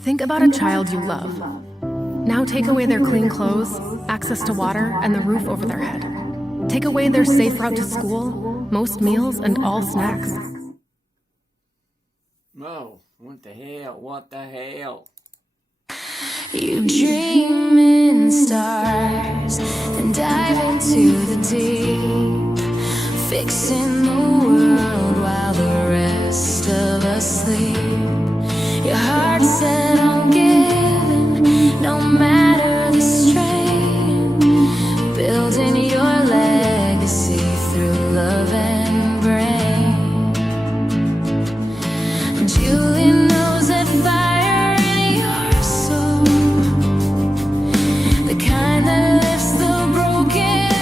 Think about a child you love. Now take away their clean clothes, access to water, and the roof over their head. Take away their safe route to school, most meals, and all snacks. Oh, what the hell? What the hell? You dream in stars and dive into the deep, fixing the world while the rest of us sleep. Your heart's set on giving, no matter the strain, building your legacy through love and brain. Julie knows that fire in your soul, the kind that lifts the broken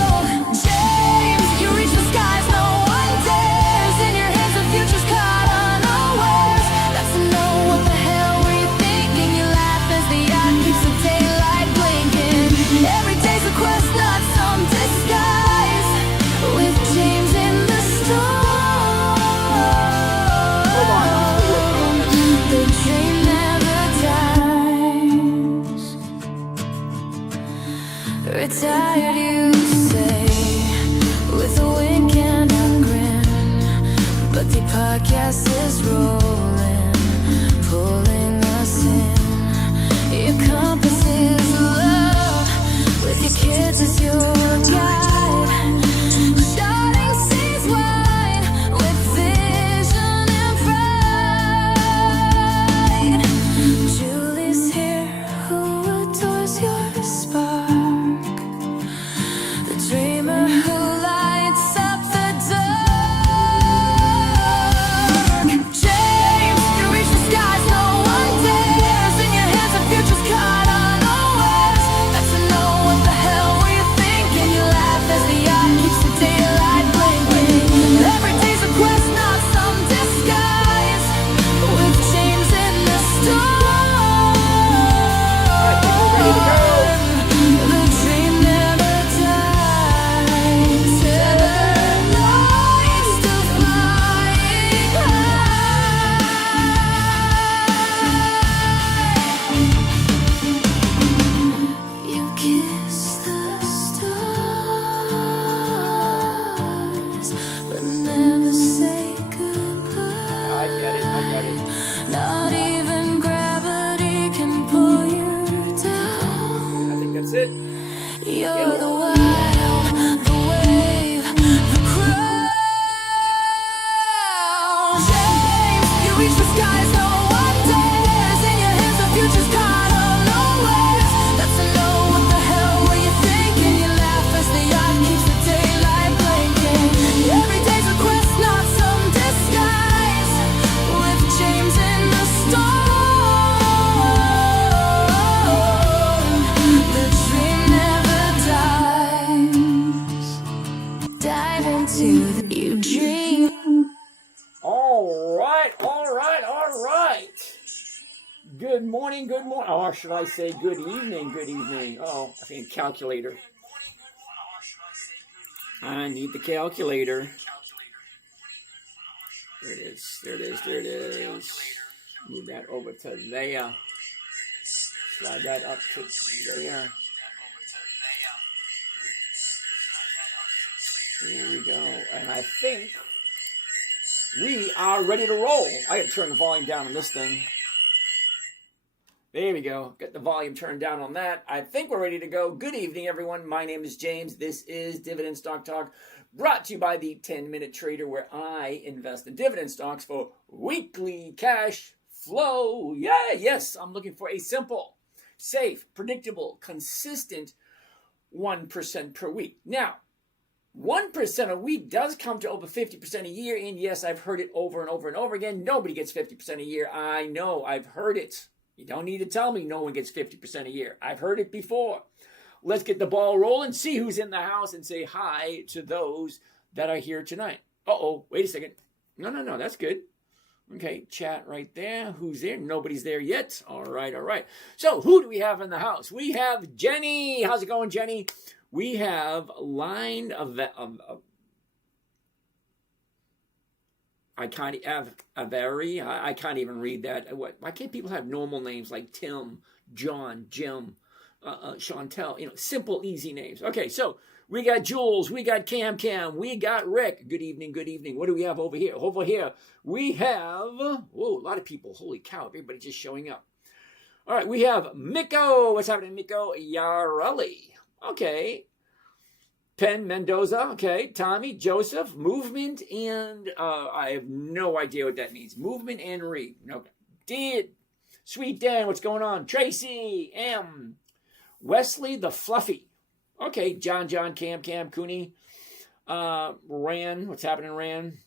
whole. James, you reach the skies no one dares. In your hands the future's caught unawares. That's to know what the hell were you thinking. You laugh as the yacht keeps the daylight blinking. Every day's a quest, not some disguise. With James in the storm, the dream never dies. Retired, you say, with a wink and a grin, but the podcast is rolling, pulling us in. Your compass is love, with your kids as your guide. Starting seas wide, with vision and pride. Julie's here, who adores your spark, the dreamer who lights up the dark. James, you reach the skies no one dares. In your hands the future's caught unawares. That's to know what the hell were you thinking. You laugh as the yacht keeps the daylight blinking. Every day's a quest, not some disguise. With James in the storm, the dream never dies. Tether lights to flying high. You kiss the stars, but never say goodbye. I get it. Not even gravity can pull you down. I think that's it. You're the wild, the wave, the crown. James, you reach the skies no one dares. In your hands the future's caught unawares. That's to know what the hell were you thinking. You laugh as the yacht keeps the daylight blinking. Every day's a quest, not some disguise. With James in the storm, the dream never dies. Dive into the you dream. All right. Good morning. Or should I say good evening? Oh, I think calculator. I need the calculator. There it is. Move that over to there. Slide that up to there. There we go. And I think we are ready to roll. I got to turn the volume down on this thing. There we go. Get the volume turned down on that. I think we're ready to go. Good evening, everyone. My name is James. This is Dividend Stock Talk, brought to you by the 10-Minute Trader, where I invest in dividend stocks for weekly cash flow. Yes, I'm looking for a simple, safe, predictable, consistent 1% per week. Now, 1% a week does come to over 50% a year, and yes, I've heard it over and over and over again. Nobody gets 50% a year. I know, I've heard it. You don't need to tell me no one gets 50% a year. I've heard it before. Let's get the ball rolling, see who's in the house, and say hi to those that are here tonight. Uh-oh, wait a second. No, that's good. Okay, chat right there. Who's there? Nobody's there yet. All right. So who do we have in the house? We have Jenny. How's it going, Jenny? We have line of I can't Avery. I can't even read that. Why can't people have normal names like Tim, John, Jim, Chantel? Simple, easy names. Okay, so we got Jules, we got Cam, we got Rick. Good evening, good evening. What do we have over here? Over here we have a lot of people. Holy cow! Everybody just showing up. All right, we have Miko. What's happening, Miko? Yareli. Okay. Penn Mendoza, okay. Tommy, Joseph, movement, and I have no idea what that means. Movement and read. Okay. Did Sweet Dan, what's going on? Tracy, M. Wesley the Fluffy. Okay, John, Cam, Cooney. Ran, what's happening, Ran?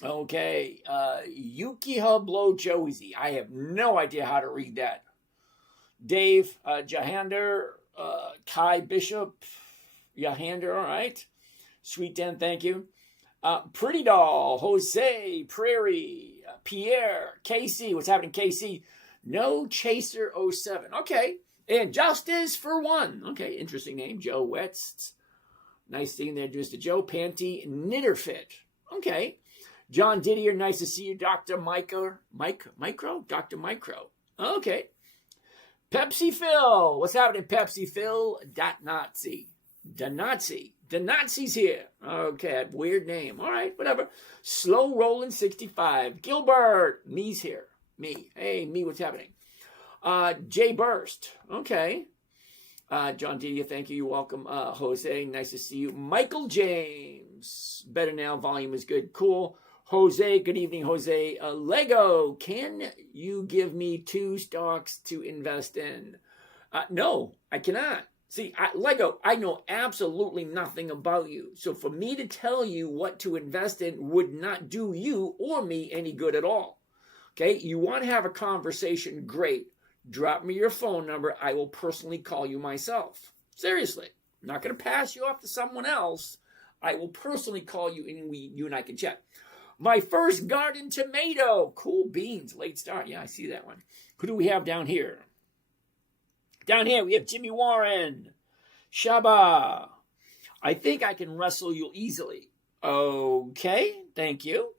Okay, Yukiha Blow Josie. I have no idea how to read that. Dave, Jahander, Kai Bishop. Yahander, all right. Sweet Dan, thank you. Pretty Doll, Jose, Prairie, Pierre, Casey. What's happening, Casey? No Chaser 07. Okay. And Justice for One. Okay, interesting name. Joe Wetz. Nice seeing there, just a Joe. Panty Knitterfit. Okay. John Didier, nice to see you. Dr. Micro? Dr. Micro. Okay. Pepsi Phil. What's happening, Pepsi Phil? Nazi. The Nazi's here. Okay, that weird name. All right, whatever. Slow rolling 65. Gilbert. Me's here. Me. Hey, me, what's happening? Jay Burst. Okay. John Didier, thank you. You're welcome. Jose, nice to see you. Michael James. Better now. Volume is good. Cool. Jose, good evening, Jose. Lego, can you give me 2 stocks to invest in? No, I cannot. See, Lego, I know absolutely nothing about you. So for me to tell you what to invest in would not do you or me any good at all. Okay, you want to have a conversation, great. Drop me your phone number. I will personally call you myself. Seriously, I'm not going to pass you off to someone else. I will personally call you and you and I can chat. My first garden tomato. Cool beans, late start. Yeah, I see that one. Who do we have down here? Down here, we have Jimmy Warren. Shaba. I think I can wrestle you easily. Okay, thank you.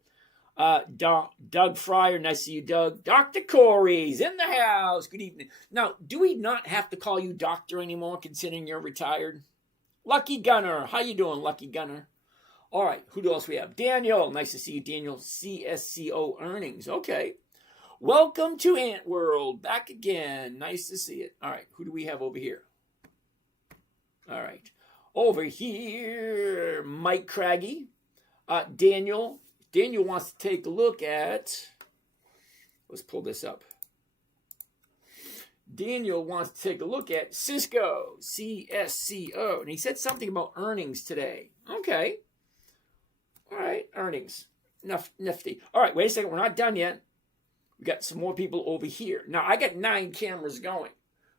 Doug Fryer, nice to see you, Doug. Dr. Corey's in the house. Good evening. Now, do we not have to call you doctor anymore, considering you're retired? Lucky Gunner. How you doing, Lucky Gunner? All right, who else we have? Daniel. Nice to see you, Daniel. CSCO earnings. Okay. Welcome to Ant World. Back again. Nice to see it. All right. Who do we have over here? All right. Over here, Mike Craggy. Daniel. Daniel wants to take a look at, let's pull this up. Daniel wants to take a look at Cisco, CSCO. And he said something about earnings today. Okay. All right, earnings. Nifty. All right, wait a second. We're not done yet. We got some more people over here. Now, I got 9 cameras going.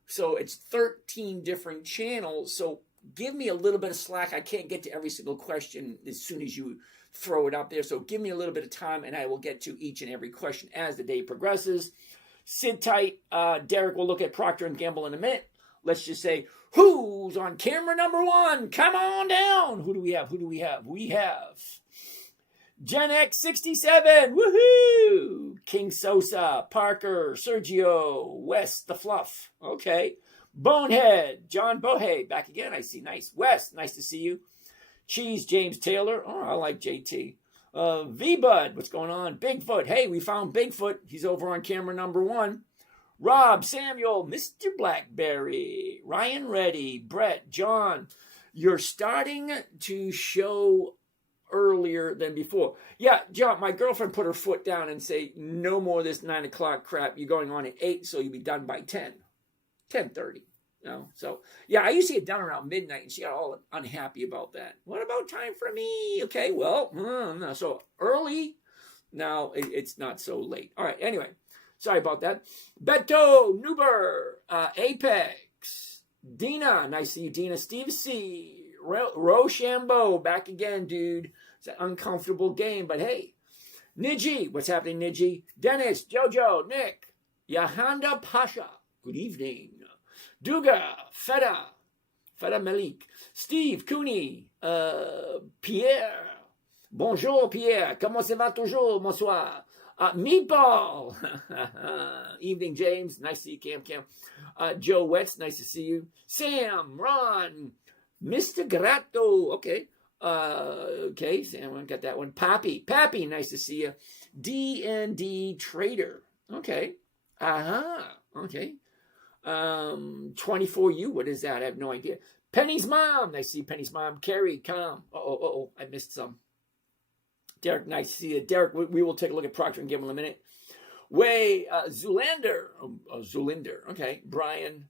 So it's 13 different channels. So give me a little bit of slack. I can't get to every single question as soon as you throw it up there. So give me a little bit of time and I will get to each and every question as the day progresses. Sit tight. Derek will look at Procter & Gamble in a minute. Let's just say, who's on camera number 1? Come on down. Who do we have? We have Gen X 67, woohoo! King Sosa, Parker, Sergio, West, the Fluff. Okay. Bonehead, John Bohe, back again. I see. Nice. West, nice to see you. Cheese, James Taylor. Oh, I like JT. V-Bud, what's going on? Bigfoot. Hey, we found Bigfoot. He's over on camera number 1. Rob, Samuel, Mr. Blackberry, Ryan Reddy, Brett, John. You're starting to show earlier than before. Yeah, John, my girlfriend put her foot down and say, no more of this 9 o'clock crap. You're going on at 8, so you'll be done by 10:30. So, yeah, I usually get done around midnight, and she got all unhappy about that. What about time for me? Okay, well, no. So early, now it's not so late. All right, anyway, sorry about that. Beto, Nuber, Apex, Dina, nice to see you, Dina. Steve C., Rochambeau, back again, dude. It's an uncomfortable game, but hey. Niji, what's happening, Niji? Dennis, Jojo, Nick, Yahanda Pasha, good evening. Duga, Feta Malik, Steve, Cooney, Pierre, Bonjour, Pierre. Comment ça va toujours? Bonsoir. Meatball. Evening, James. Nice to see you, Cam. Joe Wetz. Nice to see you. Sam, Ron, Mr. Grato. Okay. Okay, Sam, I got that one. Pappy, nice to see you. D&D Trader. Okay. Okay. 24U, what is that? I have no idea. Penny's mom. Nice to see Penny's mom. Carrie, calm. I missed some. Derek, nice to see you. Derek, we will take a look at Procter & Gamble in a minute. Zoolander. Zoolander. Okay. Brian,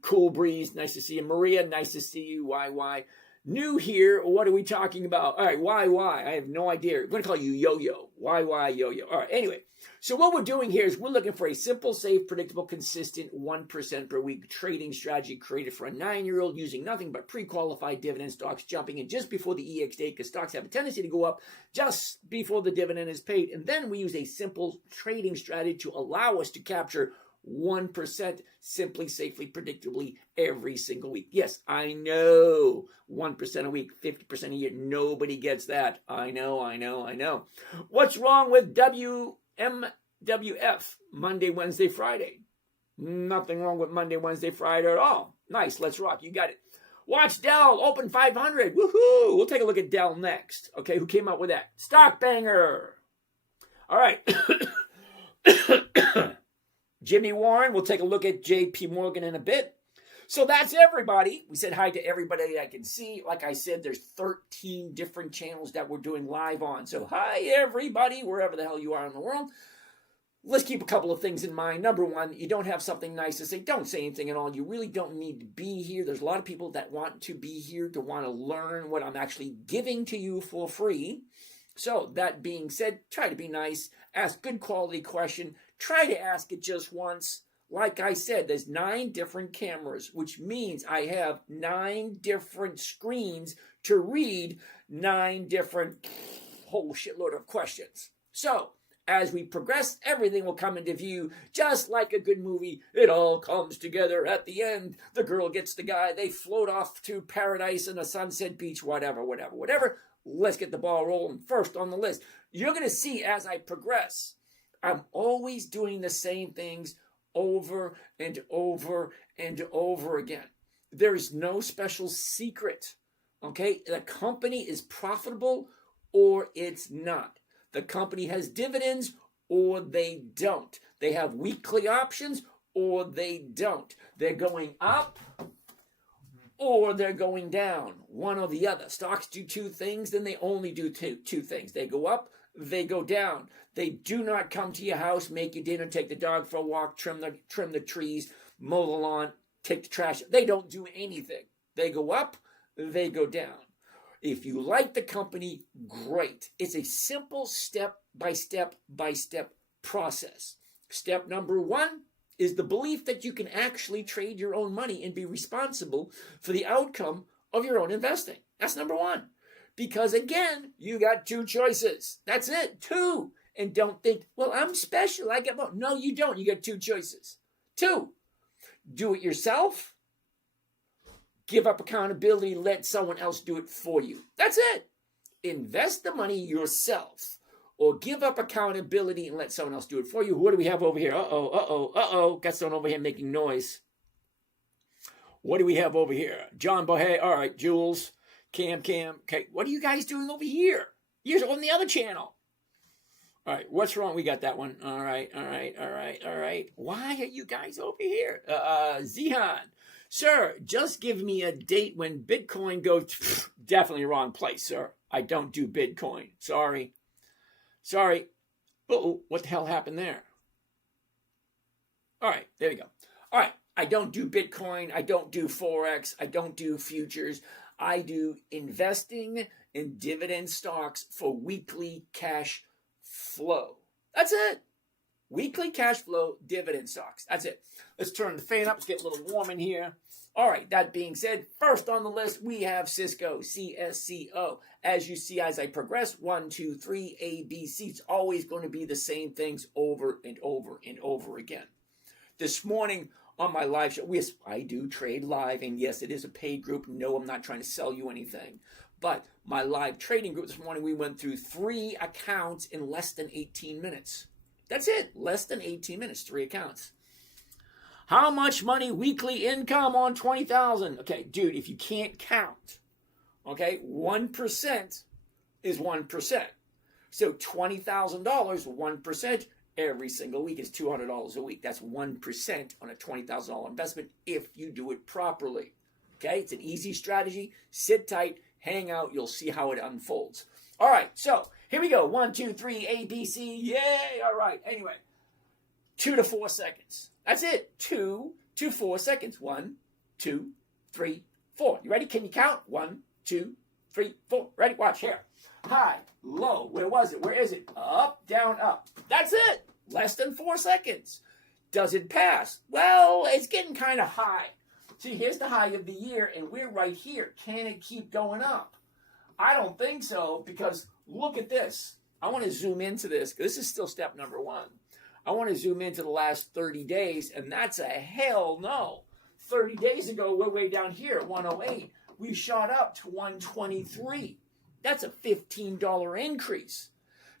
Cool Breeze, nice to see you. Maria, nice to see you. YY. New here, what are we talking about? All right, YY, I have no idea. We're going to call you Yo-Yo. YY Yo-Yo. All right, anyway. So what we're doing here is we're looking for a simple, safe, predictable, consistent 1% per week trading strategy created for a 9-year-old using nothing but pre-qualified dividend stocks, jumping in just before the EX date because stocks have a tendency to go up just before the dividend is paid. And then we use a simple trading strategy to allow us to capture 1% simply, safely, predictably every single week. Yes, I know 1% a week, 50% a year. Nobody gets that. I know. What's wrong with WMWF? Monday, Wednesday, Friday. Nothing wrong with Monday, Wednesday, Friday at all. Nice, let's rock. You got it. Watch Dell, open 500. Woohoo! We'll take a look at Dell next. Okay, who came up with that? Stock Banger. All right. Jimmy Warren, we'll take a look at JP Morgan in a bit. So that's everybody. We said hi to everybody I can see. Like I said, there's 13 different channels that we're doing live on. So hi, everybody, wherever the hell you are in the world. Let's keep a couple of things in mind. Number one, you don't have something nice to say. Don't say anything at all. You really don't need to be here. There's a lot of people that want to be here, to want to learn what I'm actually giving to you for free. So that being said, try to be nice. Ask good quality question. Try to ask it just once. Like I said, there's 9 different cameras, which means I have 9 different screens to read 9 different whole shitload of questions. So as we progress, everything will come into view. Just like a good movie, it all comes together at the end. The girl gets the guy. They float off to paradise and a sunset beach, whatever. Let's get the ball rolling. First on the list, you're going to see as I progress, I'm always doing the same things over and over and over again. There's no special secret, okay? The company is profitable or it's not. The company has dividends or they don't. They have weekly options or they don't. They're going up or they're going down, one or the other. Stocks do 2 things, then they only do two things. They go up, they go down. They do not come to your house, make you dinner, take the dog for a walk, trim the trees, mow the lawn, take the trash. They don't do anything. They go up, they go down. If you like the company, great. It's a simple step-by-step process. Step number 1 is the belief that you can actually trade your own money and be responsible for the outcome of your own investing. That's number 1. Because again, you got 2 choices. That's it, 2. And don't think, well, I'm special. I get more. No, you don't. You got 2 choices. 2, do it yourself. Give up accountability. Let someone else do it for you. That's it. Invest the money yourself. Or give up accountability and let someone else do it for you. What do we have over here? Got someone over here making noise. What do we have over here? John Bohe. All right, Jules. Cam. Okay, what are you guys doing over here? You're on the other channel. All right, what's wrong? We got that one. All right. Why are you guys over here? Zihan. Sir, just give me a date when Bitcoin goes... Definitely wrong place, sir. I don't do Bitcoin. Sorry. Uh-oh, what the hell happened there? All right, there we go. All right, I don't do Bitcoin. I don't do Forex. I don't do futures. I do investing in dividend stocks for weekly cash flow. That's it. Weekly cash flow, dividend stocks. That's it. Let's turn the fan up. Let's get a little warm in here. All right, that being said, first on the list, we have Cisco, CSCO. As you see, as I progress, 1, 2, 3, A, B, C. It's always going to be the same things over and over and over again. This morning on my live show, yes, I do trade live, and yes, it is a paid group. No, I'm not trying to sell you anything. But my live trading group this morning, we went through 3 accounts in less than 18 minutes. That's it. Less than 18 minutes, 3 accounts. How much money weekly income on 20,000? Okay, dude, if you can't count, okay, 1% is 1%. So $20,000, 1% every single week is $200 a week. That's 1% on a $20,000 investment if you do it properly. Okay, it's an easy strategy. Sit tight, hang out, you'll see how it unfolds. All right, so here we go. 1, 2, 3, A, B, C. Yay! All right, anyway, 2 to 4 seconds. That's it. 2 to 4 seconds. 1, 2, 3, 4. You ready? Can you count? 1, 2, 3, 4. Ready? Watch here. High, low. Where was it? Where is it? Up, down, up. That's it. Less than 4 seconds. Does it pass? Well, it's getting kind of high. See, here's the high of the year, and we're right here. Can it keep going up? I don't think so, because look at this. I want to zoom into this, because this is still step number 1. I want to zoom into the last 30 days, and that's a hell no. 30 days ago, we're way down here at 108. We shot up to 123. That's a $15 increase.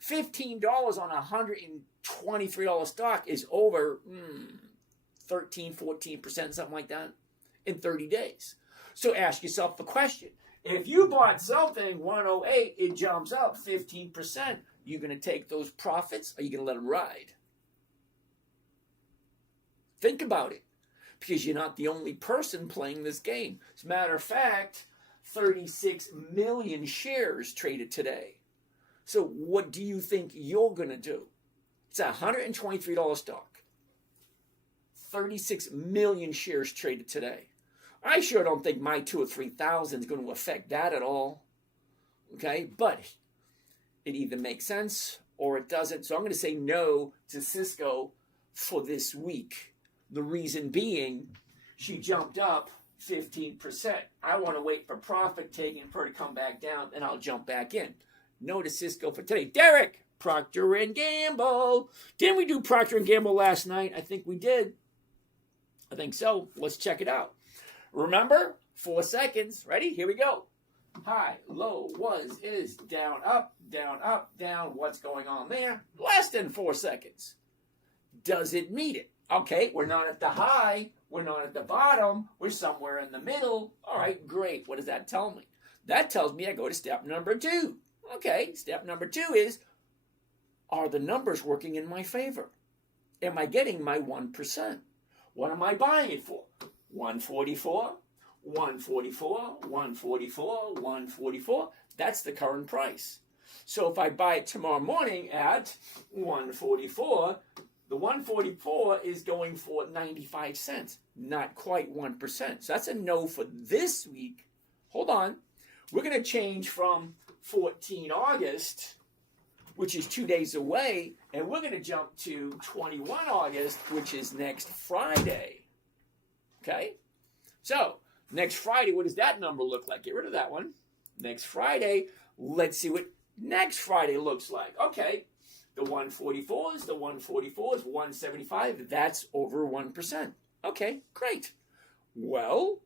$15 on a $123 stock is over 13, 14%, something like that, in 30 days. So ask yourself the question. If you bought something 108, it jumps up 15%. You going to take those profits, or are you going to let it ride? Think about it, because you're not the only person playing this game. As a matter of fact, 36 million shares traded today. So what do you think you're going to do? It's a $123 stock. 36 million shares traded today. I sure don't think my 2,000 or 3,000 is going to affect that at all. Okay, but it either makes sense or it doesn't. So I'm going to say no to Cisco for this week. The reason being, she jumped up 15%. I want to wait for profit taking for her to come back down, and I'll jump back in. No to Cisco for today. Derek, Procter & Gamble. Didn't we do Procter & Gamble last night? I think we did. I think so. Let's check it out. Remember, 4 seconds. Ready? Here we go. High, low, was, is, down, up, down, up, down. What's going on there? Less than 4 seconds. Does it meet it? Okay, we're not at the high. We're not at the bottom. We're somewhere in the middle. All right, great. What does that tell me? That tells me I go to step number 2. Okay, step number 2 is, are the numbers working in my favor? Am I getting my 1%? What am I buying it for? 144, 144, 144, 144. That's the current price. So if I buy it tomorrow morning at 144, the 144 is going for 95 cents. Not quite 1%. So that's a no for this week. Hold on. We're going to change from 14 August, which is 2 days away, and we're going to jump to 21 August, which is next Friday. Okay? So, next Friday, what does that number look like? Get rid of that one. Next Friday, let's see what next Friday looks like. Okay, the 144s, 175. That's over 1%. Okay, great. Well,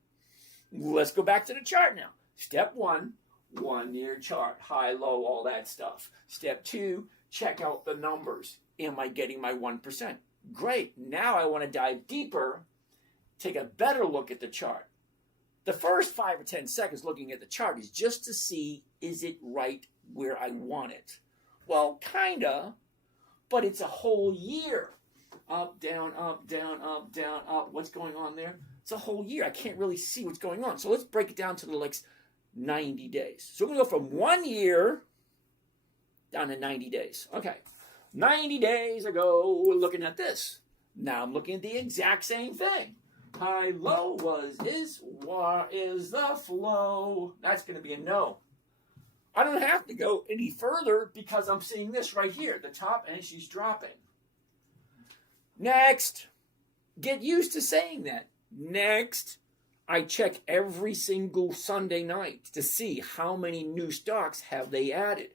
let's go back to the chart now. Step 1, 1-year chart, high, low, all that stuff. Step 2, check out the numbers. Am I getting my 1%? Great. Now I want to dive deeper, take a better look at the chart. The first 5 or 10 seconds looking at the chart is just to see, is it right where I want it? Well, kinda, but it's a whole year. Up, down, up, down, up, down, up. What's going on there? It's a whole year. I can't really see what's going on. So let's break it down to the next 90 days. So we're going to go from 1 year down to 90 days. Okay. 90 days ago, we're looking at this. Now I'm looking at the exact same thing. High, low, was, is, what is the flow? That's going to be a no. I don't have to go any further because I'm seeing this right here. The top, and she's dropping. Next. Get used to saying that. Next. I check every single Sunday night to see how many new stocks have they added.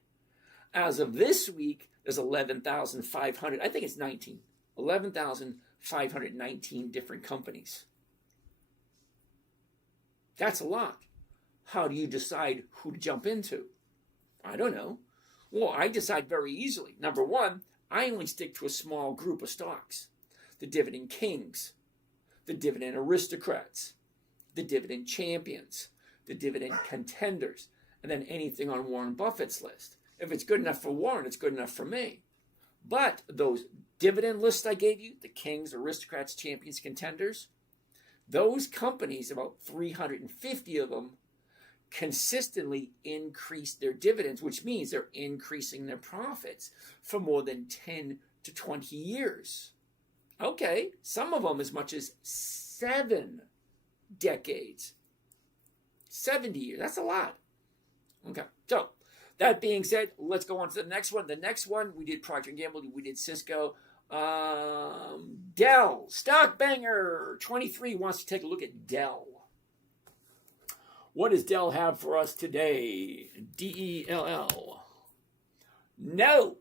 As of this week, there's 11,500. I think it's 19. 11,519 different companies. That's a lot. How do you decide who to jump into? I don't know. Well, I decide very easily. Number one, I only stick to a small group of stocks. The dividend kings, the dividend aristocrats, the dividend champions, the dividend contenders, and then anything on Warren Buffett's list. If it's good enough for Warren, it's good enough for me. But those dividend lists I gave you, the kings, aristocrats, champions, contenders, those companies, about 350 of them, consistently increase their dividends, which means they're increasing their profits for more than 10 to 20 years. Okay, some of them as much as 7 decades. 70 years, that's a lot. Okay, so that being said, let's go on to the next one. The next one, we did Procter & Gamble, we did Cisco. Dell, Stock Banger 23 wants to take a look at Dell. What does Dell have for us today? DELL. No,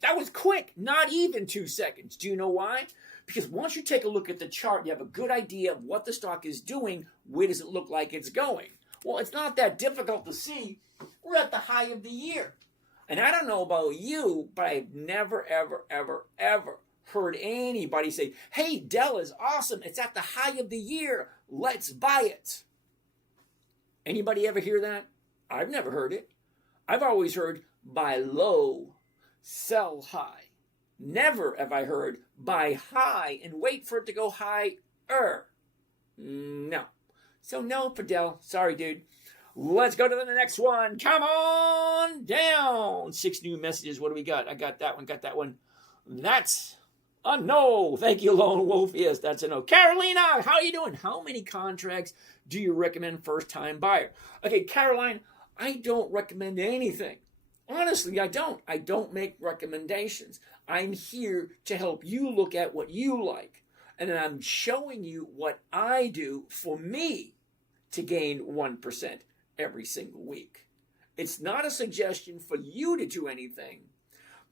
that was quick, not even 2 seconds. Do you know why? Because once you take a look at the chart, you have a good idea of what the stock is doing. Where does it look like it's going? Well, it's not that difficult to see. We're at the high of the year. And I don't know about you, but I've never, ever, ever, ever heard anybody say, hey, Dell is awesome. It's at the high of the year. Let's buy it. Anybody ever hear that? I've never heard it. I've always heard buy low, sell high. Never have I heard buy high and wait for it to go higher. No. So no for Dell. Sorry, dude. Let's go to the next one. Come on down. 6 new messages. What do we got? I got that one. Got that one. That's a no. Thank you, Lone Wolf. Yes, that's a no. Carolina, how are you doing? How many contracts do you recommend first-time buyer? Okay, Caroline, I don't recommend anything. Honestly, I don't. I don't make recommendations. I'm here to help you look at what you like. And then I'm showing you what I do for me to gain 1% every single week. It's not a suggestion for you to do anything.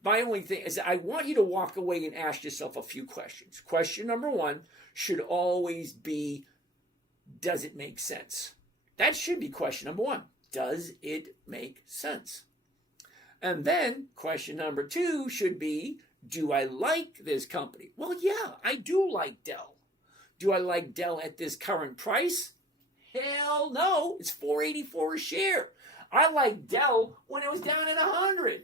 My only thing is I want you to walk away and ask yourself a few questions. Question number 1 should always be, does it make sense? That should be question number 1. Does it make sense? And then question number 2 should be, do I like this company? Well, yeah, I do like Dell. Do I like Dell at this current price? Hell no, it's $4.84 a share. I like Dell when it was down at 100.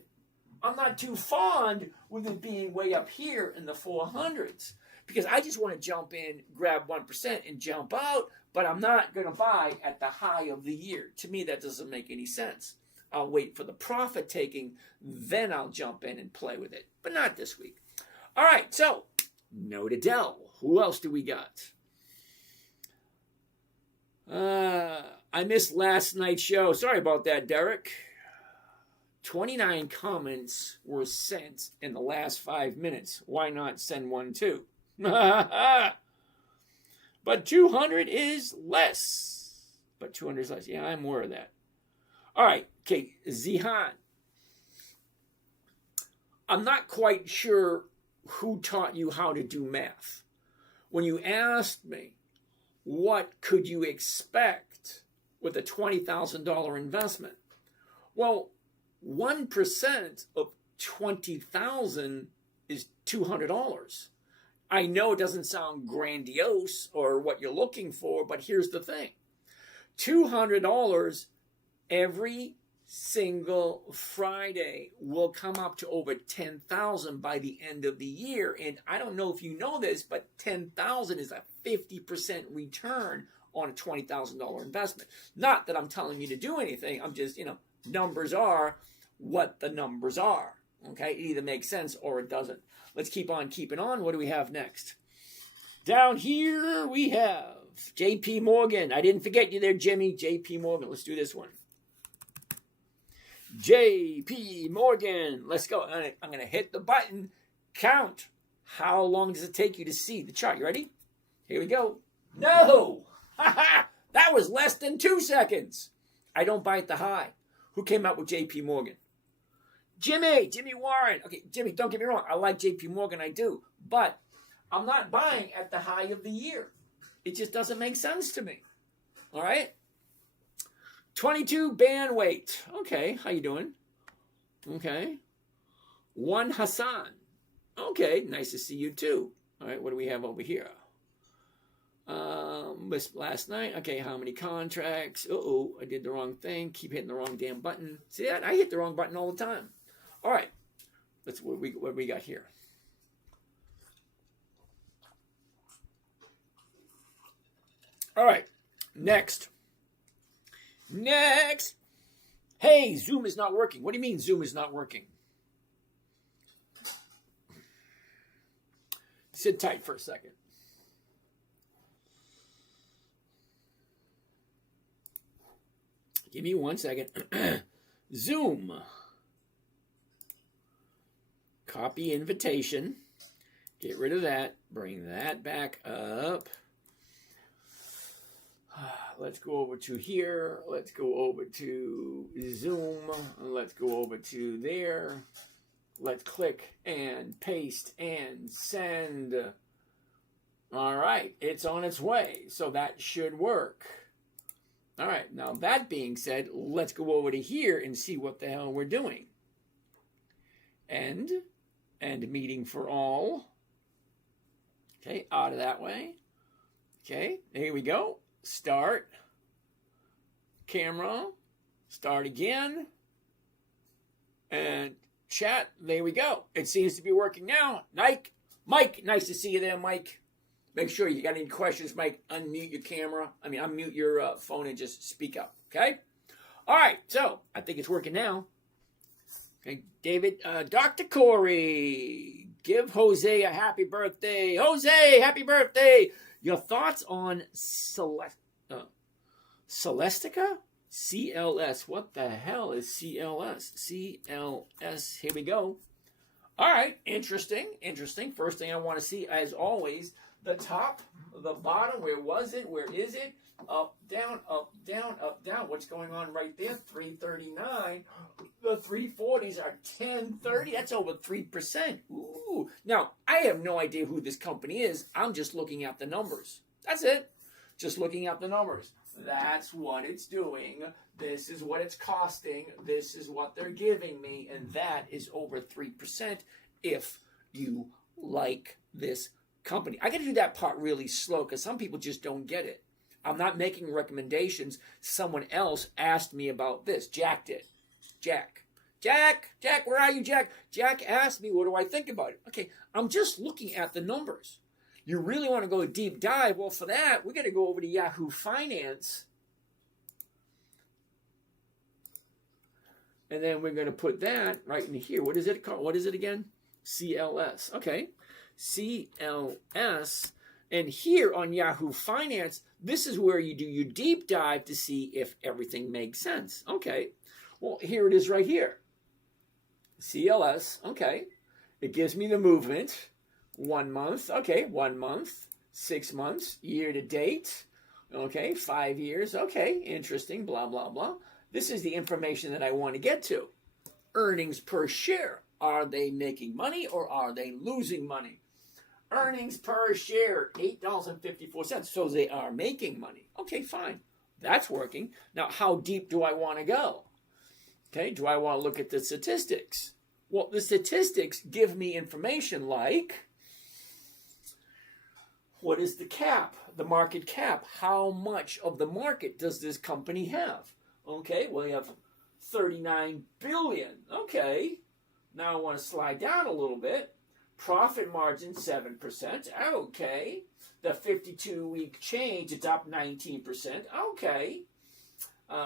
I'm not too fond with it being way up here in the 400s because I just want to jump in, grab 1% and jump out, but I'm not going to buy at the high of the year. To me, that doesn't make any sense. I'll wait for the profit taking, then I'll jump in and play with it, but not this week. All right, so no to Dell. Who else do we got? I missed last night's show. Sorry about that, Derek. 29 comments were sent in the last 5 minutes. Why not send one too? But 200 is less. But 200 is less. Yeah, I'm aware of that. All right, okay, Zihan. I'm not quite sure who taught you how to do math. When you asked me, what could you expect with a $20,000 investment? Well, 1% of $20,000 is $200. I know it doesn't sound grandiose or what you're looking for, but here's the thing. $200 every single Friday will come up to over $10,000 by the end of the year. And I don't know if you know this, but $10,000 is a 50% return on a $20,000 investment. Not that I'm telling you to do anything. I'm just, numbers are what the numbers are. Okay, it either makes sense or it doesn't. Let's keep on keeping on. What do we have next? Down here we have JP Morgan. I didn't forget you there, Jimmy. JP Morgan. Let's do this one. JP Morgan. Let's go. I'm going to hit the button. Count. How long does it take you to see the chart? You ready? Here we go. No! That was less than 2 seconds. I don't buy at the high. Who came up with JP Morgan? Jimmy Warren. Okay, Jimmy, don't get me wrong. I like JP Morgan, I do. But I'm not buying at the high of the year. It just doesn't make sense to me. All right? 22 band weight. Okay, how you doing? Okay. 1 Hassan. Okay, nice to see you too. All right, what do we have over here? Missed last night. Okay, how many contracts? Uh-oh, I did the wrong thing. Keep hitting the wrong damn button. See that? I hit the wrong button all the time. All right, what we got here. All right, next. Hey, Zoom is not working. What do you mean Zoom is not working? Sit tight for a second. Give me 1 second. Zoom. Copy invitation. Get rid of that. Bring that back up. Let's go over to here. Let's go over to Zoom. Let's go over to there. Let's click and paste and send. All right, it's on its way. So that should work. All right, now that being said, let's go over to here and see what the hell we're doing. End meeting for all. Okay, out of that way. Okay, here we go. Start. Camera. Start again. And chat. There we go. It seems to be working now. Mike, nice to see you there, Mike. Make sure you got any questions, Mike. Unmute your camera. Unmute your phone and just speak up. Okay? All right. So, I think it's working now. Okay, David. Dr. Corey. Give Jose a happy birthday. Jose, happy birthday. Your thoughts on Celestica? CLS. What the hell is CLS? CLS. Here we go. All right. Interesting. First thing I want to see, as always, the top, the bottom. Where was it? Where is it? Up, down, up, down, up, down. What's going on right there? 339. The 340s are 1030. That's over 3%. Ooh. Now, I have no idea who this company is. I'm just looking at the numbers. That's it. Just looking at the numbers. That's what it's doing. This is what it's costing. This is what they're giving me. And that is over 3% if you like this company. I got to do that part really slow because some people just don't get it. I'm not making recommendations. Someone else asked me about this. Jack did. Jack, where are you, Jack? Jack asked me, what do I think about it? Okay, I'm just looking at the numbers. You really want to go a deep dive? Well, for that, we got to go over to Yahoo Finance. And then we're going to put that right in here. What is it called? What is it again? CLS. Okay, CLS. And here on Yahoo Finance, this is where you do your deep dive to see if everything makes sense. Okay, well, here it is right here. CLS, okay. It gives me the movement. 1 month, okay, 1 month. 6 months, year to date. Okay, 5 years, okay, interesting, blah, blah, blah. This is the information that I want to get to. Earnings per share. Are they making money or are they losing money? Earnings per share, $8.54. So they are making money. Okay, fine. That's working. Now, how deep do I want to go? Okay, do I want to look at the statistics? Well, the statistics give me information like, what is the cap, the market cap? How much of the market does this company have? Okay, well, you have 39 billion. Okay, now I want to slide down a little bit. Profit margin, 7%. Okay. The 52-week change, it's up 19%. Okay.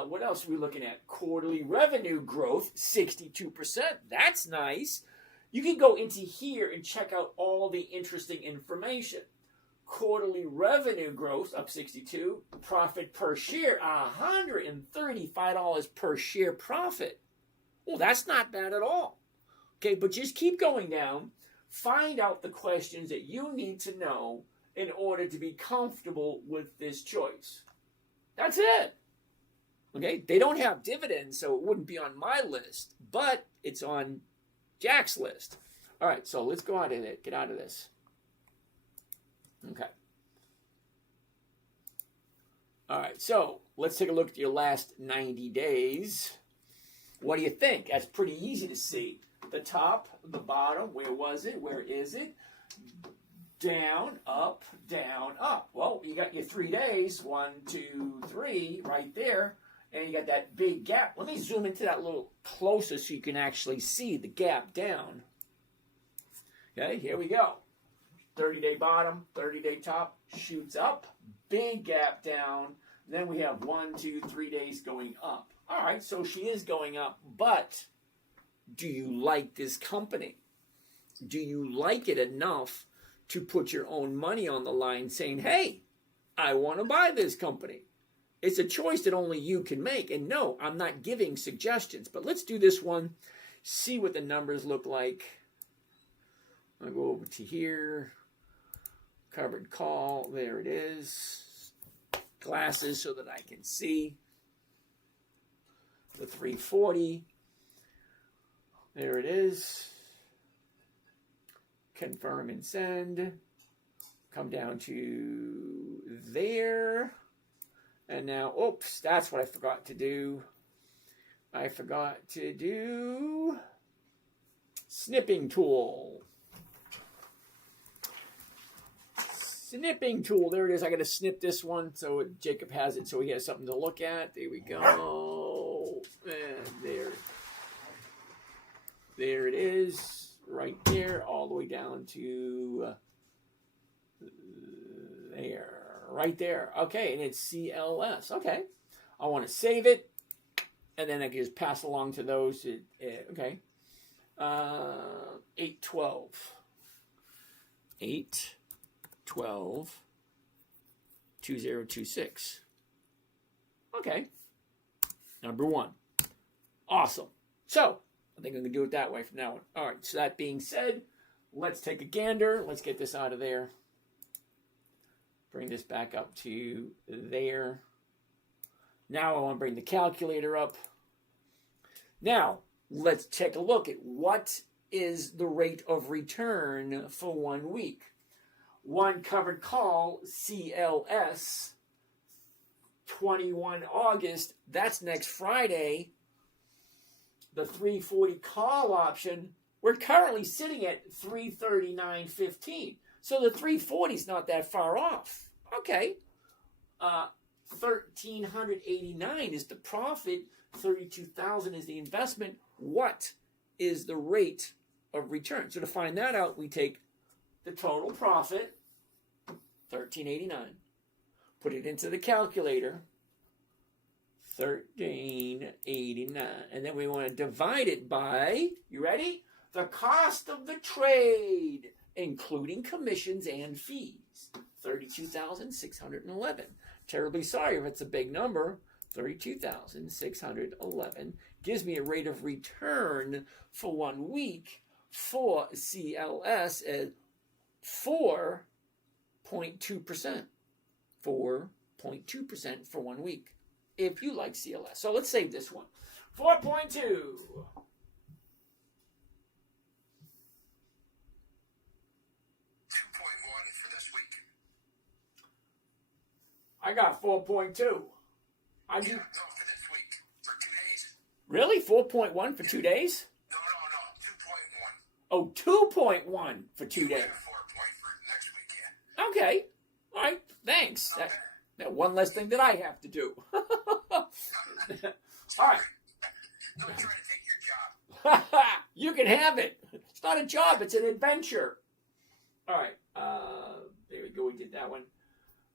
What else are we looking at? Quarterly revenue growth, 62%. That's nice. You can go into here and check out all the interesting information. Quarterly revenue growth, up 62. Profit per share, $135 per share profit. Well, that's not bad at all. Okay, but just keep going down. Find out the questions that you need to know in order to be comfortable with this choice. That's it. Okay, they don't have dividends, so it wouldn't be on my list, but it's on Jack's list. All right, so let's go out of it. Get out of this. Okay. All right, so let's take a look at your last 90 days. What do you think? That's pretty easy to see. The top, the bottom, where was it? Where is it? Down, up, down, up. Well, you got your 3 days, 1, 2, 3, right there, and you got that big gap. Let me zoom into that a little closer so you can actually see the gap down. Okay, here we go. 30-day bottom, 30-day top, shoots up, big gap down. Then we have 1, 2, 3 days going up. All right, so she is going up, but do you like this company? Do you like it enough to put your own money on the line saying, hey, I want to buy this company? It's a choice that only you can make. And no, I'm not giving suggestions, but let's do this one, see what the numbers look like. I'll go over to here. Covered call, there it is. Glasses so that I can see. The 340. There it is. Confirm and send. Come down to there. And now, oops, that's what I forgot to do. I forgot to do snipping tool. Snipping tool, there it is. I got to snip this one so Jacob has it so he has something to look at. There we go. And there it is, right there, all the way down to there, right there. Okay, and it's CLS. Okay, I want to save it, and then I can just pass along to those. Okay, 812. 812 2026. Okay, number one. Awesome. So I think I'm going to do it that way from now on. All right, so that being said, let's take a gander. Let's get this out of there. Bring this back up to there. Now I want to bring the calculator up. Now, let's take a look at what is the rate of return for 1 week. One covered call, CLS, 21 August. That's next Friday. The 340 call option, we're currently sitting at 339.15. So the 340 is not that far off. Okay. 1,389 is the profit. 32,000 is the investment. What is the rate of return? So to find that out, we take the total profit, 1,389. Put it into the calculator. 1,389. And then we want to divide it by, you ready? The cost of the trade, including commissions and fees. 32,611. Terribly sorry if it's a big number. 32,611 gives me a rate of return for 1 week for CLS at 4.2%. 4.2% for 1 week. If you like CLS. So let's save this one. 4.2. 2.1 for this week. I got 4.2. No, for this week. For 2 days. Really? 4.1 for 2 days? No, 2.1. Oh, 2.1 for 2 days. 4 point for next week, yeah. Okay. All right. Thanks. That one less thing that I have to do. All right. Don't try to take your job. You can have it. It's not a job. It's an adventure. All right. There we go. We did that one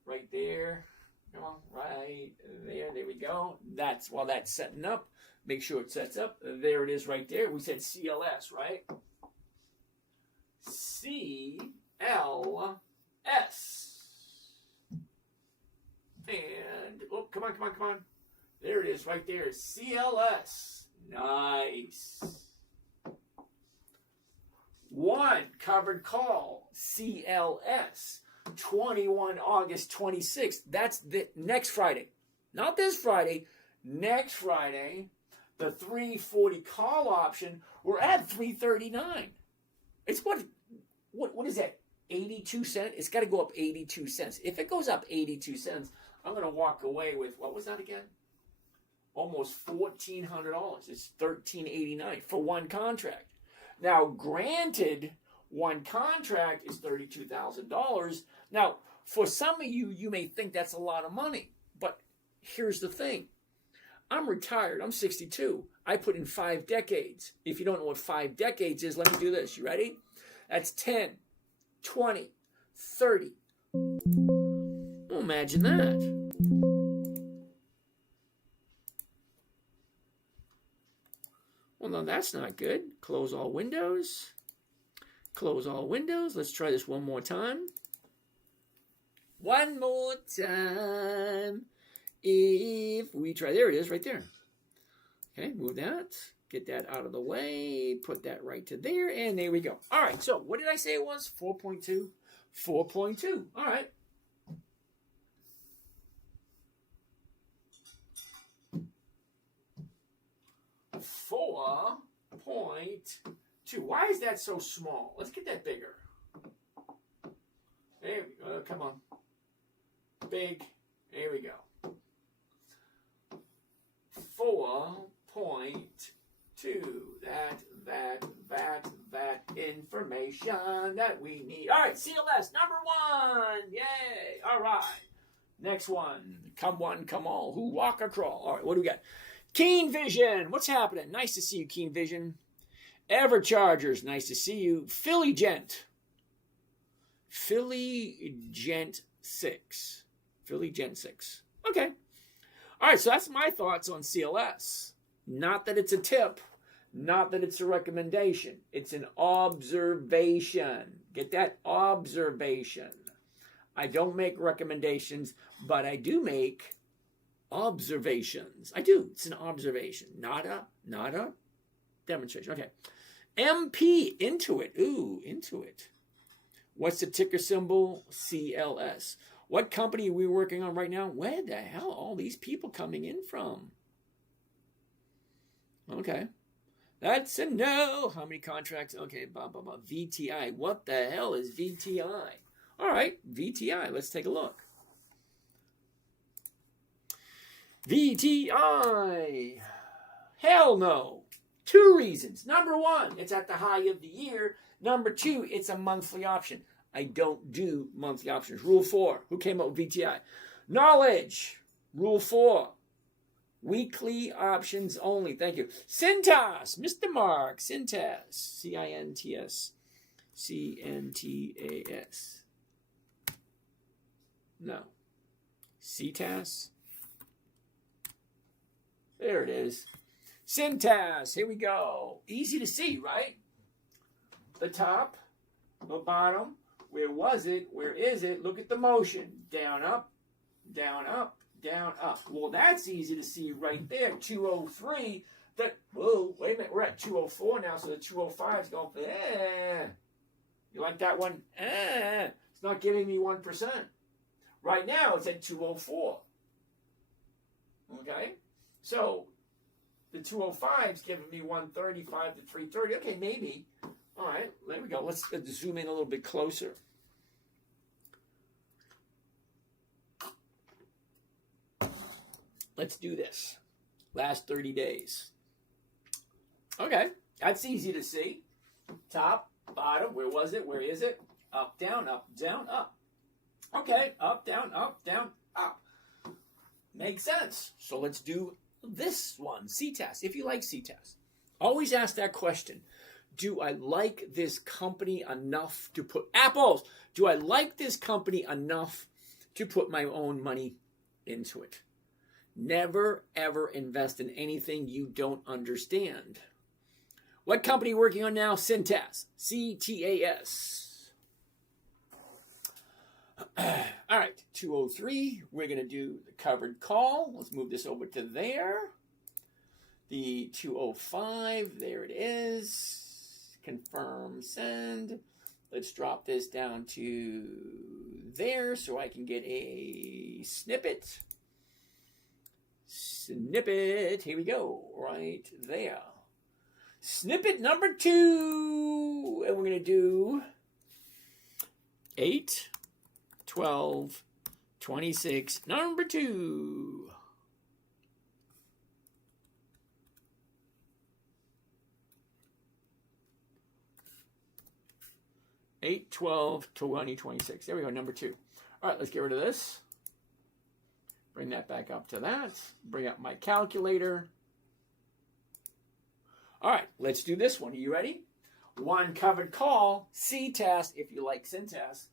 right there. Come on, right there. There we go. That's while that's setting up. Make sure it sets up. There it is right there. We said CLS, right? CLS. And, oh, come on. There it is right there. CLS. Nice. One covered call. CLS. 21 August 26th. That's the next Friday. Not this Friday. Next Friday. The 340 call option. We're at 339. It's what is that? 82 cents? It's got to go up 82 cents. If it goes up 82 cents, I'm going to walk away with, what was that again? Almost $1,400. It's $1,389 for one contract. Now, granted, one contract is $32,000. Now, for some of you, you may think that's a lot of money. But here's the thing. I'm retired. I'm 62. I put in 5 decades. If you don't know what 5 decades is, let me do this. You ready? That's 10, 20, 30. Well, imagine that. Well, no, that's not good. Close all windows. Close all windows. Let's try this one more time. One more time. If we try, there it is, right there. Okay, move that. Get that out of the way. Put that right to there, and there we go. All right, so what did I say it was? 4.2? 4.2. All right. $4.2. Why is that so small? Let's get that bigger. There we go. Come on. Big. There we go. 4.2. That information that we need. All right, CLS number 1. Yay. All right. Next one. Come one, come all. Who walk or crawl? All right, what do we got? Keen Vision. What's happening? Nice to see you, Keen Vision. Everchargers. Nice to see you. Philly Gent. Philly Gent 6. Philly Gent 6. Okay. All right, so that's my thoughts on CLS. Not that it's a tip. Not that it's a recommendation. It's an observation. Get that? Observation. I don't make recommendations, but I do make observations. I do. It's an observation, not a demonstration. Okay. MP, Intuit. Ooh, Intuit. What's the ticker symbol? CLS. What company are we working on right now? Where the hell are all these people coming in from? Okay. That's a no. How many contracts? Okay, VTI. What the hell is VTI? All right, VTI. Let's take a look. VTI. Hell no. 2 reasons. Number 1, it's at the high of the year. Number 2, it's a monthly option. I don't do monthly options. Rule 4. Who came up with VTI? Knowledge. Rule 4. Weekly options only. Thank you. Cintas. Mr. Mark. Cintas. C-I-N-T-S. C-N-T-A-S. No. CTAS. There it is. Cintas. Here we go. Easy to see, right? The top, the bottom. Where was it? Where is it? Look at the motion. Down, up, down, up, down, up. Well, that's easy to see right there. 203. Whoa, wait a minute. We're at 204 now, so the 205 is going for, You like that one? It's not giving me 1%. Right now, it's at 204. Okay? So, the 205 is giving me 135 to 330. Okay, maybe. All right, there we go. Let's zoom in a little bit closer. Let's do this. Last 30 days. Okay, that's easy to see. Top, bottom, where was it? Where is it? Up, down, up. Okay, up, down, up. Makes sense. So let's do this one, CTAS. If you like CTAS, always ask that question. Do I like this company enough to put apples? Do I like this company enough to put my own money into it? Never, ever invest in anything you don't understand. What company are you working on now? CTAS. C-T-A-S. All right, 203. We're going to do the covered call. Let's move this over to there. The 205, there it is. Confirm, send. Let's drop this down to there so I can get a snippet. Here we go, right there. Snippet number 2. And we're going to do 8, 12, 26, number 2. 8/12/2026. There we go, number 2. All right, let's get rid of this. Bring that back up to that. Bring up my calculator. All right, let's do this one. Are you ready? 1 covered call, C-test, if you like syntax.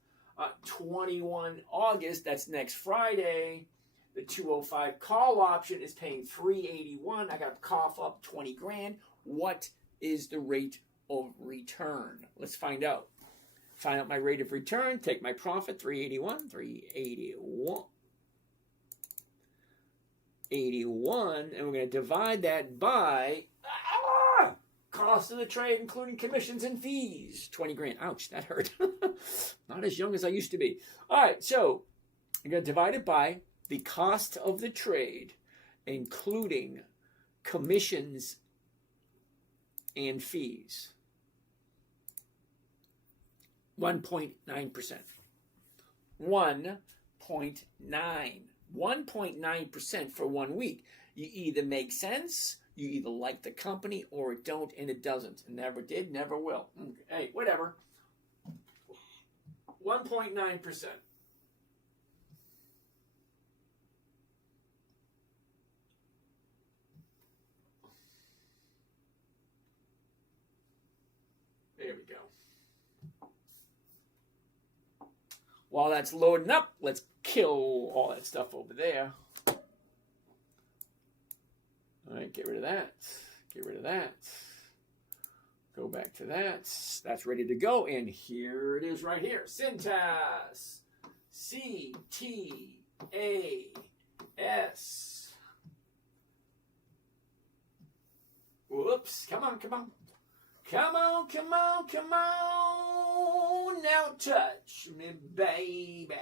21 August, that's next Friday. The 205 call option is paying $381. I got to cough up 20 grand. What is the rate of return? Let's find out. Find out my rate of return. Take my profit, 381, and we're going to divide that by cost of the trade, including commissions and fees. 20 grand. Ouch, that hurt. Not as young as I used to be. All right, so I'm going to divide it by the cost of the trade, including commissions and fees. 1.9%. 1.9. 1.9% for 1 week. You either make sense, you either like the company, or it don't, and it doesn't. It never did, never will. Hey, whatever. 1.9%. There we go. While that's loading up, let's kill all that stuff over there. All right, get rid of that. Get rid of that. Go back to that. That's ready to go. And here it is right here. Syntax. C-T-A-S. Whoops. Come on, come on. Come on, come on, come on. Now touch me, baby.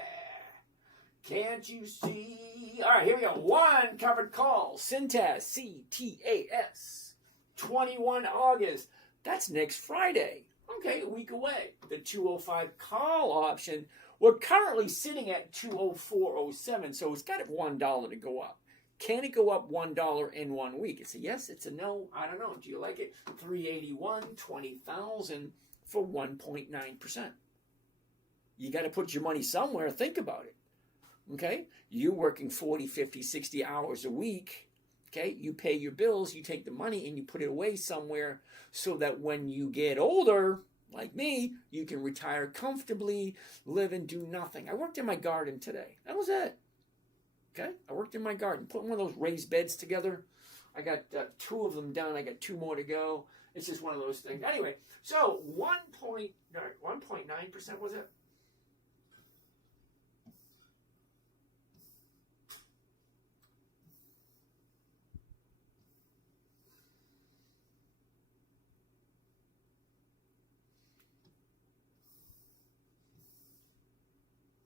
Can't you see? All right, here we go. 1 covered call. Syntax. C-T-A-S. 21 August. That's next Friday. Okay, a week away. The 205 call option. We're currently sitting at 204.07, so it's got $1 to go up. Can it go up $1 in 1 week? It's a yes, it's a no. I don't know. Do you like it? 381, 20,000 for 1.9%. You got to put your money somewhere. Think about it. Okay? You're working 40, 50, 60 hours a week. Okay? You pay your bills, you take the money, and you put it away somewhere so that when you get older, like me, you can retire comfortably, live and do nothing. I worked in my garden today. That was it. Okay? I worked in my garden, putting one of those raised beds together. I got 2 of them done. I got 2 more to go. It's just one of those things. Anyway, so 1.9% was it?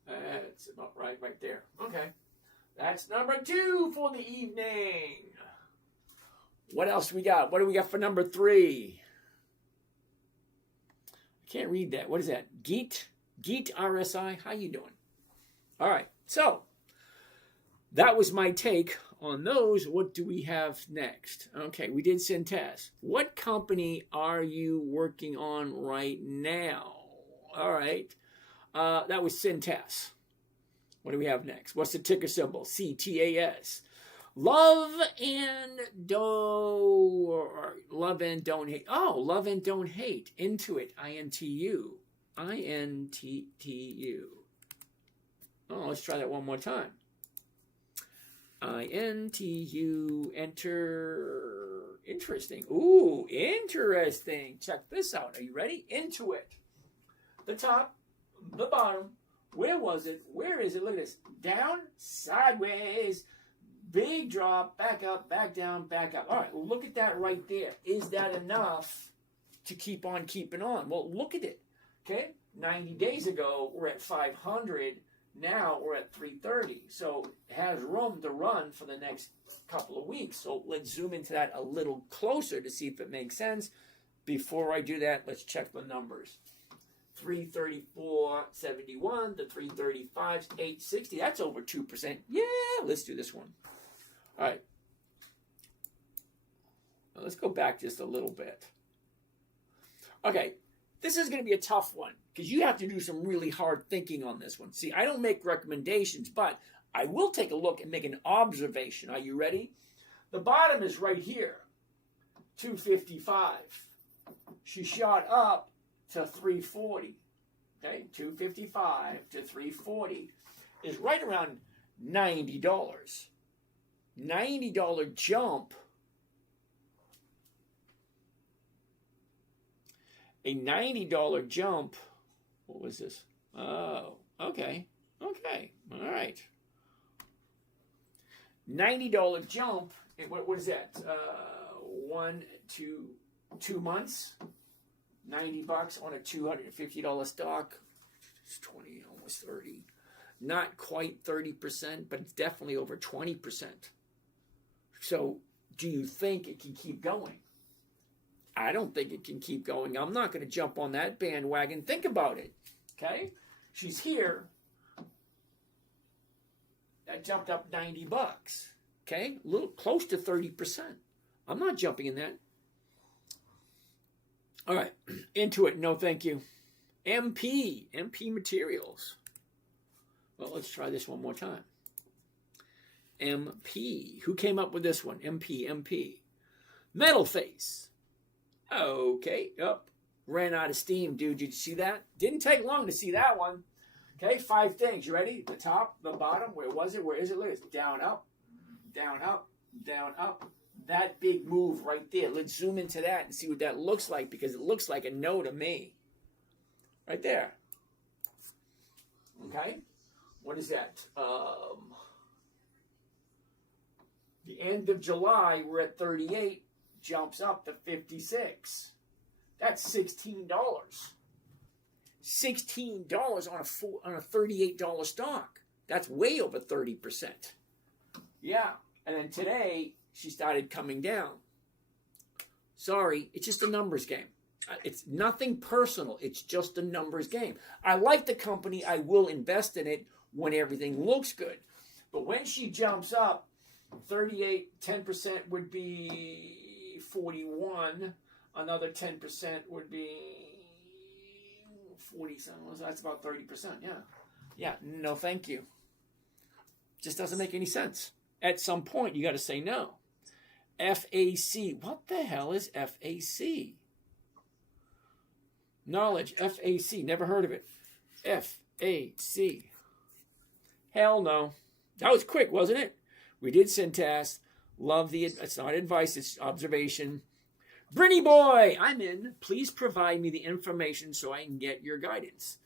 That's about right there. Okay. That's number 2 for the evening. What else we got? What do we got for number 3? I can't read that. What is that? Geet RSI. How you doing? All right. So that was my take on those. What do we have next? Okay, we did Syntax. What company are you working on right now? All right. That was Syntax. What do we have next? What's the ticker symbol? CTAS. Love and don't hate. Oh, love and don't hate. Intuit. INTU. INTTU. Oh, let's try that one more time. INTU. Enter. Interesting. Ooh, interesting. Check this out. Are you ready? Intuit. The top, the bottom. Where was it? Where is it? Look at this. Down, sideways, big drop, back up, back down, back up. All right, look at that right there. Is that enough to keep on keeping on? Well, look at it. Okay, 90 days ago, we're at 500. Now we're at 330. So it has room to run for the next couple of weeks. So let's zoom into that a little closer to see if it makes sense. Before I do that, let's check the numbers. 334.71. The 335's 860. That's over 2%. Yeah, let's do this one. All right. Now let's go back just a little bit. Okay, this is going to be a tough one because you have to do some really hard thinking on this one. See, I don't make recommendations, but I will take a look and make an observation. Are you ready? The bottom is right here, 255. She shot up to 340. Okay, 255 to 340 is right around $90. $90 jump. A $90 jump. What was this? Oh, okay. Okay. All right. $90 jump. What is that? 2 months. $90 on a $250 stock. It's 20, almost 30. Not quite 30%, but it's definitely over 20%. So, do you think it can keep going? I don't think it can keep going. I'm not going to jump on that bandwagon. Think about it. Okay? She's here. That jumped up $90. Okay? A little close to 30%. I'm not jumping in that. All right. Into it. No, thank you. MP Materials. Well, let's try this one more time. MP. Who came up with this one? MP. Metal Face. Okay, up. Ran out of steam, dude. Did you see that? Didn't take long to see that one. Okay, 5 things. You ready? The top, the bottom. Where was it? Where is it? Look, it's down, up, down, up, down, up. That big move right there. Let's zoom into that and see what that looks like because it looks like a no to me. Right there. Okay? What is that? The end of July, we're at 38. Jumps up to 56. That's $16. $16 on a $38 stock. That's way over 30%. Yeah. And then today, she started coming down. Sorry, it's just a numbers game. It's nothing personal. It's just a numbers game. I like the company. I will invest in it when everything looks good. But when she jumps up, 38, 10% would be 41. Another 10% would be 47. So that's about 30%. Yeah. Yeah. No, thank you. Just doesn't make any sense. At some point, you got to say no. FAC. What the hell is FAC? Knowledge. FAC. Never heard of it. FAC. Hell no. That was quick, wasn't it? We did syntax. Love the, it's not advice, it's observation. Brinny boy, I'm in. Please provide me the information so I can get your guidance.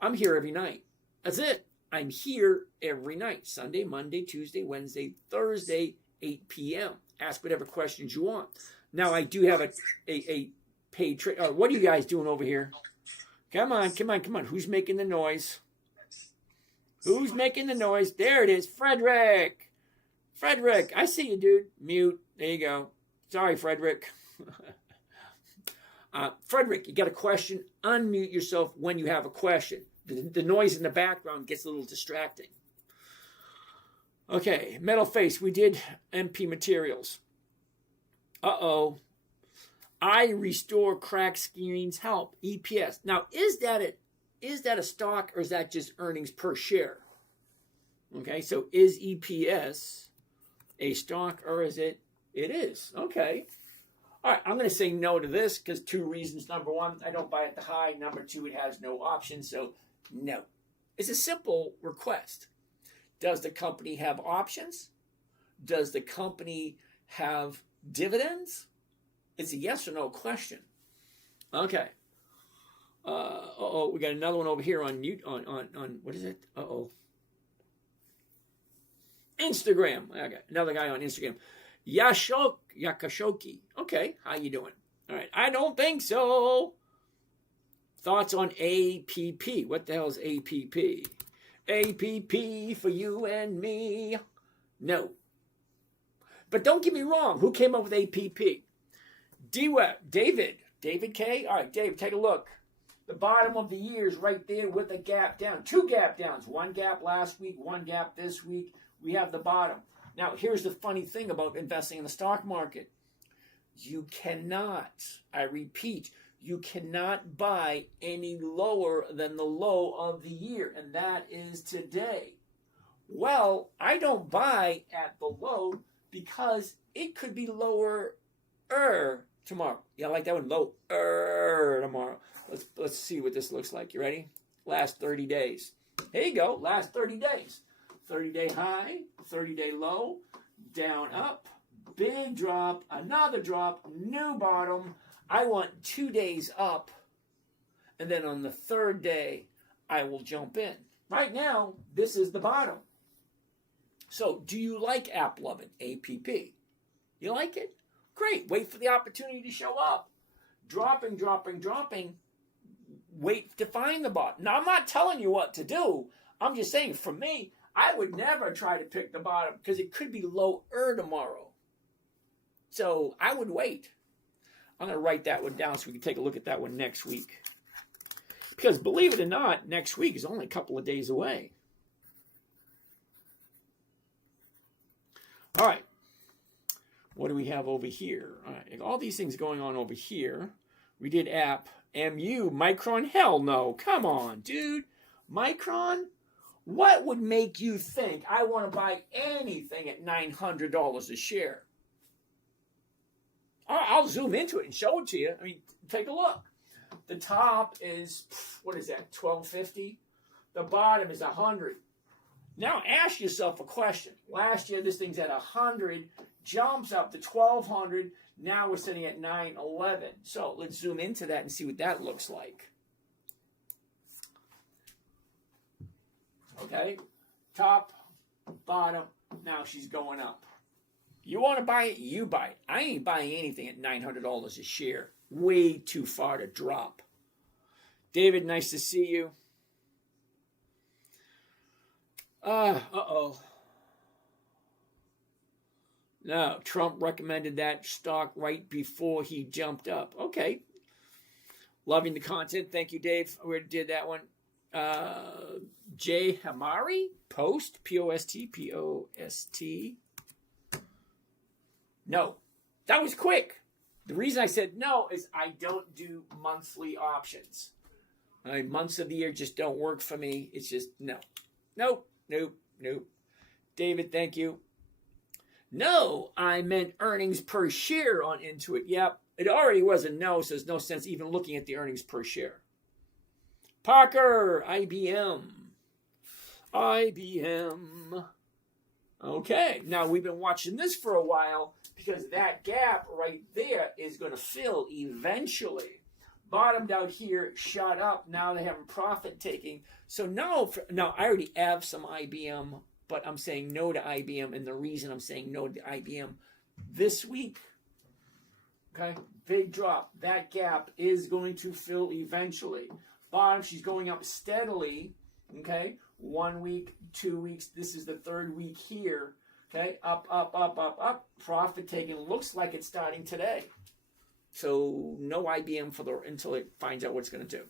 I'm here every night. That's it. I'm here every night. Sunday, Monday, Tuesday, Wednesday, Thursday, 8 p.m. Ask whatever questions you want. Now, I do have a paid trade. What are you guys doing over here? Come on. Who's making the noise? Who's making the noise? There it is. Frederick, I see you, dude. Mute. There you go. Sorry, Frederick. Frederick, you got a question? Unmute yourself when you have a question. The noise in the background gets a little distracting. Okay, Metal Face. We did MP Materials. Uh-oh. I restore crack screens help. EPS. Now, is that a stock or is that just earnings per share? Okay, so is EPS a stock or is it? It is. Okay. All right, I'm going to say no to this because 2 reasons. Number 1, I don't buy at the high. Number 2, it has no option, so no. It's a simple request. Does the company have options? Does the company have dividends? It's a yes or no question. Okay. We got another one over here on mute on what is it? Instagram. Okay, another guy on Instagram. Yakashoki. Okay, how you doing? All right, I don't think so. Thoughts on APP? What the hell is APP? APP for you and me. No. But don't get me wrong. Who came up with APP? David K. All right, Dave, take a look. The bottom of the year is right there with a gap down. 2 gap downs. 1 gap last week, 1 gap this week. We have the bottom. Now, here's the funny thing about investing in the stock market. You cannot, I repeat, you cannot buy any lower than the low of the year, and that is today. Well, I don't buy at the low because it could be lower tomorrow. Yeah, I like that one, lower tomorrow. Let's see what this looks like. You ready? Last 30 days. Here you go, last 30 days. 30-day high, 30-day low, down, up, big drop, another drop, new bottom. I want 2 days up, and then on the 3rd day, I will jump in. Right now, this is the bottom. So, do you like AppLovin, APP? You like it? Great. Wait for the opportunity to show up. Dropping. Wait to find the bottom. Now, I'm not telling you what to do. I'm just saying, for me, I would never try to pick the bottom because it could be lower tomorrow. So I would wait. I'm going to write that one down so we can take a look at that one next week. Because believe it or not, next week is only a couple of days away. All right. What do we have over here? All right. All these things going on over here. We did app, MU, Micron. Hell no. Come on, dude. Micron? What would make you think I want to buy anything at $900 a share? I'll zoom into it and show it to you. I mean, take a look. The top is, what is that, $12.50? The bottom is $100. Now ask yourself a question. Last year, this thing's at $100, jumps up to $1,200. Now we're sitting at $911. So let's zoom into that and see what that looks like. Okay, top, bottom, now she's going up. You want to buy it, you buy it. I ain't buying anything at $900 a share. Way too far to drop. David, nice to see you. Uh-oh. No, Trump recommended that stock right before he jumped up. Okay. Loving the content. Thank you, Dave. We already did that one. Jay Hamari, Post, P-O-S-T, P-O-S-T. No, that was quick. The reason I said no is I don't do monthly options. Months of the year just don't work for me. It's just no. Nope. David, thank you. No, I meant earnings per share on Intuit. Yep, it already was a no, so there's no sense even looking at the earnings per share. Parker, IBM. Okay, now we've been watching this for a while because that gap right there is going to fill eventually. Bottomed out here, shot up. Now they have a profit taking. So now I already have some IBM, but I'm saying no to IBM. And the reason I'm saying no to IBM this week, okay, big drop. That gap is going to fill eventually. Bottom, she's going up steadily, okay? 1 week, 2 weeks. This is the 3rd week here, okay? Up. Profit taking looks like it's starting today. So no IBM until it finds out what it's going to do.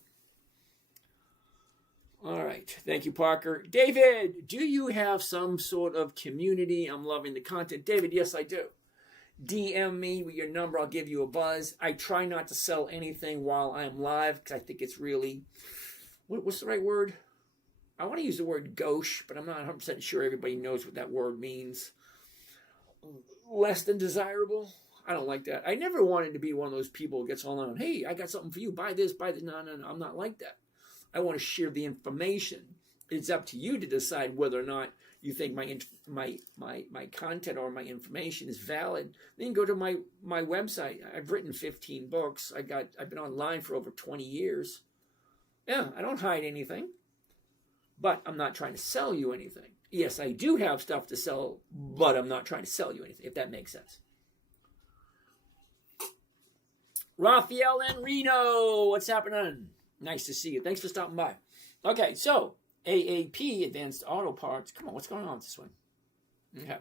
All right. Thank you, Parker. David, do you have some sort of community? I'm loving the content. David, yes, I do. DM me with your number. I'll give you a buzz. I try not to sell anything while I'm live because I think it's really, what's the right word? I want to use the word gauche, but I'm not 100% sure everybody knows what that word means. Less than desirable. I don't like that. I never wanted to be one of those people who gets all on, hey, I got something for you. Buy this, buy that. No. I'm not like that. I want to share the information. It's up to you to decide whether or not you think my content or my information is valid. Then go to my website. I've written 15 books. I've been online for over 20 years. Yeah, I don't hide anything. But I'm not trying to sell you anything. Yes, I do have stuff to sell, but I'm not trying to sell you anything, if that makes sense. Raphael and Reno, what's happening? Nice to see you. Thanks for stopping by. Okay, so AAP, Advanced Auto Parts. Come on, what's going on with this one? Okay.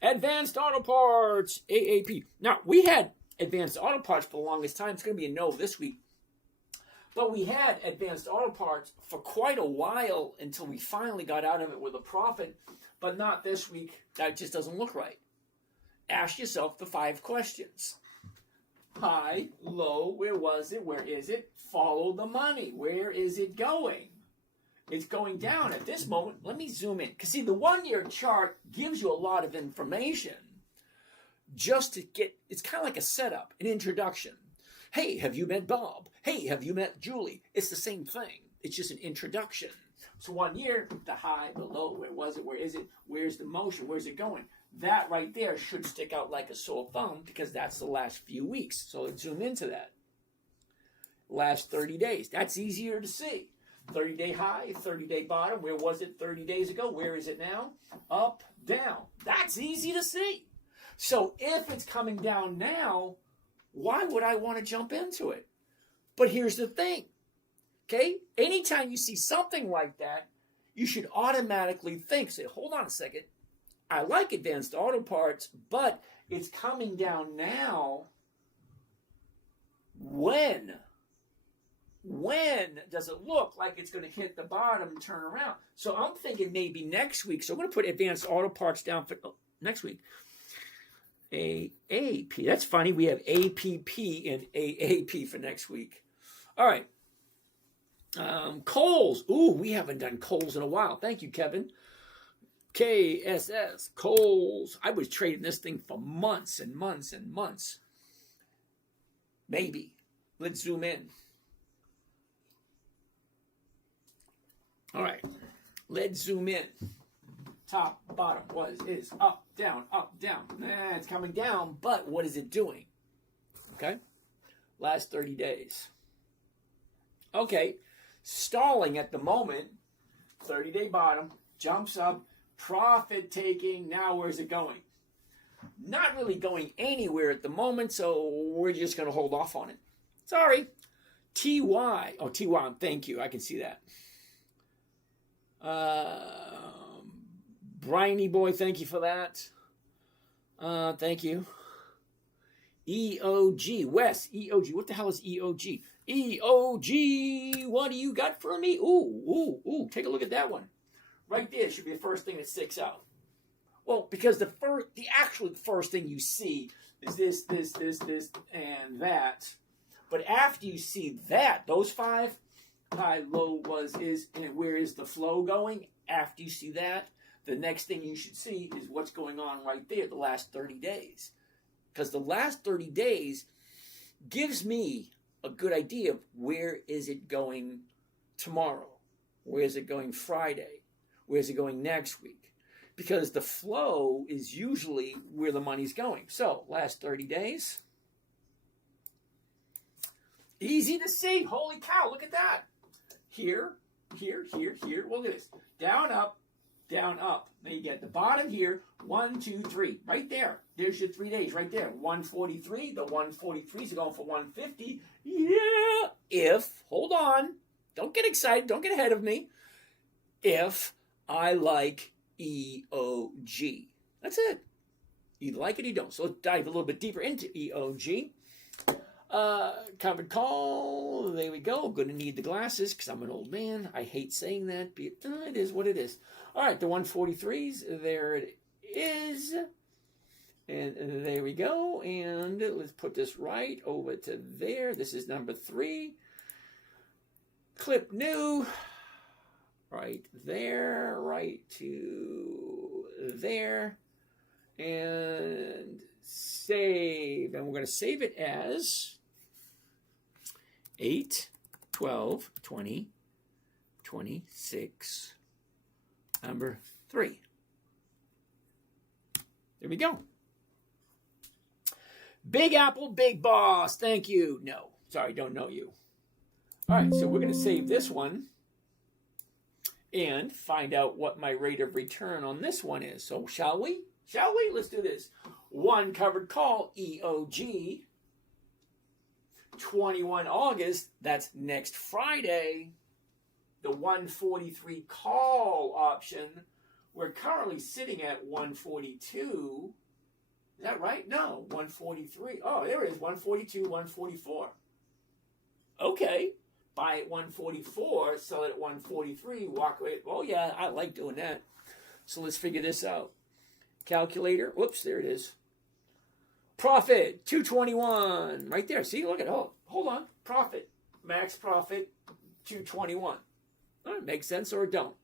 Advanced Auto Parts, AAP. Now, we had Advanced Auto Parts for the longest time. It's going to be a no this week. But we had Advanced Auto Parts for quite a while until we finally got out of it with a profit, but not this week. That just doesn't look right. Ask yourself the 5 questions. High, low, where was it? Where is it? Follow the money. Where is it going? It's going down at this moment. Let me zoom in. Because see, the 1-year chart gives you a lot of information just to get, it's kind of like a setup, an introduction. Hey, have you met Bob? Hey, have you met Julie? It's the same thing. It's just an introduction. So 1 year, the high, the low, where was it? Where is it? Where's the motion? Where's it going? That right there should stick out like a sore thumb because that's the last few weeks. So let's zoom into that. Last 30 days. That's easier to see. 30-day high, 30-day bottom. Where was it 30 days ago? Where is it now? Up, down. That's easy to see. So if it's coming down now, why would I want to jump into it? But here's the thing. Okay? Anytime you see something like that, you should automatically think, say, hold on a second. I like Advanced Auto Parts, but it's coming down now. When does it look like it's going to hit the bottom and turn around? So I'm thinking maybe next week. So I'm going to put Advanced Auto Parts down for next week. AAP. That's funny. We have APP and AAP for next week. All right. Coles. Ooh, we haven't done Coles in a while. Thank you, Kevin. KSS. Coles. I was trading this thing for months and months and months. Maybe. Let's zoom in. All right. Let's zoom in. Top, bottom, is up, down, up, down. It's coming down, but what is it doing? Okay. Last 30 days. Okay. Stalling at the moment. 30-day bottom. Jumps up. Profit taking. Now where's it going? Not really going anywhere at the moment, so we're just going to hold off on it. Sorry. TY. Oh, TY. Thank you. I can see that. Bryony boy, thank you for that. Thank you. EOG. Wes, EOG. What the hell is EOG? EOG, what do you got for me? Ooh. Take a look at that one. Right there should be the first thing that sticks out. Well, because the actual first thing you see is this, and that. But after you see that, those 5, high, low, was, is, and where is the flow going? After you see that, the next thing you should see is what's going on right there, the last 30 days. Because the last 30 days gives me a good idea of where is it going tomorrow? Where is it going Friday? Where is it going next week? Because the flow is usually where the money's going. So, last 30 days. Easy to see. Holy cow, look at that. Here. Look at this. Down, up. Then you get the bottom here. 1, 2, 3. Right there. There's your 3 days right there. 143. The 143s are going for 150. Yeah. If, hold on. Don't get excited. Don't get ahead of me. If I like EOG. That's it. You like it, you don't. So let's dive a little bit deeper into EOG. Covered call. There we go. Going to need the glasses because I'm an old man. I hate saying that, but it is what it is. All right, the 143s. There it is. And there we go. And let's put this right over to there. This is number 3. Clip new. Right there. Right to there. And save. And we're going to save it as 8, 12, 20, 26, number 3. There we go. Big Apple, Big Boss. Thank you. No. Sorry, don't know you. All right, so we're going to save this one and find out what my rate of return on this one is. So shall we? Shall we? Let's do this. 1 covered call, EOG. 21 August, that's next Friday. The 143 call option, we're currently sitting at 142. Is that right? No, 143. Oh, there it is, 142, 144. Okay, buy at 144, sell it at 143, walk away. Oh yeah, I like doing that. So let's figure this out. Calculator. Whoops, there it is. Profit, 221. Right there. See, look at it. Oh, hold on. Profit. Max profit, 221. It makes sense or it don't.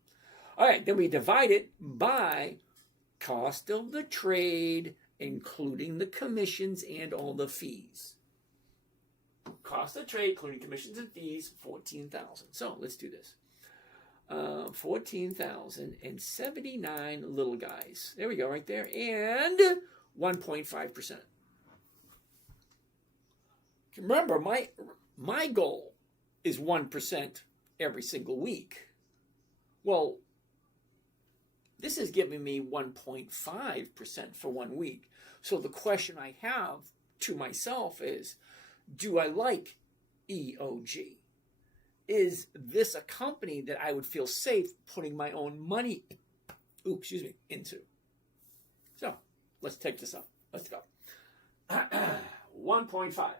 All right, then we divide it by cost of the trade, including the commissions and all the fees. Cost of trade, including commissions and fees, 14,000. So let's do this. 14,079 little guys. There we go, right there. And 1.5%. Remember, my goal is 1% every single week. Well, this is giving me 1.5% for 1 week. So the question I have to myself is, do I like EOG? Is this a company that I would feel safe putting my own money, into? So let's take this up. Let's go. 1.5.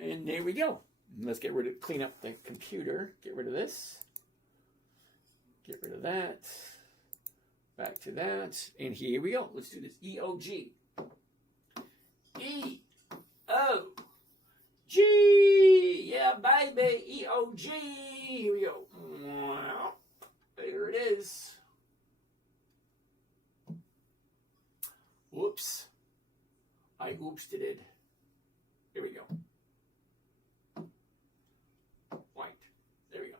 And there we go. Let's clean up the computer. Get rid of this. Get rid of that. Back to that. And here we go. Let's do this. EOG. EOG. Yeah, baby. EOG. Here we go. There it is. Whoops. I oopsed it. Here we go. White. There we go.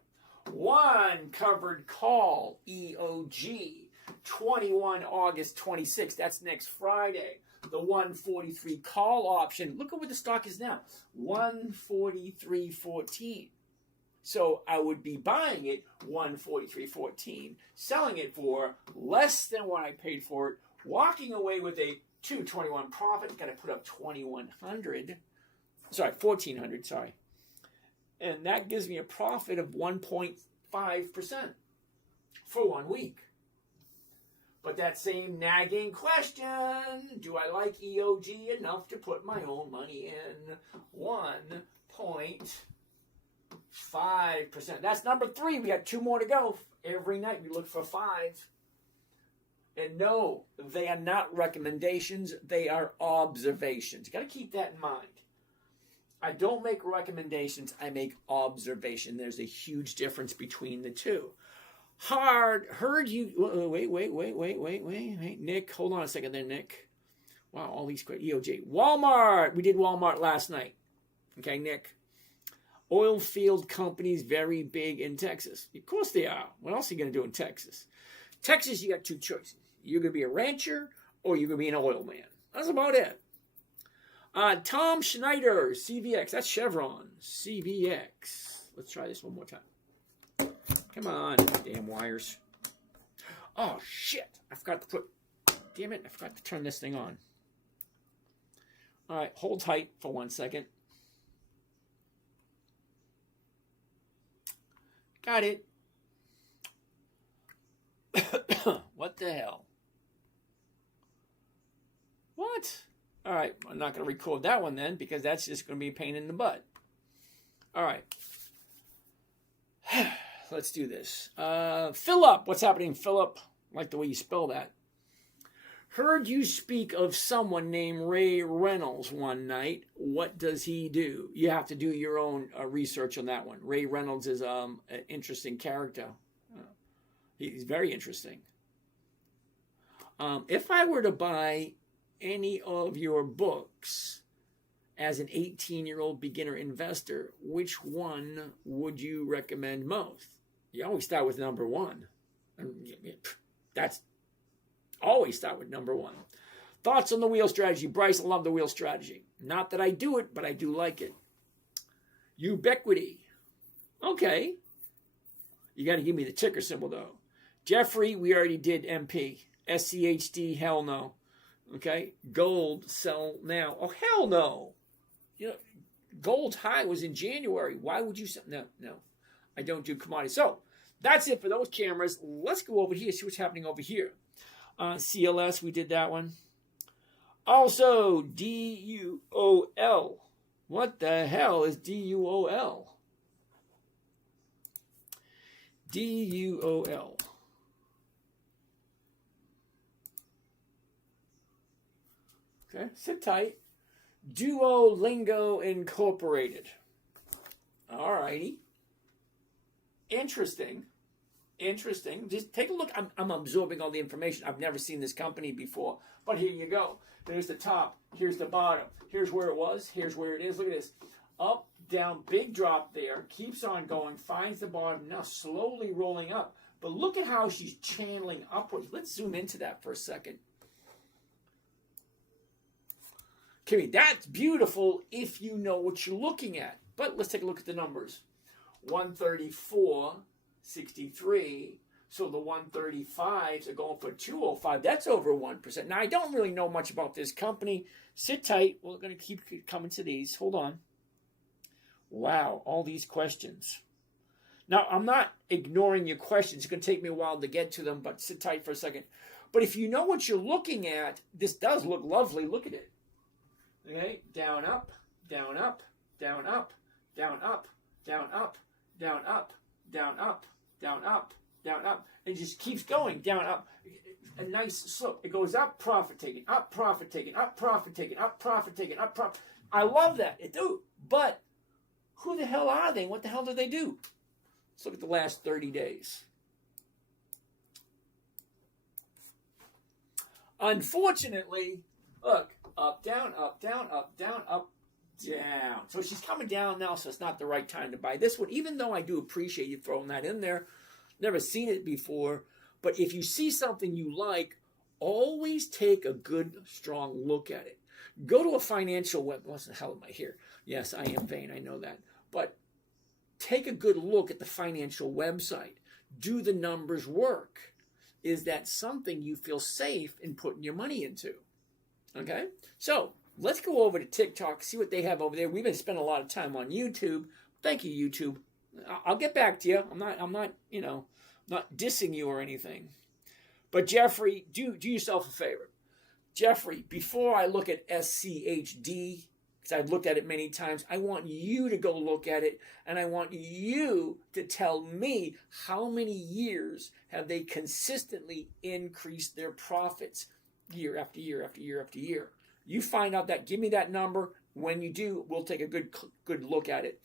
One covered call, EOG, 21 August 26. That's next Friday. The 143 call option. Look at what the stock is now. 143.14. So I would be buying it 143.14, selling it for less than what I paid for it, walking away with a 221 profit. Got to put up 1,100. Sorry, 1,400. Sorry. And that gives me a profit of 1.5% for 1 week. But that same nagging question, do I like EOG enough to put my own money in? 1.5%. That's number 3. We got 2 more to go. Every night we look for 5. And no, they are not recommendations. They are observations. You got to keep that in mind. I don't make recommendations. I make observation. There's a huge difference between the two. Heard you. Wait. Nick, hold on a second there, Nick. Wow, all these great EOG. Walmart. We did Walmart last night. Okay, Nick. Oil field companies very big in Texas. Of course they are. What else are you going to do in Texas? Texas, you got 2 choices. You're going to be a rancher or you're going to be an oil man. That's about it. Tom Schneider, CVX. That's Chevron. CVX. Let's try this one more time. Come on, damn wires. Oh, shit. Damn it, I forgot to turn this thing on. All right, hold tight for 1 second. Got it. What the hell? What? All right, I'm not going to record that one then because that's just going to be a pain in the butt. All right. Let's do this. Philip, what's happening, Philip? I like the way you spell that. Heard you speak of someone named Ray Reynolds one night. What does he do? You have to do your own research on that one. Ray Reynolds is an interesting character. He's very interesting. If I were to buy any of your books as an 18-year-old beginner investor, which one would you recommend most? You always start with number 1. That's always start with number 1. Thoughts on the wheel strategy? Bryce, I love the wheel strategy. Not that I do it, but I do like it. Ubiquity. Okay. You got to give me the ticker symbol, though. Jeffrey, we already did MP. SCHD, hell no. Okay. Gold, sell now. Oh, hell no. You know, gold's high was in January. Why would you sell? No. I don't do commodities. So, that's it for those cameras. Let's go over here, see what's happening over here. CLS, we did that one. Also, DUOL. What the hell is DUOL? DUOL. Okay, sit tight. Duolingo Incorporated. All righty. Interesting. Just take a look. I'm absorbing all the information. I've never seen this company before. But here you go. There's the top. Here's the bottom. Here's where it was. Here's where it is. Look at this. Up, down, big drop there. Keeps on going. Finds the bottom. Now slowly rolling up. But look at how she's channeling upwards. Let's zoom into that for a second. Okay, that's beautiful if you know what you're looking at. But let's take a look at the numbers. 134.63. So the 135s are going for 205. That's over 1%. Now, I don't really know much about this company. Sit tight. We're going to keep coming to these. Hold on. Wow, all these questions. Now, I'm not ignoring your questions. It's going to take me a while to get to them, but sit tight for a second. But if you know what you're looking at, this does look lovely. Look at it. Okay, down, up, down, up, down, up, down, up, down, up, down, up, down, up, down, up, down, up. It just keeps going down, up. A nice slope. It goes up, profit taking, up, profit taking, up, profit taking, up, profit taking, up, profit. I love that. It do. But who the hell are they? What the hell do they do? Let's look at the last 30 days. Unfortunately, look, up, down, up, down, up, down, up, down. So she's coming down now, so it's not the right time to buy this one, even though I do appreciate you throwing that in there. Never seen it before. But if you see something you like, always take a good, strong look at it. Go to a financial web. What the hell am I here? Yes, I am vain. I know that. But take a good look at the financial website. Do the numbers work? Is that something you feel safe in putting your money into? Okay? So let's go over to TikTok, see what they have over there. We've been spending a lot of time on YouTube. Thank you, YouTube. I'll get back to you. I'm not, not dissing you or anything. But Jeffrey, do yourself a favor. Jeffrey, before I look at SCHD, because I've looked at it many times, I want you to go look at it, and I want you to tell me how many years have they consistently increased their profits year after year after year after year. You find out that, give me that number. When you do, we'll take a good look at it.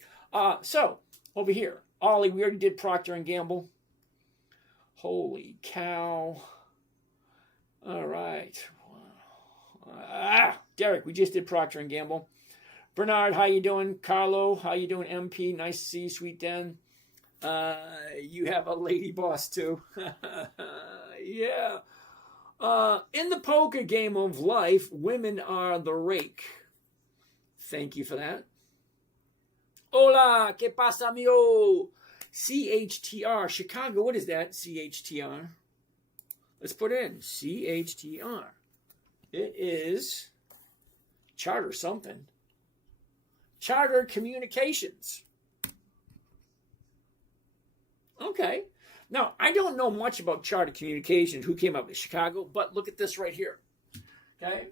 So, over here, Ollie, we already did Procter & Gamble. Holy cow. All right. Derek, we just did Procter & Gamble. Bernard, how you doing? Carlo, how you doing? MP, nice to see you, Sweet Den. You have a lady boss, too. Yeah. In the poker game of life, women are the rake. Thank you for that. Hola, ¿qué pasa, amigo? CHTR, Chicago, what is that? CHTR. Let's put it in. CHTR. It is Charter something. Charter Communications. Okay. Now, I don't know much about Charter Communications, who came up with Chicago, but look at this right here. Okay?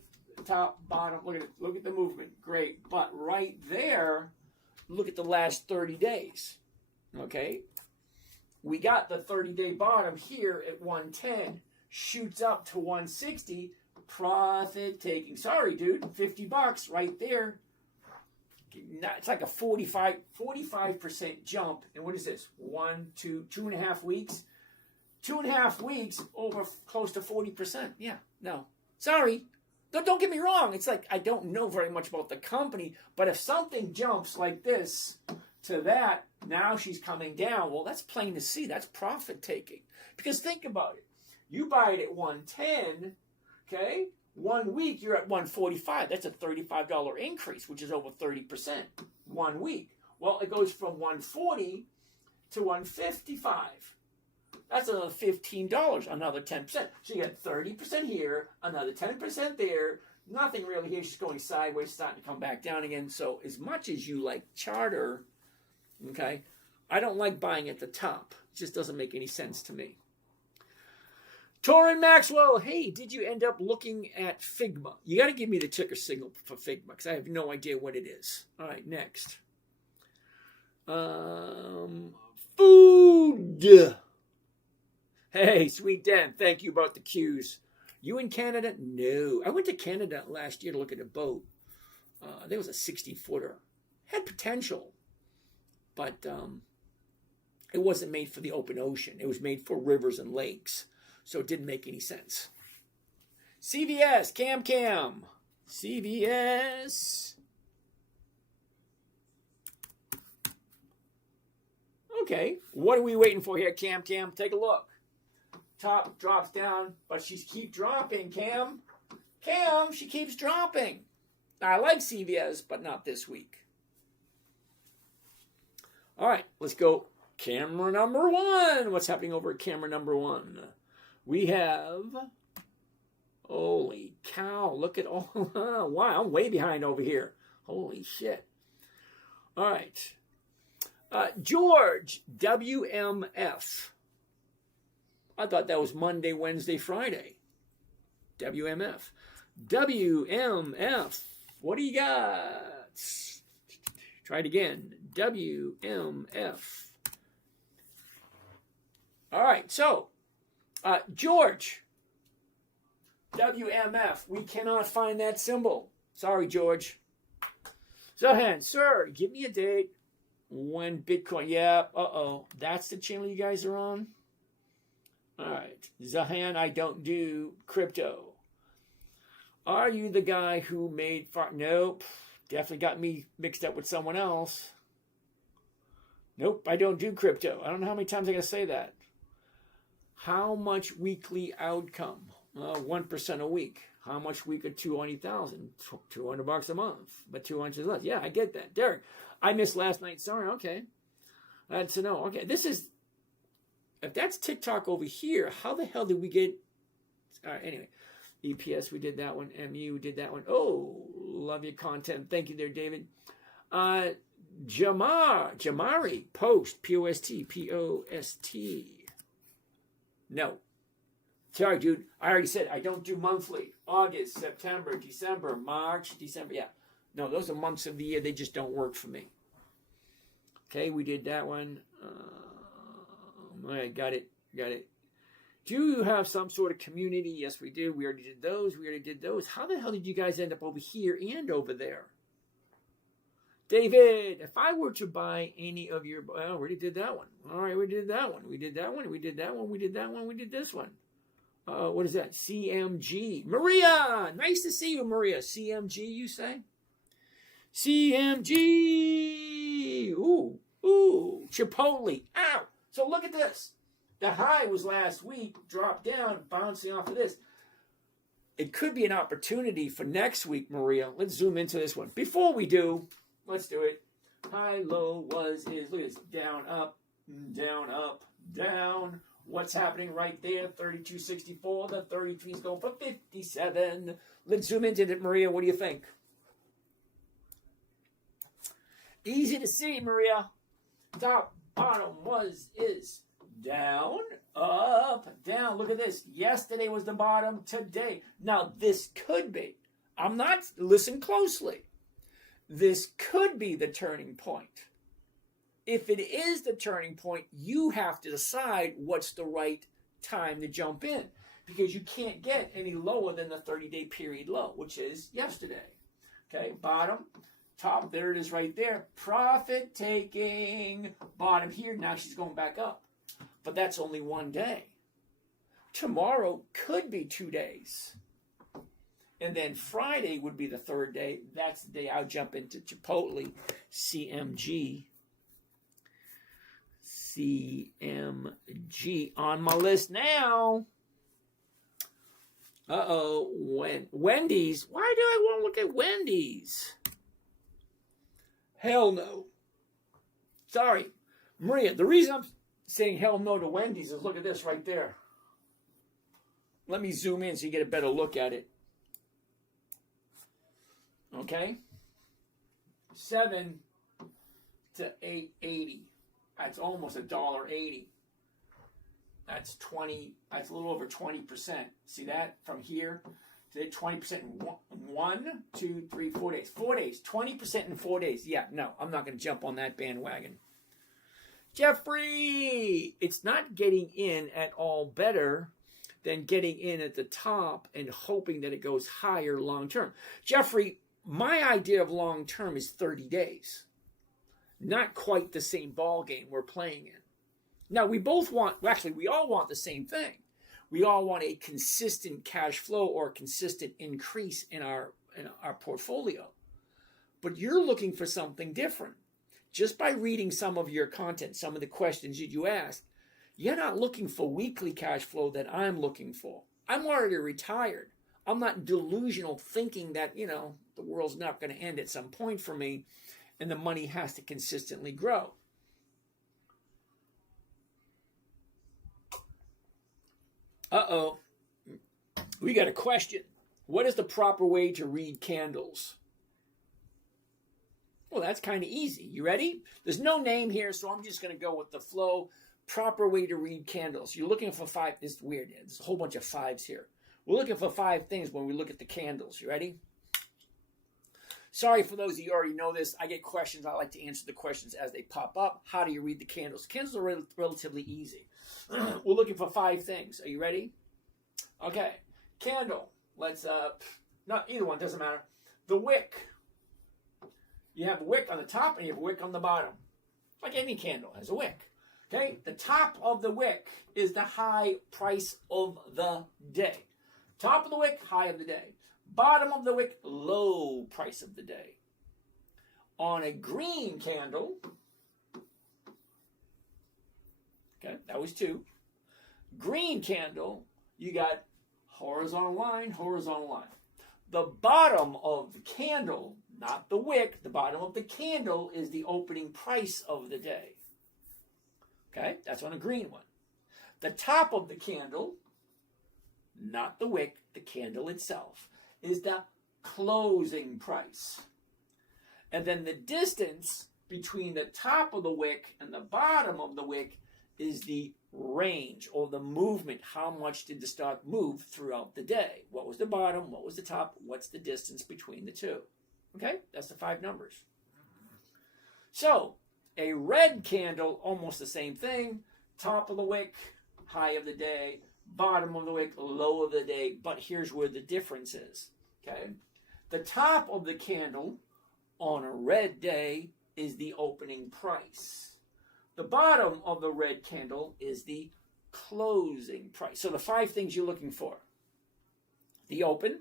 Top, bottom, look at the movement. Great. But right there, look at the last 30 days. Okay? We got the 30-day bottom here at 110, shoots up to 160, profit taking. Sorry, dude, $50 right there. It's like a 45% jump. And what is this? 2.5 weeks? 2.5 weeks over close to 40%. Yeah, no. Sorry. Don't get me wrong. It's like I don't know very much about the company, but if something jumps like this to that, now she's coming down. Well, that's plain to see. That's profit taking. Because think about it. You buy it at 110, okay? 1 week, you're at 145. That's a $35 increase, which is over 30%. 1 week. Well, it goes from 140 to 155. That's another $15, another 10%. So you get 30% here, another 10% there. Nothing really here. She's going sideways, starting to come back down again. So as much as you like Charter, okay, I don't like buying at the top. just doesn't make any sense to me. Torrin Maxwell, hey, did you end up looking at Figma? You got to give me the ticker signal for Figma because I have no idea what it is. All right, next. Food. Hey, Sweet Dan, thank you about the cues. You in Canada? No. I went to Canada last year to look at a boat. There was a 60-footer. Had potential, but it wasn't made for the open ocean. It was made for rivers and lakes, so it didn't make any sense. CVS, Cam. CVS. Okay, what are we waiting for here, Cam? Take a look. Top drops down, but she keeps dropping, Cam, she keeps dropping. I like CVS, but not this week. All right, let's go. Camera number one. What's happening over at camera number one? We have, holy cow, look at all, wow, I'm way behind over here. Holy shit. All right. George, WMF. I thought that was Monday, Wednesday, Friday. WMF. WMF. What do you got? Try it again. WMF. All right, so, George, WMF. We cannot find that symbol. Sorry, George. Zohan, sir, give me a date when Bitcoin. Yeah, that's the channel you guys are on? All right. Zahan, I don't do crypto. Are you the guy who made... Nope. Definitely got me mixed up with someone else. Nope, I don't do crypto. I don't know how many times I got to say that. How much weekly outcome? 1% a week. How much week of 200,000? $200 a month. But 200 is less. Yeah, I get that. Derek, I missed last night. Sorry, okay. That's to know. Okay, this is... If that's TikTok over here, how the hell did we get... All right, anyway. EPS, we did that one. MU, did that one. Oh, love your content. Thank you there, David. Jamari, Post, P-O-S-T, P-O-S-T. No. Sorry, dude. I already said I don't do monthly. August, September, December, March, December. Yeah. No, those are months of the year. They just don't work for me. Okay, we did that one. All right, got it. Do you have some sort of community? Yes, we do. We already did those. How the hell did you guys end up over here and over there? David, if I were to buy any of your... I already did that one. All right, we did that one. We did that one. We did this one. What is that? CMG. Maria! Nice to see you, Maria. CMG, you say? CMG! Ooh. Chipotle. Ow! So look at this. The high was last week, dropped down, bouncing off of this. It could be an opportunity for next week, Maria. Let's zoom into this one. Before we do, let's do it. High, low, is. Look at this. Down, up, down. What's happening right there? 32.64. The 33 is going for 57. Let's zoom into it, Maria. What do you think? Easy to see, Maria. Top, bottom, is. Down, up, down. Look at this. Yesterday was the bottom. Today. Now, this could be. Listen closely. This could be the turning point. If it is the turning point, you have to decide what's the right time to jump in. Because you can't get any lower than the 30-day period low, which is yesterday. Okay, bottom, top, there it is right there. Profit taking. Bottom here, now she's going back up. But that's only one day. Tomorrow could be 2 days. And then Friday would be the third day. That's the day I'll jump into Chipotle. CMG on my list now. Wendy's. Why do I want to look at Wendy's? Hell no. Sorry. Maria, the reason I'm saying hell no to Wendy's is look at this right there. Let me zoom in so you get a better look at it. Okay? 7 to 8.80. That's almost $1.80. That's 20. That's a little over 20%. See that from here to 20% in 1, 2, 3, 4 days. 4 days. 20% in 4 days. Yeah, no, I'm not going to jump on that bandwagon. Jeffrey, it's not getting in at all better than getting in at the top and hoping that it goes higher long term. Jeffrey, my idea of long term is 30 days. Not quite the same ball game we're playing in. Now, we all want the same thing. We all want a consistent cash flow or a consistent increase in our portfolio. But you're looking for something different. Just by reading some of your content, some of the questions that you ask, you're not looking for weekly cash flow that I'm looking for. I'm already retired. I'm not delusional thinking that, the world's not going to end at some point for me and the money has to consistently grow. Uh-oh. We got a question. What is the proper way to read candles? Well, that's kind of easy. You ready? There's no name here, so I'm just going to go with the flow. Proper way to read candles. You're looking for 5. It's weird. There's a whole bunch of 5s here. We're looking for 5 things when we look at the candles. You ready? Sorry for those of you who already know this. I get questions. I like to answer the questions as they pop up. How do you read the candles? Candles are relatively easy. We're looking for 5 things. Are you ready? Okay. Candle. Let's, not either one. Doesn't matter. The wick. You have a wick on the top and you have a wick on the bottom. Like any candle has a wick. Okay? The top of the wick is the high price of the day. Top of the wick, high of the day. Bottom of the wick, low price of the day. On a green candle, okay, that was 2. Green candle, you got horizontal line, horizontal line. The bottom of the candle, not the wick, the bottom of the candle is the opening price of the day. Okay, that's on a green one. The top of the candle, not the wick, the candle itself, is the closing price. And then the distance between the top of the wick and the bottom of the wick is the range or the movement. How much did the stock move throughout the day? What was the bottom? What was the top? What's the distance between the two? Okay, that's the 5 numbers. So, a red candle, almost the same thing. Top of the wick, high of the day. Bottom of the wick, low of the day. But here's where the difference is. Okay, the top of the candle on a red day is the opening price. The bottom of the red candle is the closing price. So the 5 things you're looking for: the open,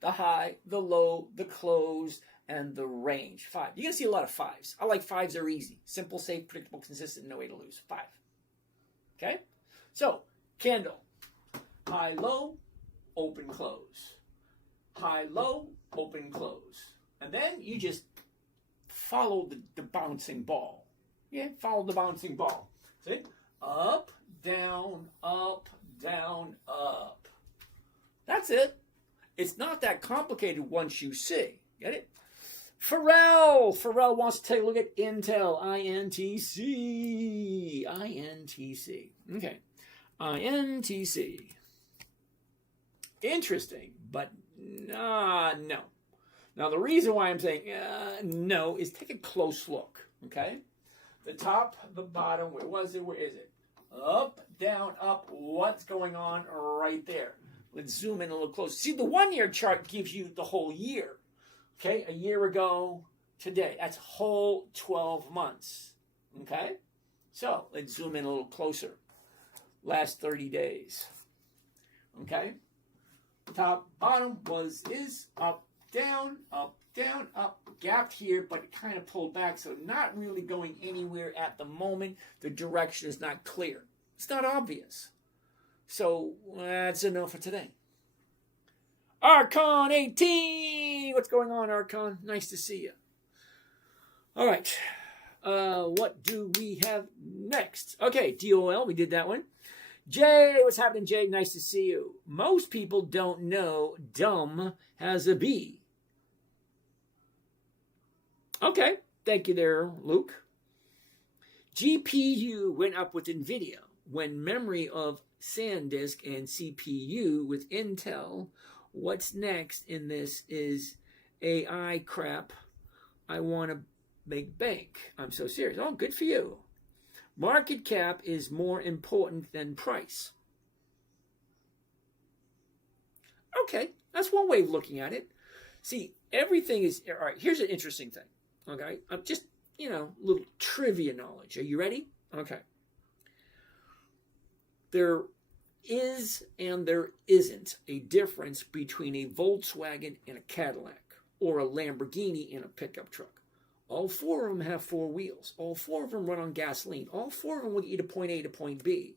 the high, the low, the close, and the range. 5. You're going to see a lot of 5s. I like 5s. They're easy. Simple, safe, predictable, consistent, no way to lose. 5. Okay? So, candle. High, low, open, close. High, low, open, close. And then you just follow the bouncing ball. Yeah, follow the bouncing ball. See? Up, down, up, down, up. That's it. It's not that complicated once you see. Get it? Pharrell wants to take a look at Intel. INTC. Okay. INTC. Interesting, but no. Now, the reason why I'm saying no is take a close look, okay? The top, the bottom, where was it? Where is it? Up, down, up. What's going on right there? Let's zoom in a little closer. See, the 1-year chart gives you the whole year, okay? A year ago, today. That's whole 12 months, okay? So, let's zoom in a little closer. Last 30 days, okay? Top, bottom is up, down, up, gapped here, but it kind of pulled back, so not really going anywhere at the moment. The direction is not clear. It's not obvious. So that's enough for today. Archon 18! What's going on, Archon? Nice to see you. All right. What do we have next? Okay, DOL, we did that one. Jay, what's happening, Jay? Nice to see you. Most people don't know dumb has a B. Okay, thank you there, Luke. GPU went up with NVIDIA. when memory of SanDisk and CPU with Intel, what's next in this is AI crap. I want to make bank. I'm so serious. Oh, good for you. Market cap is more important than price. Okay, that's one way of looking at it. See, everything is, all right, here's an interesting thing. Okay, I'm just, little trivia knowledge. Are you ready? Okay. There is and there isn't a difference between a Volkswagen and a Cadillac, or a Lamborghini and a pickup truck. All four of them have four wheels. All four of them run on gasoline. All four of them will get you to point A to point B.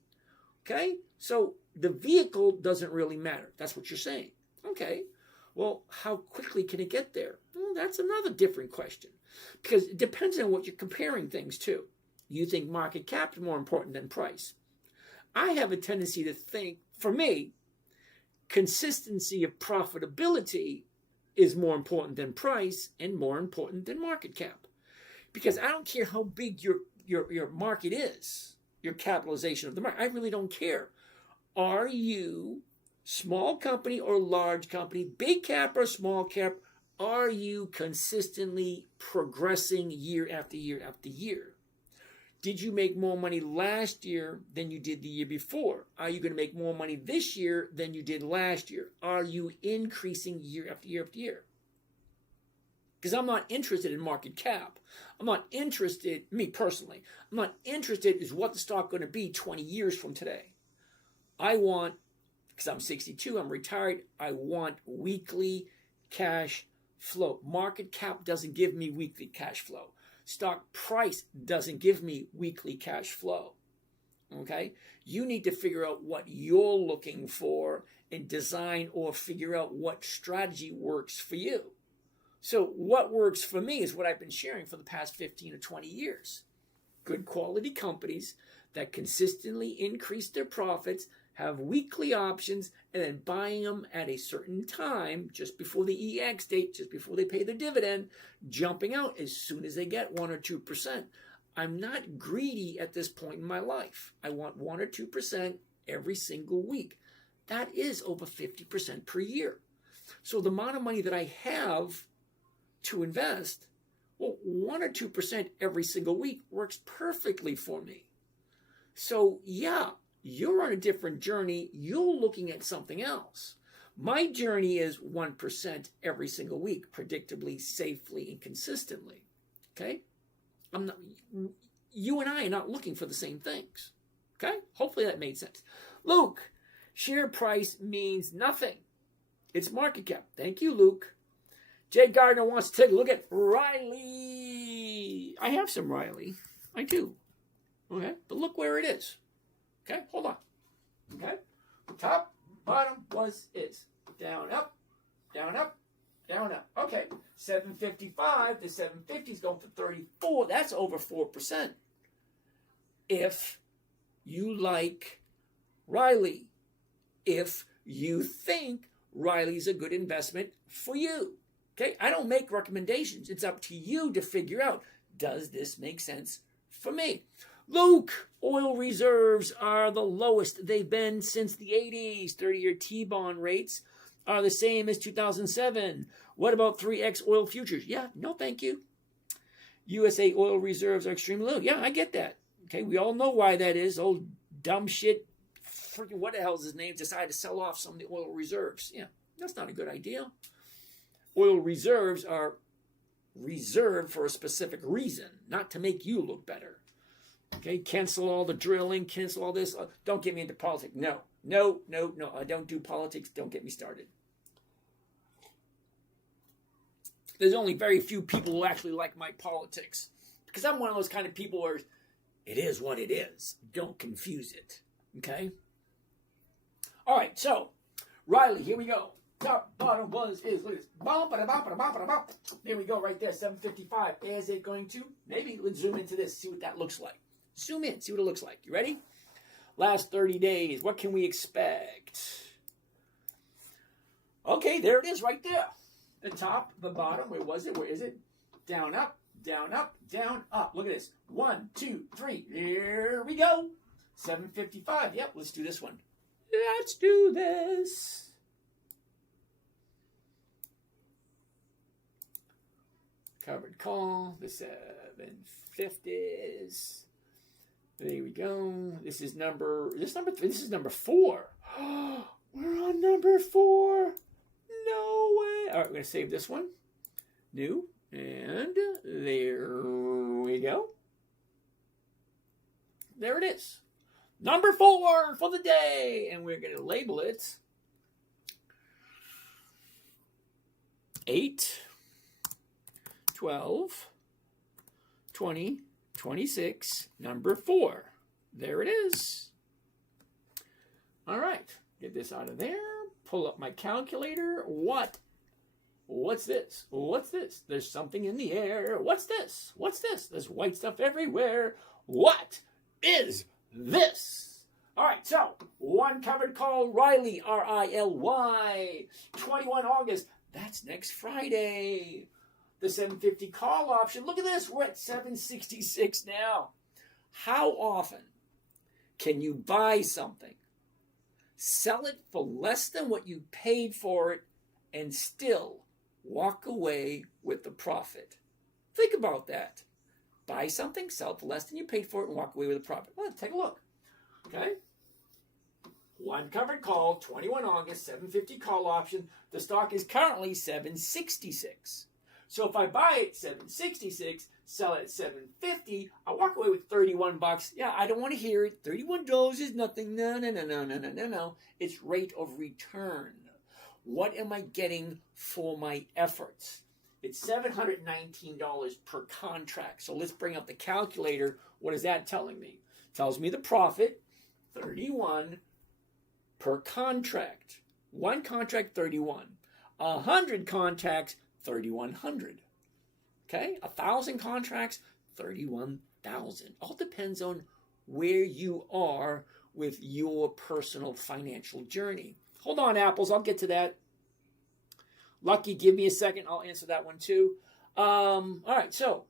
Okay? So the vehicle doesn't really matter. That's what you're saying. Okay. Well, how quickly can it get there? Well, that's another different question. Because it depends on what you're comparing things to. You think market cap is more important than price. I have a tendency to think, for me, consistency of profitability is more important than price and more important than market cap. Because I don't care how big your market is, your capitalization of the market. I really don't care. Are you small company or large company, big cap or small cap? Are you consistently progressing year after year after year? Did you make more money last year than you did the year before? Are you going to make more money this year than you did last year? Are you increasing year after year after year? Because I'm not interested in market cap. I'm not interested, me personally, I'm not interested in what the stock going to be 20 years from today. I want, because I'm 62, I'm retired, I want weekly cash flow. Market cap doesn't give me weekly cash flow. Stock price doesn't give me weekly cash flow. Okay? You need to figure out what you're looking for and design or figure out what strategy works for you. So what works for me is what I've been sharing for the past 15 or 20 years. Good quality companies that consistently increase their profits, have weekly options, and then buying them at a certain time, just before the EX date, just before they pay their dividend, jumping out as soon as they get 1 or 2%. I'm not greedy at this point in my life. I want 1 or 2% every single week. That is over 50% per year. So the amount of money that I have to invest, well, 1 or 2% every single week works perfectly for me. So yeah, you're on a different journey. You're looking at something else. My journey is 1% every single week, predictably, safely, and consistently. Okay? You and I are not looking for the same things. Okay? Hopefully that made sense. Luke, share price means nothing. It's market cap. Thank you, Luke. Jay Gardner wants to take a look at Riley. I have some Riley. I do. Okay? But look where it is. Okay, hold on. Okay, top, bottom was is. Down, up, down, up, down, up. Okay, 755 to 750 is going for 34. That's over 4%. If you like Riley, if you think Riley's a good investment for you. Okay, I don't make recommendations. It's up to you to figure out, does this make sense for me? Luke, oil reserves are the lowest they've been since the 80s. 30-year T-bond rates are the same as 2007. What about 3X oil futures? Yeah, no thank you. USA oil reserves are extremely low. Yeah, I get that. Okay, we all know why that is. Old dumb shit, freaking what the hell is his name, decided to sell off some of the oil reserves. Yeah, that's not a good idea. Oil reserves are reserved for a specific reason, not to make you look better. Okay, cancel all the drilling, cancel all this. Don't get me into politics. No. I don't do politics. Don't get me started. There's only very few people who actually like my politics. Because I'm one of those kind of people where it is what it is. Don't confuse it. Okay? All right, so, Riley, here we go. Top, bottom, was, is, look at this. There we go, right there, 755. Is it going to? Maybe let's zoom into this, see what that looks like. Zoom in, see what it looks like. You ready? Last 30 days, what can we expect? Okay, there it is right there. The top, the bottom, where was it? Where is it? Down, up, down, up, down, up. Look at this. 1, 2, 3. Here we go. 755. Yep, let's do this one. Let's do this. Covered call. The 750s. There we go. This is number 3. This is number 4. We're on number 4. No way. All right, we're going to save this one. New. And there we go. There it is. Number 4 for the day. And we're going to label it 8, 12, 20, 26, number 4. There it is. All right. Get this out of there. Pull up my calculator. What's this? What's this? There's something in the air. What's this? What's this? There's white stuff everywhere. What is this? All right, so one covered call, Riley, R-I-L-Y, 21 August. That's next Friday. The 750 call option. Look at this. We're at 766 now. How often can you buy something, sell it for less than what you paid for it, and still walk away with the profit? Think about that. Buy something, sell it for less than you paid for it, and walk away with a profit. Well, let's take a look. Okay? One covered call, 21 August, 750 call option. The stock is currently 766. So if I buy it 766, sell it at 750, I walk away with 31 bucks. Yeah, I don't want to hear it. $31 is nothing. No. It's rate of return. What am I getting for my efforts? It's $719 per contract. So let's bring up the calculator. What is that telling me? It tells me the profit, 31 per contract. One contract, 31. 100 contracts, 3,100. Okay? 1,000 contracts, 31,000. All depends on where you are with your personal financial journey. Hold on, Apples. I'll get to that. Lucky, give me a second. I'll answer that one too. All right, so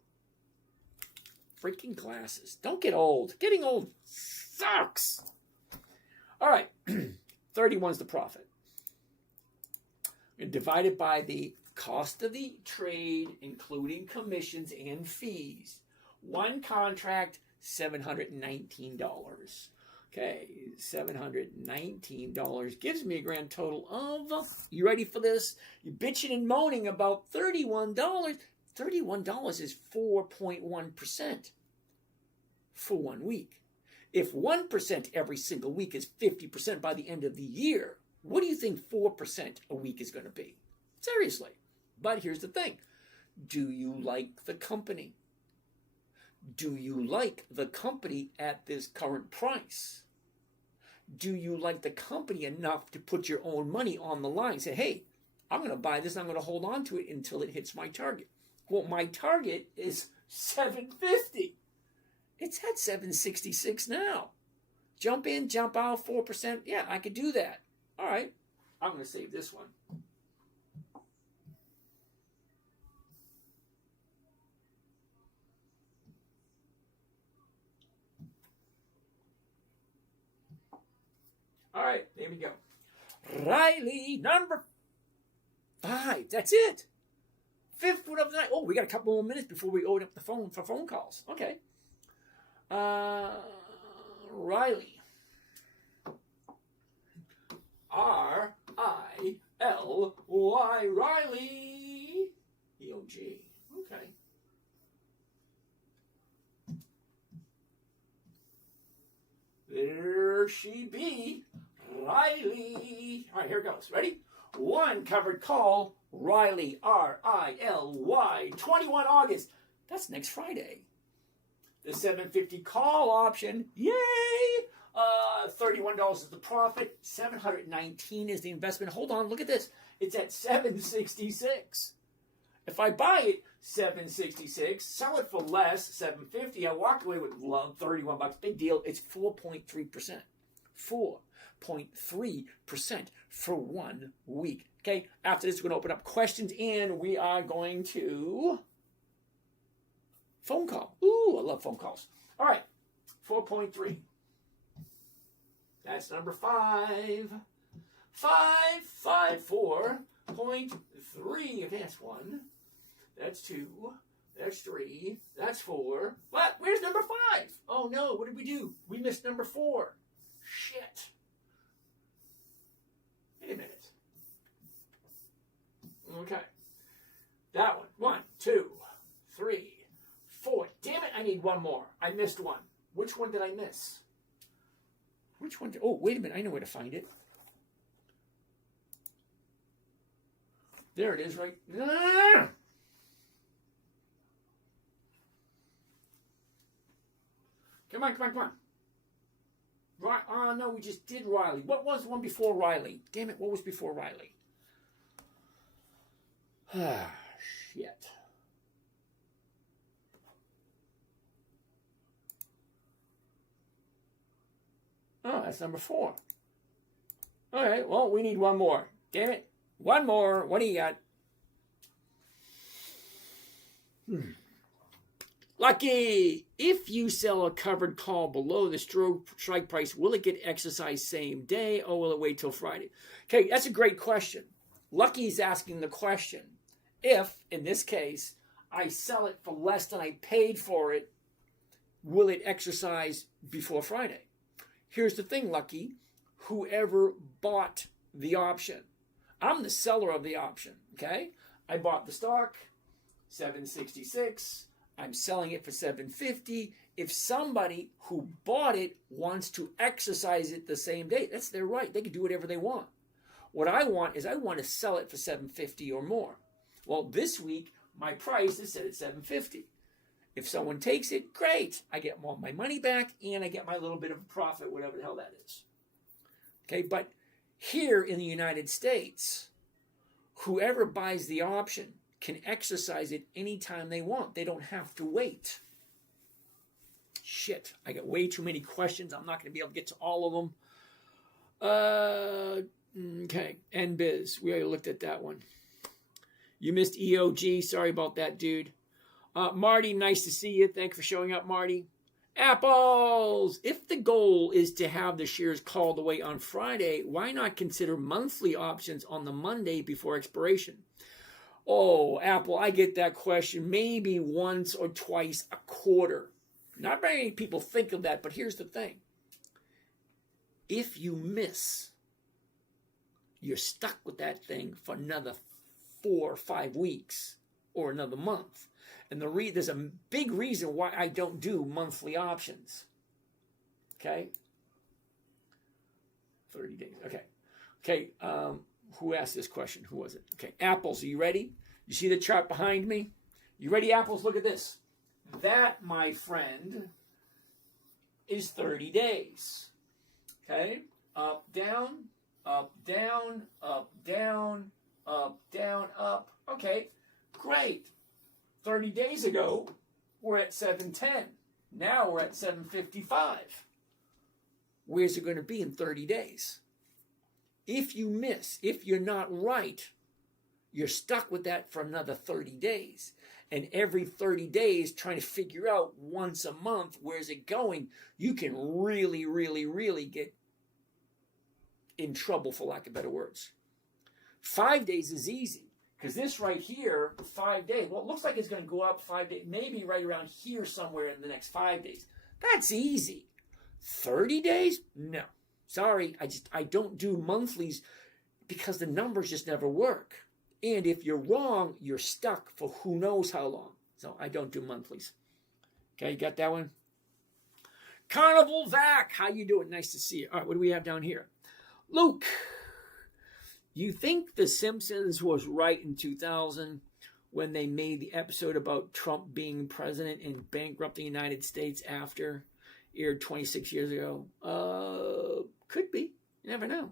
freaking glasses. Don't get old. Getting old sucks. All right, 31 is the profit. And divided by the cost of the trade, including commissions and fees. One contract, $719. Okay, $719 gives me a grand total of, you ready for this? You're bitching and moaning about $31. $31 is 4.1% for 1 week. If 1% every single week is 50% by the end of the year, what do you think 4% a week is going to be? Seriously. But here's the thing. Do you like the company? Do you like the company at this current price? Do you like the company enough to put your own money on the line? Say, hey, I'm going to buy this and I'm going to hold on to it until it hits my target. Well, my target is 750. It's at 766 now. Jump in, jump out, 4%. Yeah, I could do that. All right, I'm going to save this one. All right, there we go. Riley, number 5. That's it. 5th one of the night. Oh, we got a couple more minutes before we open up the phone for phone calls. Okay. Riley. R-I-L-Y. Riley. E-O-G. Okay. There she be. Riley. All right, here it goes. Ready? One covered call. Riley, R-I-L-Y. 21 August. That's next Friday. The 750 call option. Yay! $31 is the profit. $719 is the investment. Hold on, look at this. It's at $766. If I buy it, $766, sell it for less, $750, I walk away with $31. Big deal. It's 4.3%. 4.3% for 1 week. Okay, after this, we're going to open up questions, and we are going to phone call. Ooh, I love phone calls. All right, 4.3. That's number 5. 554.3. Okay, that's 1. That's 2. That's 3. That's 4. What? Where's number 5? Oh no, what did we do? We missed number 4. Shit. Wait a minute. Okay. That one. 1, 2, 3, 4. Damn it, I need one more. I missed one. Which one did I miss? Which one? Oh, wait a minute. I know where to find it. There it is, right? Come on, come on, come on. Oh, no, we just did Riley. What was the one before Riley? Damn it, what was before Riley? Ah, shit. Oh, that's number 4. All right, well, we need one more. Damn it. One more. What do you got? Lucky. If you sell a covered call below the strike price, will it get exercised same day or will it wait till Friday? Okay, that's a great question. Lucky's asking the question. If, in this case, I sell it for less than I paid for it, will it exercise before Friday? Here's the thing, Lucky. Whoever bought the option. I'm the seller of the option, okay? I bought the stock, $7.66. I'm selling it for $7.50. If somebody who bought it wants to exercise it the same day, that's their right. They can do whatever they want. What I want is I want to sell it for $7.50 or more. Well, this week, my price is set at $7.50. If someone takes it, great. I get all my money back and I get my little bit of a profit, whatever the hell that is. Okay, but here in the United States, whoever buys the option can exercise it anytime they want. They don't have to wait. Shit, I got way too many questions. I'm not going to be able to get to all of them. Okay, NBiz. We already looked at that one. You missed EOG. Sorry about that, dude. Marty, nice to see you. Thanks for showing up, Marty. Apples! If the goal is to have the shares called away on Friday, why not consider monthly options on the Monday before expiration? Oh, Apple, I get that question maybe once or twice a quarter. Not very many people think of that, but here's the thing. If you miss, you're stuck with that thing for another 4 or 5 weeks or another month. And there's a big reason why I don't do monthly options. Okay? 30 days. Okay. Who asked this question? Who was it? Okay. Apples, are you ready? You see the chart behind me? You ready, Apples? Look at this. That, my friend, is 30 days. Okay? Up, down, up, down, up, down, up, down, up. Okay. Great. 30 days ago, we're at 710. Now we're at 755. Where's it going to be in 30 days? If you miss, if you're not right, you're stuck with that for another 30 days. And every 30 days, trying to figure out once a month, where's it going, you can really, really, really get in trouble, for lack of better words. 5 days is easy. Because this right here, 5 days, well, it looks like it's going to go up 5 days, maybe right around here somewhere in the next 5 days. That's easy. 30 days? No. Sorry, I don't do monthlies because the numbers just never work. And if you're wrong, you're stuck for who knows how long. So I don't do monthlies. Okay, you got that one? Carnival Vac, how you doing? Nice to see you. All right, what do we have down here? Luke. You think The Simpsons was right in 2000 when they made the episode about Trump being president and bankrupting the United States after, aired 26 years ago? Could be. You never know.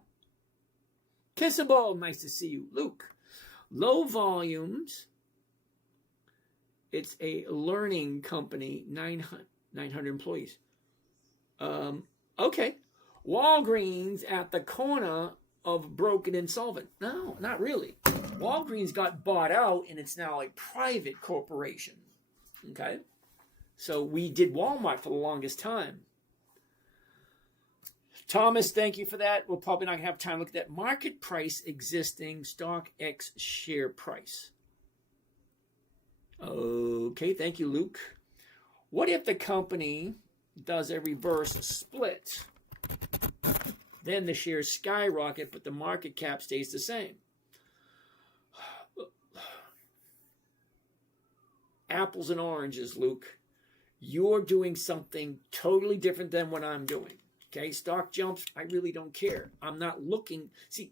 Kissable, nice to see you. Luke, low volumes. It's a learning company, 900 employees. Okay. Walgreens at the corner of broken insolvent. No, not really. Walgreens got bought out and it's now a private corporation. Okay? So we did Walmart for the longest time. Thomas, thank you for that. We're probably not going to have time to look at that. Market price existing, stock X share price. Okay, thank you, Luke. What if the company does a reverse split? Then the shares skyrocket, but the market cap stays the same. Apples and oranges, Luke. You're doing something totally different than what I'm doing. Okay, stock jumps, I really don't care. I'm not looking. See,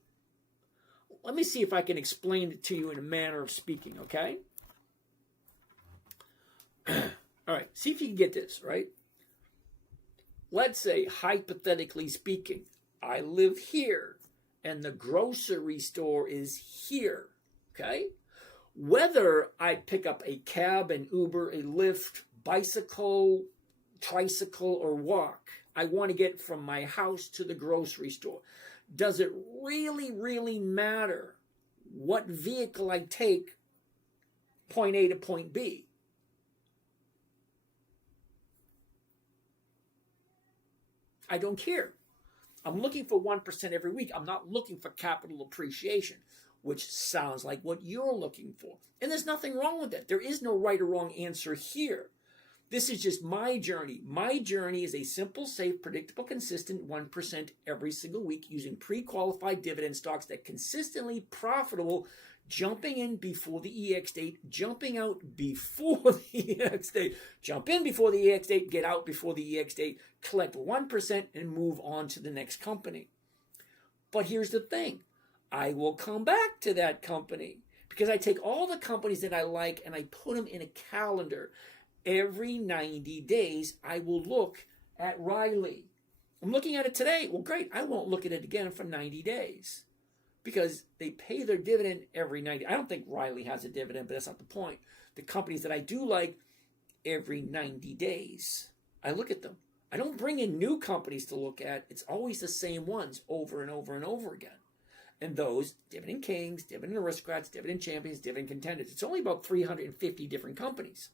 let me see if I can explain it to you in a manner of speaking, okay? All right, see if you can get this, right? Let's say, hypothetically speaking, I live here and the grocery store is here, okay? Whether I pick up a cab, an Uber, a Lyft, bicycle, tricycle, or walk, I want to get from my house to the grocery store. Does it really, really matter what vehicle I take, point A to point B? I don't care. I'm looking for 1% every week. I'm not looking for capital appreciation, which sounds like what you're looking for. And there's nothing wrong with that. There is no right or wrong answer here. This is just my journey. My journey is a simple, safe, predictable, consistent 1% every single week using pre-qualified dividend stocks that consistently profitable, jumping in before the EX date, jumping out before the EX date, jump in before the EX date, get out before the EX date, collect 1% and move on to the next company. But here's the thing. I will come back to that company because I take all the companies that I like and I put them in a calendar. Every 90 days, I will look at Riley. I'm looking at it today. Well, great. I won't look at it again for 90 days because they pay their dividend every 90. I don't think Riley has a dividend, but that's not the point. The companies that I do like, every 90 days, I look at them. I don't bring in new companies to look at. It's always the same ones over and over and over again. And those, Dividend Kings, Dividend Aristocrats, Dividend Champions, Dividend Contenders. It's only about 350 different companies.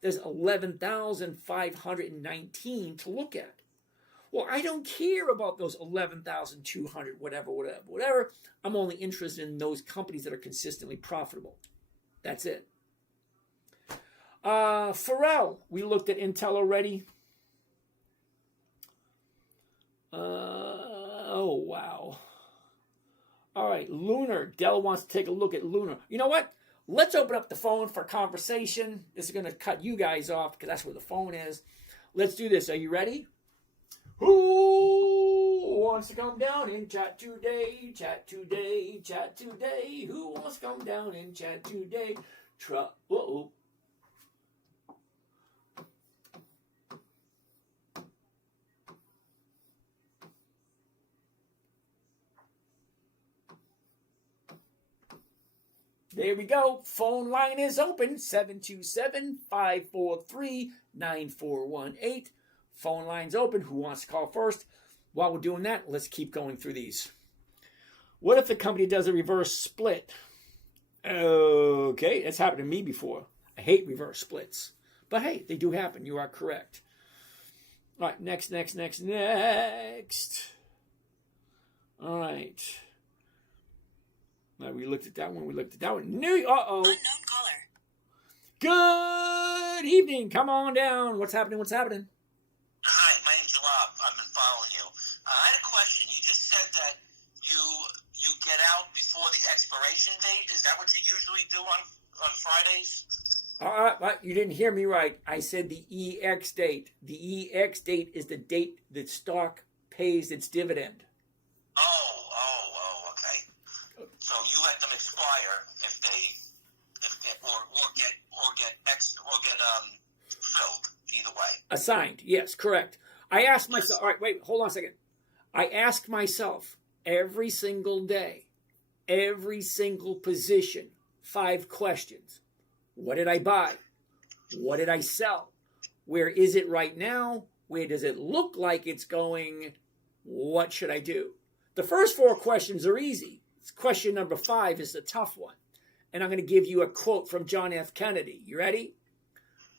There's 11,519 to look at. Well, I don't care about those 11,200, whatever. I'm only interested in those companies that are consistently profitable. That's it. Pharrell, we looked at Intel already. Oh, wow. All right, Lunar. Dell wants to take a look at Lunar. You know what? Let's open up the phone for conversation. This is going to cut you guys off because that's where the phone is. Let's do this. Are you ready? Who wants to come down and chat today? Chat today, chat today. Who wants to come down and chat today? Uh-oh. There we go. Phone line is open. 727-543-9418. Phone line's open. Who wants to call first? While we're doing that, let's keep going through these. What if the company does a reverse split? Okay, that's happened to me before. I hate reverse splits. But hey, they do happen. You are correct. All right, next. All right. We looked at that one. Uh-oh. Unknown caller. Good evening. Come on down. What's happening? Hi, my name's Rob. I've been following you. I had a question. You just said that you get out before the expiration date. Is that what you usually do on Fridays? You didn't hear me right. I said the EX date. The EX date is the date that stock pays its dividend. Okay. So you let them expire if they get filled either way. Assigned, yes, correct. I asked myself. All right, wait, hold on a second. I ask myself every single day, every single position, 5 questions. What did I buy? What did I sell? Where is it right now? Where does it look like it's going? What should I do? The first 4 questions are easy. Question number 5 is the tough one. And I'm going to give you a quote from John F. Kennedy. You ready?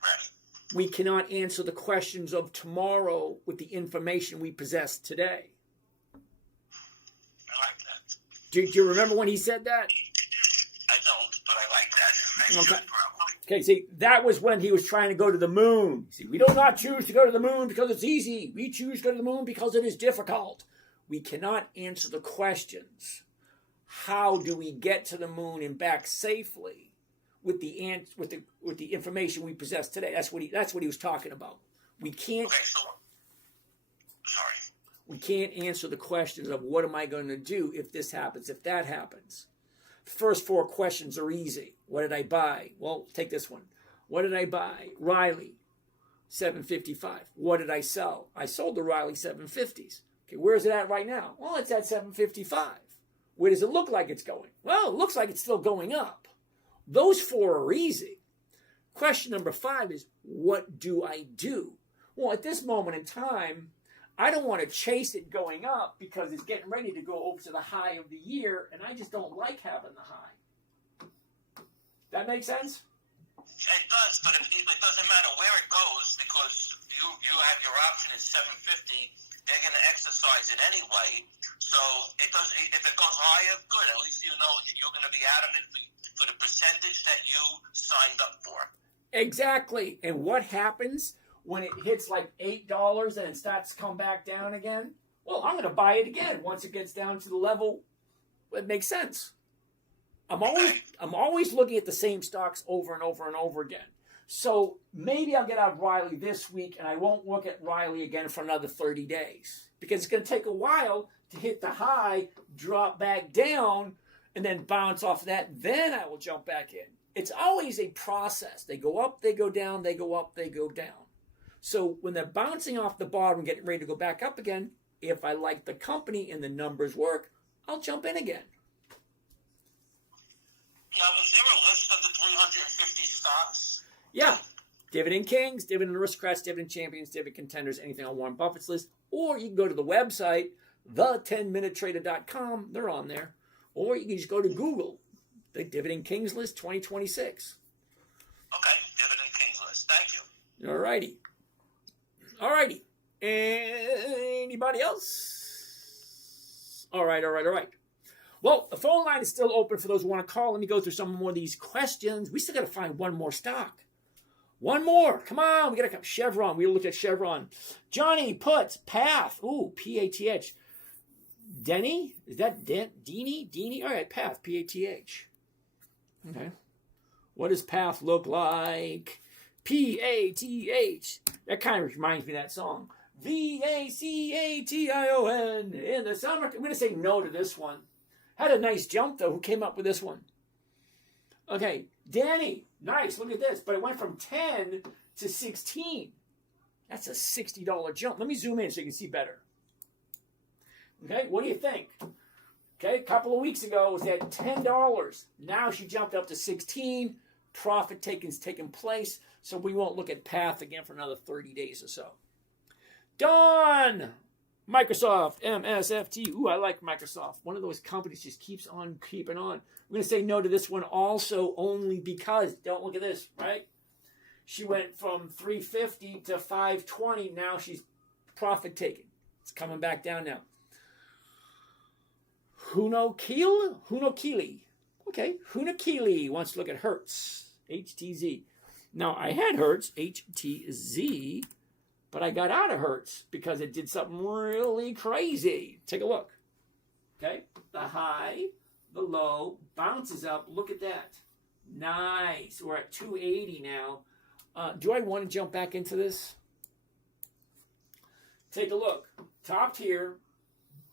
Ready. We cannot answer the questions of tomorrow with the information we possess today. I like that. Do you remember when he said that? I don't, but I like that. I Okay. should probably. Okay, see, that was when he was trying to go to the moon. See, we do not choose to go to the moon because it's easy. We choose to go to the moon because it is difficult. We cannot answer the questions. How do we get to the moon and back safely with the information we possess today? That's what he was talking about. We can't. Okay, so sorry. We can't answer the questions of what am I going to do if this happens, if that happens. The first 4 questions are easy. What did I buy? Well, take this one. What did I buy? Riley, 755. What did I sell? I sold the Riley 750s. Okay, where is it at right now? Well, it's at 755. Where does it look like it's going? Well, it looks like it's still going up. Those 4 are easy. Question number 5 is, what do I do? Well, at this moment in time, I don't want to chase it going up because it's getting ready to go over to the high of the year, and I just don't like having the high. That make sense? It does, but it doesn't matter where it goes because you have your option at 750. They're going to exercise it anyway. So it does. If it goes higher, good. At least you know that you're going to be out of it for the percentage that you signed up for. Exactly. And what happens when it hits like $8 and it starts to come back down again? Well, I'm going to buy it again once it gets down to the level that makes sense. I'm always looking at the same stocks over and over and over again. So maybe I'll get out of Riley this week and I won't look at Riley again for another 30 days because it's going to take a while to hit the high, drop back down, and then bounce off of that. Then I will jump back in. It's always a process. They go up, they go down, they go up, they go down. So when they're bouncing off the bottom, getting ready to go back up again, if I like the company and the numbers work, I'll jump in again. Now, is there a list of the 350 stocks? Yeah. Dividend Kings, Dividend Aristocrats, Dividend Champions, Dividend Contenders, anything on Warren Buffett's list. Or you can go to the website, the10minutetrader.com. They're on there. Or you can just go to Google, the Dividend Kings list 2026. Okay, Dividend Kings list. Thank you. All righty. All righty. Anybody else? All right. Well, the phone line is still open for those who want to call. Let me go through some more of these questions. We still got to find one more stock. One more. Come on. We got to come. Chevron. We looked at Chevron. Johnny puts Path. Ooh, P-A-T-H. Denny? Is that Deanie? All right, Path. P-A-T-H. Okay. What does Path look like? P-A-T-H. That kind of reminds me of that song. V-A-C-A-T-I-O-N. In the summer. I'm going to say no to this one. Had a nice jump, though. Who came up with this one? Okay, Danny. Nice. Look at this. But it went from 10 to 16. That's a $60 jump. Let me zoom in so you can see better. Okay, what do you think? Okay, a couple of weeks ago, it was at $10. Now she jumped up to 16. Profit taking's taken place. So we won't look at Path again for another 30 days or so. Dawn! Microsoft, MSFT. Ooh, I like Microsoft. One of those companies just keeps on keeping on. I'm going to say no to this one also only because, don't look at this, right? She went from 350 to 520. Now she's profit taking. It's coming back down now. Hunokili. Okay, Hunokili wants to look at Hertz, HTZ. Now, I had Hertz, HTZ, but I got out of Hertz because it did something really crazy. Take a look. Okay, the high, the low, bounces up. Look at that. Nice. We're at 280 now. Do I want to jump back into this? Take a look. Top tier,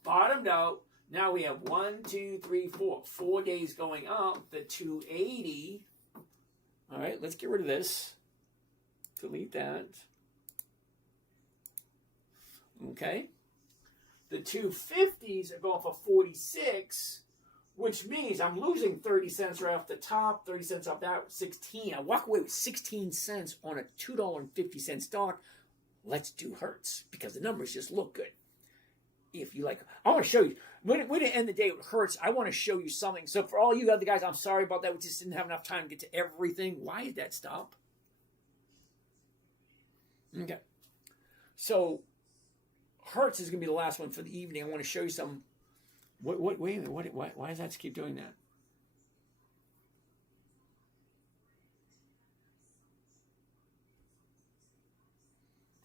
bottomed out. Now we have 1, 2, 3, 4. 4 days going up. The 280. All right, let's get rid of this. Delete that. Okay. The 250s are going for 46, which means I'm losing 30 cents right off the top, 30 cents off that, 16. I walk away with 16 cents on a $2.50 stock. Let's do Hertz because the numbers just look good. If you like, I want to show you. We're going to end the day with Hertz. I want to show you something. So for all you other guys, I'm sorry about that. We just didn't have enough time to get to everything. Why did that stop? Okay. So Hertz is going to be the last one for the evening. I want to show you some. Wait a minute. Why does that keep doing that?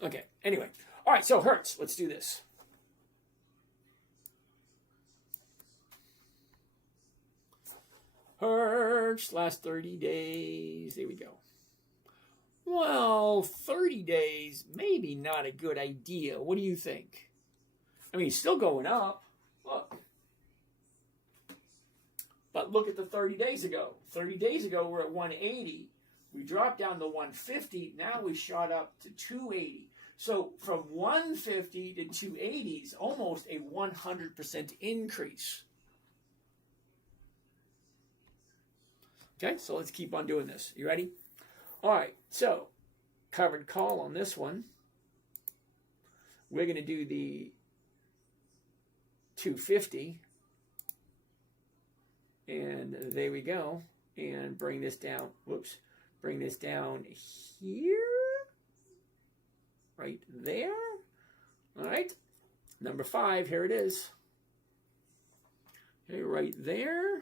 Okay. Anyway. All right. So Hertz. Let's do this. Hertz, last 30 days. There we go. Well, 30 days, maybe not a good idea. What do you think? I mean, it's still going up. Look. But look at the 30 days ago. 30 days ago, we're at 180. We dropped down to 150. Now we shot up to 280. So from 150 to 280 is almost a 100% increase. Okay, so let's keep on doing this. You ready? All right, so covered call on this one. We're going to do the 250. And there we go. And bring this down. Whoops. Bring this down here. Right there. All right. Number 5, here it is. Okay, right there.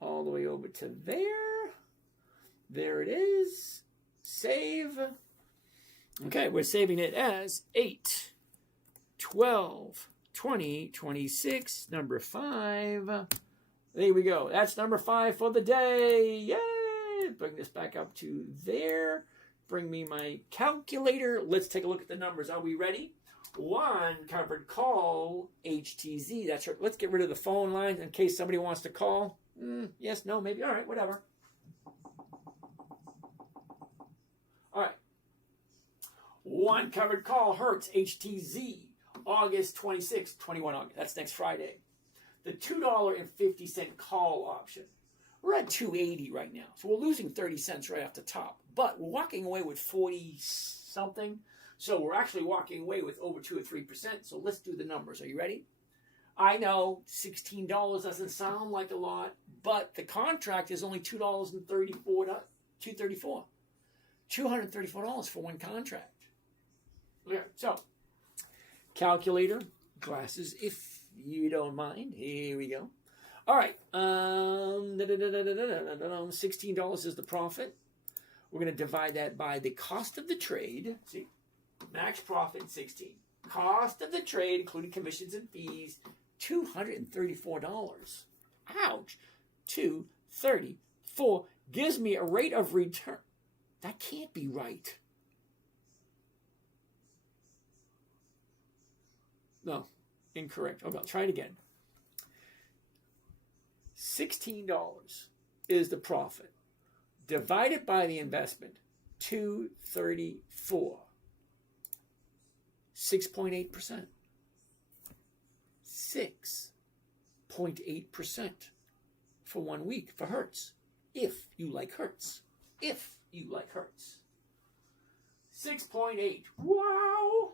All the way over to there. There it is. Save. Okay, we're saving it as 8, 12, 20, 26, number 5. There we go. That's number 5 for the day. Yay! Bring this back up to there. Bring me my calculator. Let's take a look at the numbers. Are we ready? 1 covered call, HTZ. That's right. Let's get rid of the phone lines in case somebody wants to call. Yes, no, maybe. All right, whatever. All right. 1 covered call, Hertz, HTZ, August 26th, 21 August. That's next Friday. The $2.50 call option. We're at 280 right now. So we're losing 30 cents right off the top. But we're walking away with 40 something. So we're actually walking away with over 2 or 3%. So let's do the numbers. Are you ready? I know $16 doesn't sound like a lot, but the contract is only $2.34. $234 for one contract. Okay, so calculator, glasses, if you don't mind. Here we go. All right. $16 is the profit. We're going to divide that by the cost of the trade. See, max profit 16. Cost of the trade, including commissions and fees, $234. Ouch. 234 gives me a rate of return. That can't be right. No, incorrect. Okay, I'll try it again. $16 is the profit. Divided by the investment, $234. 6.8%. 6.8% for 1 week for Hertz. If you like Hertz. If you like Hertz. 6.8. Wow!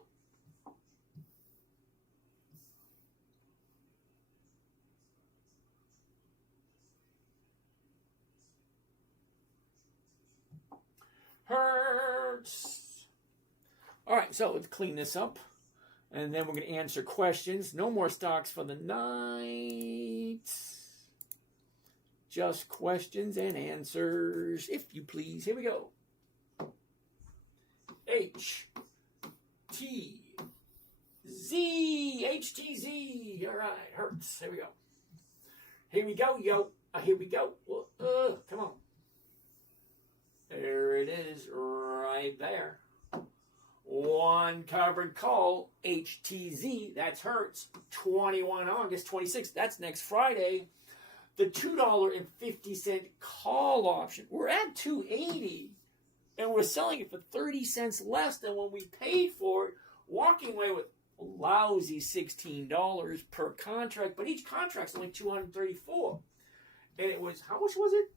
Hertz. All right, so let's clean this up. And then we're going to answer questions. No more stocks for the night. Just questions and answers, if you please. Here we go. H T Z. HTZ. All right, Hertz. Here we go. Here we go, yo. Here we go. Come on. There it is, right there. 1 covered call, HTZ, that's Hertz, 21 August 26th, that's next Friday. The $2.50 call option, we're at $2.80, and we're selling it for 30 cents less than when we paid for it, walking away with a lousy $16 per contract, but each contract's only $234. And it was, how much was it?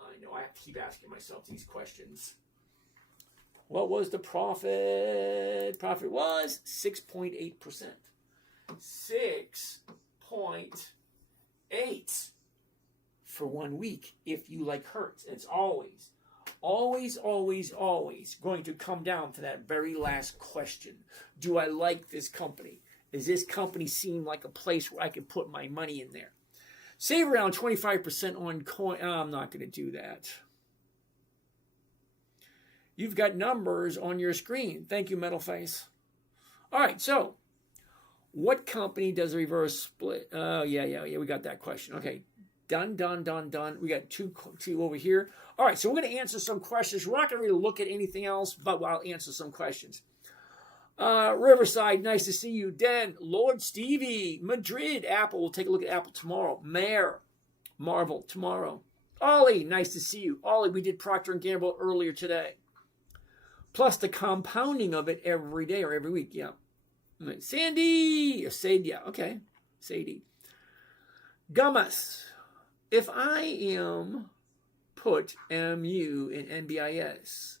I know I have to keep asking myself these questions. What was the profit? Profit was 6.8%. 6.8 for 1 week if you like Hertz. It's always always, always, always going to come down to that very last question. Do I like this company? Does this company seem like a place where I can put my money in there? Save around 25% on coin. Oh, I'm not going to do that. You've got numbers on your screen. Thank you, Metal Face. All right, so what company does a reverse split? Oh, yeah. We got that question. Okay, done. We got two over here. All right, so we're going to answer some questions. We're not going to really look at anything else, but I'll answer some questions. Riverside, nice to see you. Den, Lord Stevie, Madrid, Apple. We'll take a look at Apple tomorrow. Mayor, Marvel tomorrow. Ollie, nice to see you. Ollie, we did Procter & Gamble earlier today. Plus the compounding of it every day or every week. Yeah. Sandy, Sadia. Okay. Sadie. Gummas. If I am put MU in NBIS,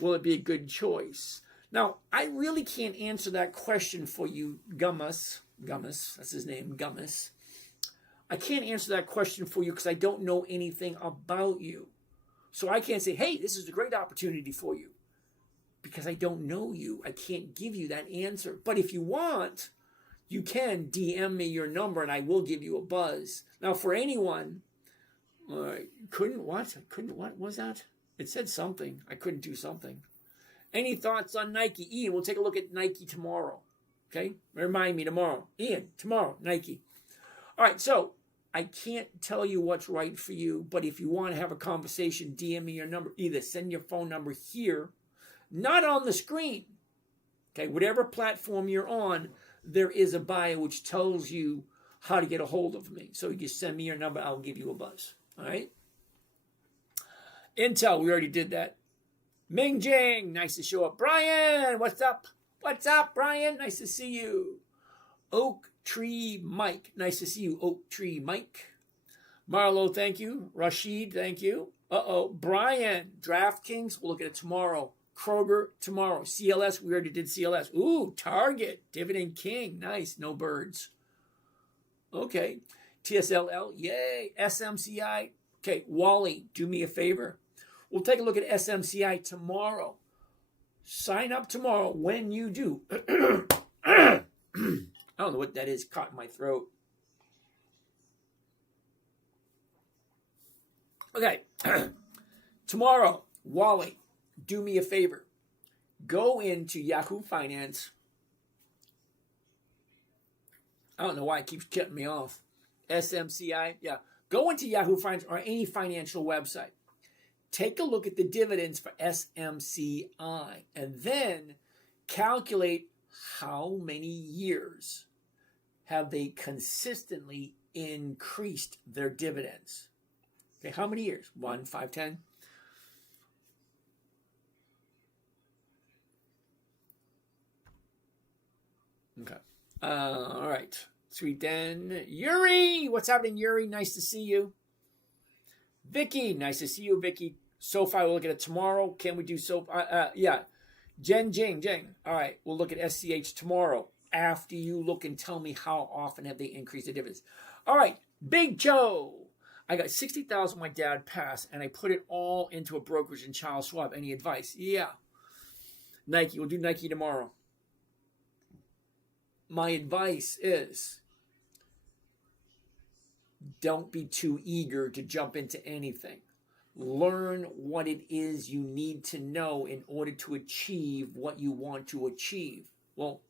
will it be a good choice? Now, I really can't answer that question for you, Gummas. Gummas, that's his name, Gummas. I can't answer that question for you because I don't know anything about you. So I can't say, hey, this is a great opportunity for you. Because I don't know you. I can't give you that answer. But if you want, you can DM me your number and I will give you a buzz. Now, for anyone, couldn't what was that? It said something. I couldn't do something. Any thoughts on Nike? Ian, we'll take a look at Nike tomorrow. Okay? Remind me tomorrow. Ian, tomorrow, Nike. All right, so I can't tell you what's right for you, but if you want to have a conversation, DM me your number. Either send your phone number here, not on the screen. Okay, whatever platform you're on, there is a bio which tells you how to get a hold of me. So you can send me your number, I'll give you a buzz. All right? Intel, we already did that. Ming Jing, nice to show up. Brian, what's up? What's up, Brian? Nice to see you. Oak Tree Mike, nice to see you, Oak Tree Mike. Marlo, thank you. Rashid, thank you. Brian, DraftKings, we'll look at it tomorrow. Kroger, tomorrow. CLS, we already did CLS. Ooh, Target, Dividend King, nice, no birds. Okay, TSLL, yay. SMCI, okay, Wally, do me a favor. We'll take a look at SMCI tomorrow. Sign up tomorrow when you do. I don't know what that is. Caught in my throat. Okay. Tomorrow, Wally, do me a favor. Go into Yahoo Finance. I don't know why it keeps cutting me off. SMCI. Yeah. Go into Yahoo Finance or any financial website. Take a look at the dividends for SMCI and then calculate how many years have they consistently increased their dividends. Okay, how many years? 1, 5, 10? Okay. All right. Sweet Den. Yuri! What's happening, Yuri? Nice to see you. Vicky, nice to see you, Vicky. SoFi, we'll look at it tomorrow. Can we do SoFi? Yeah. Jing. All right, we'll look at SCH tomorrow after you look and tell me how often have they increased the dividends. All right, Big Joe. I got $60,000 my dad passed, and I put it all into a brokerage in Charles Schwab. Any advice? Yeah. Nike, we'll do Nike tomorrow. My advice is don't be too eager to jump into anything. Learn what it is you need to know in order to achieve what you want to achieve. Well,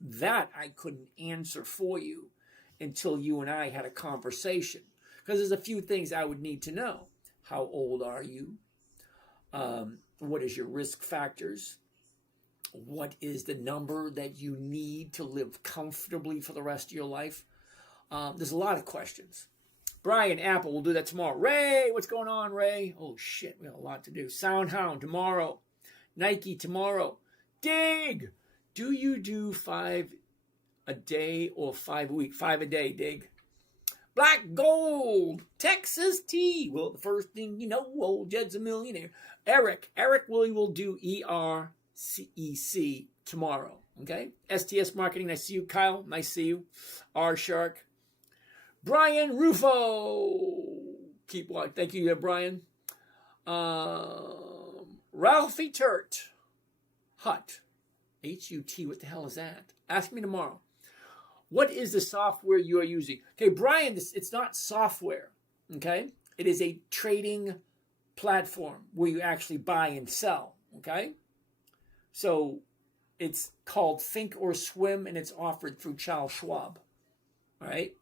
that I couldn't answer for you until you and I had a conversation. Because there's a few things I would need to know. How old are you? What is your risk factors? What is the number that you need to live comfortably for the rest of your life? There's a lot of questions. Brian, Apple, we'll do that tomorrow. Ray, what's going on, Ray? Oh, shit, we have a lot to do. Soundhound tomorrow. Nike tomorrow. Dig! Do you do 5 a day or 5 a week? 5 a day, Dig. Black Gold, Texas Tea. Well, the first thing you know, old Jed's a millionaire. Eric Willie will do ERCEC tomorrow. Okay? STS Marketing, nice to see you. Kyle, nice to see you. R Shark. Brian Rufo. Keep watching. Thank you, Brian. Ralphie Turt. Hut. H-U-T. What the hell is that? Ask me tomorrow. What is the software you are using? Okay, Brian, it's not software. Okay? It is a trading platform where you actually buy and sell. Okay? So it's called Think or Swim, and it's offered through Charles Schwab. All right?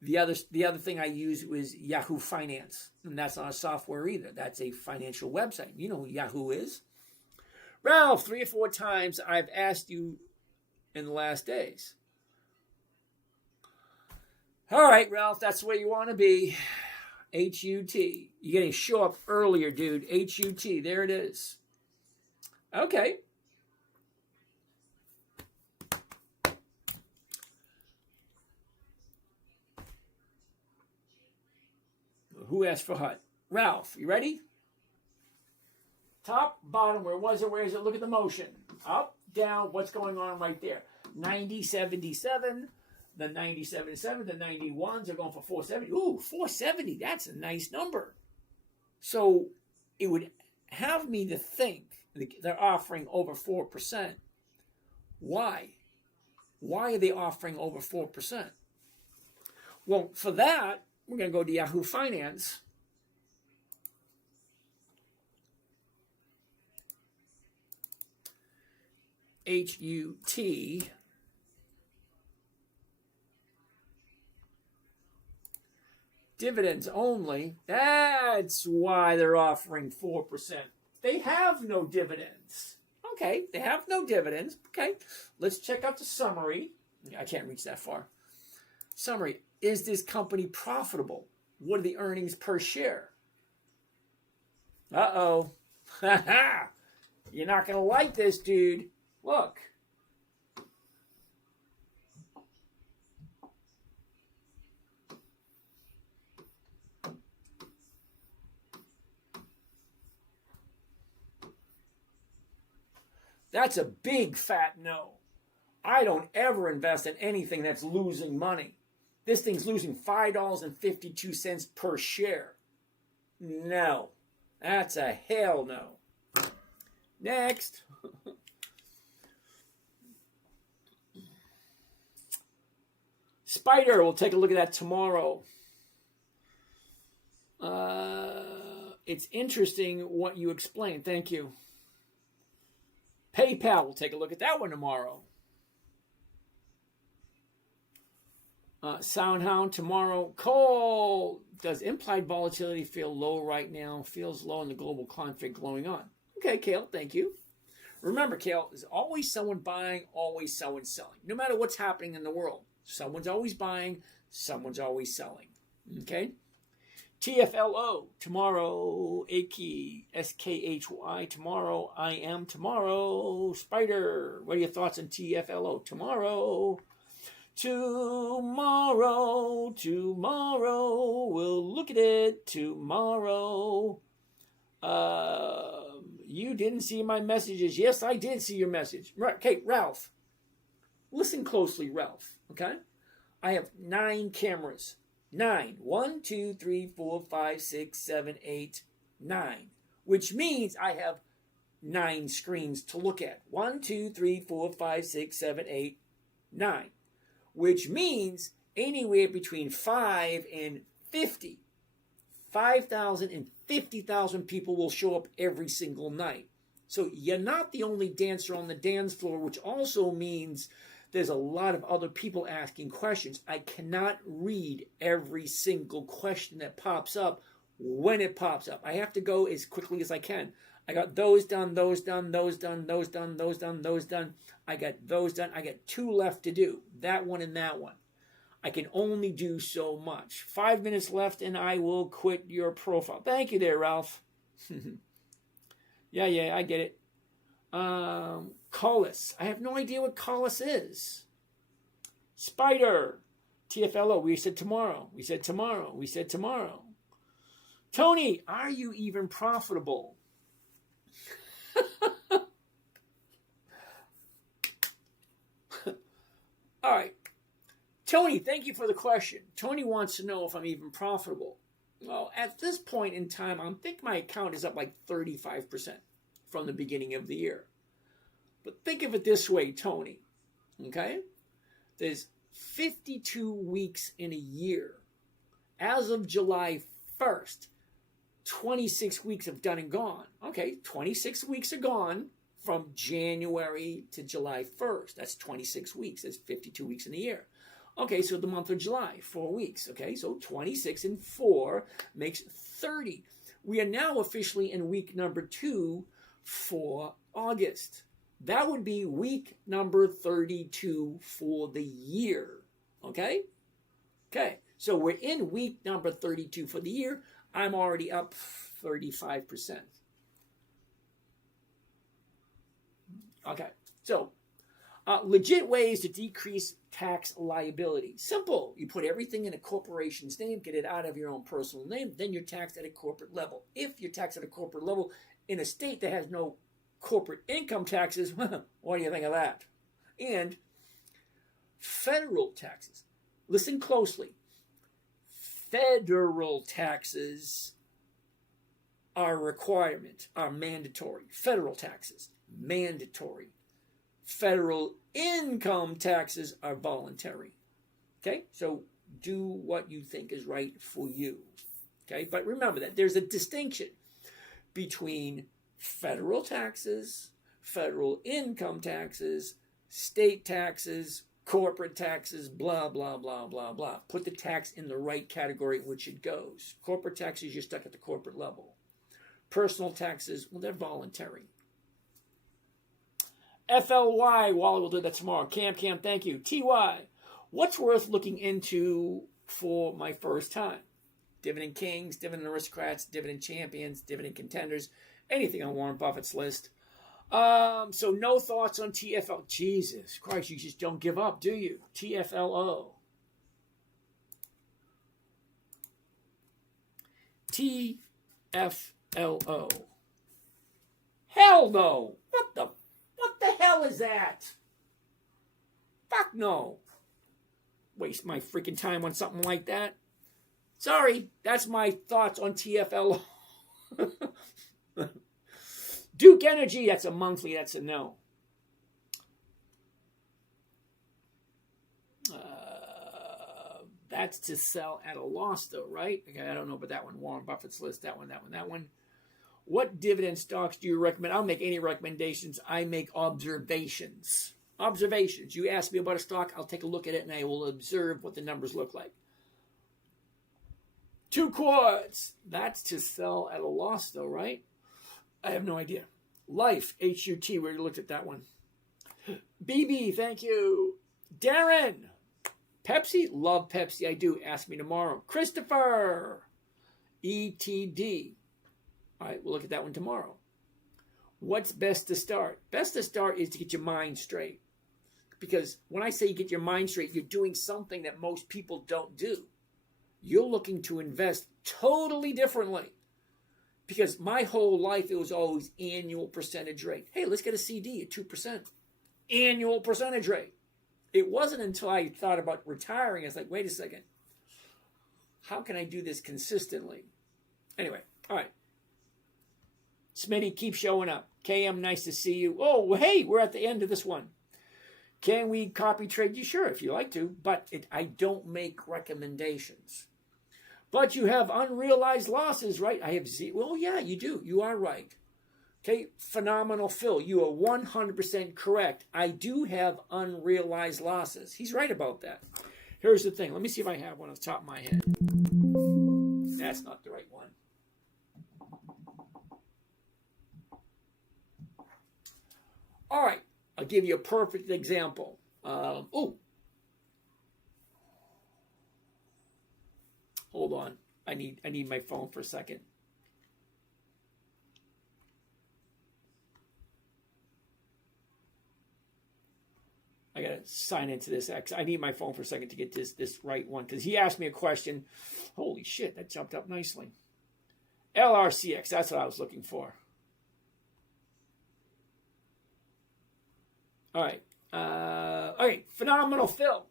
The other thing I use was Yahoo Finance, and that's not a software either. That's a financial website. You know who Yahoo is. Ralph, 3 or 4 times I've asked you in the last days. All right, Ralph, that's where you want to be. H-U-T. You're going to show up earlier, dude. H-U-T. There it is. Okay. Who asked for Hut? Ralph, you ready? Top, bottom, where was it? Where is it? Look at the motion. Up, down, what's going on right there? 90, 77, the 97.7, the 91s are going for 470. Ooh, 470, that's a nice number. So it would have me to think they're offering over 4%. Why? Why are they offering over 4%? Well, for that, we're going to go to Yahoo Finance. H-U-T. Dividends only. That's why they're offering 4%. They have no dividends. Okay, they have no dividends. Okay, let's check out the summary. I can't reach that far. Summary. Is this company profitable? What are the earnings per share? Uh-oh. You're not going to like this, dude. Look. That's a big fat no. I don't ever invest in anything that's losing money. This thing's losing $5.52 per share. No. That's a hell no. Next. Spider, we'll take a look at that tomorrow. It's interesting what you explained. Thank you. PayPal, we'll take a look at that one tomorrow. Soundhound tomorrow. Coal. Does implied volatility feel low right now? Feels low in the global conflict going on. Okay, Kale, thank you. Remember, Kale, there's always someone buying, always someone selling. No matter what's happening in the world. Someone's always buying, someone's always selling. Okay? TFLO, tomorrow, Aki, SKHY, tomorrow, I am tomorrow, Spider, what are your thoughts on TFLO? Tomorrow, we'll look at it tomorrow. You didn't see my messages. Yes, I did see your message. Right, okay, Ralph, listen closely, Ralph, okay? I have 9 cameras. 9. 1, 2, 3, 4, 5, 6, 7, 8, 9. Which means I have 9 screens to look at. 1, 2, 3, 4, 5, 6, 7, 8, 9. Which means anywhere between 5 and 50. 5,000 and 50,000 people will show up every single night. So you're not the only dancer on the dance floor, which also means there's a lot of other people asking questions. I cannot read every single question that pops up when it pops up. I have to go as quickly as I can. I got those done, those done, those done, those done, those done, those done. I got those done. I got 2 left to do. That one and that one. I can only do so much. 5 minutes left and I will quit your profile. Thank you there, Ralph. Yeah, I get it. Collis. I have no idea what Collis is. Spider. TFLO. We said tomorrow. We said tomorrow. We said tomorrow. Tony, are you even profitable? All right. Tony, thank you for the question. Tony wants to know if I'm even profitable. Well, at this point in time, I think my account is up like 35%. from the beginning of the year. But think of it this way, Tony. Okay? There's 52 weeks in a year. As of July 1st, 26 weeks have done and gone. Okay, 26 weeks are gone from January to July 1st. That's 26 weeks. That's 52 weeks in a year. Okay, so the month of July, 4 weeks. Okay, so 26 and 4 makes 30. We are now officially in week number 2 for August. That would be week number 32 for the year. Okay? Okay, so we're in week number 32 for the year. I'm already up 35%. Okay, so legit ways to decrease tax liability. Simple. You put everything in a corporation's name, get it out of your own personal name, then you're taxed at a corporate level. If you're taxed at a corporate level in a state that has no corporate income taxes, what do you think of that? And federal taxes. Listen closely. Federal taxes are a requirement, are mandatory. Federal taxes, mandatory. Federal income taxes are voluntary. Okay, so do what you think is right for you. Okay, but remember that there's a distinction between federal taxes, federal income taxes, state taxes, corporate taxes, blah, blah, blah, blah, blah. Put the tax in the right category in which it goes. Corporate taxes, you're stuck at the corporate level. Personal taxes, well, they're voluntary. FLY, Wally will do that tomorrow. Cam, thank you. TY, what's worth looking into for my first time? Dividend kings, dividend aristocrats, dividend champions, dividend contenders, anything on Warren Buffett's list. So no thoughts on TFL. Jesus Christ, you just don't give up, do you? TFLO. TFLO. Hell no. What the hell is that? Fuck no. Waste my freaking time on something like that. Sorry, that's my thoughts on TFLO. Duke Energy, that's a monthly, that's a no. That's to sell at a loss, though, right? Okay, I don't know about that one. Warren Buffett's list, that one. What dividend stocks do you recommend? I'll make any recommendations. I make observations. Observations. You ask me about a stock, I'll take a look at it, and I will observe what the numbers look like. 2 quarts. That's to sell at a loss, though, right? I have no idea. Life, HUT, we already looked at that one. BB, thank you. Darren, Pepsi? Love Pepsi, I do. Ask me tomorrow. Christopher, ETD. All right, we'll look at that one tomorrow. What's best to start? Best to start is to get your mind straight. Because when I say you get your mind straight, you're doing something that most people don't do. You're looking to invest totally differently. Because my whole life, it was always annual percentage rate. Hey, let's get a CD at 2%. Annual percentage rate. It wasn't until I thought about retiring, I was like, wait a second. How can I do this consistently? Anyway, all right. Smitty, keep showing up. KM, nice to see you. Oh, hey, we're at the end of this one. Can we copy trade you? Sure, if you like to, but I don't make recommendations. But you have unrealized losses, right? I have zero. Well, yeah, you do. You are right. Okay, phenomenal Phil. You are 100% correct. I do have unrealized losses. He's right about that. Here's the thing. Let me see if I have one off the top of my head. That's not the right one. All right. I'll give you a perfect example. Hold on. I need my phone for a second. I gotta sign into this. I need my phone for a second to get this right one because he asked me a question. Holy shit, that jumped up nicely. LRCX, that's what I was looking for. All right. Okay, phenomenal Phil.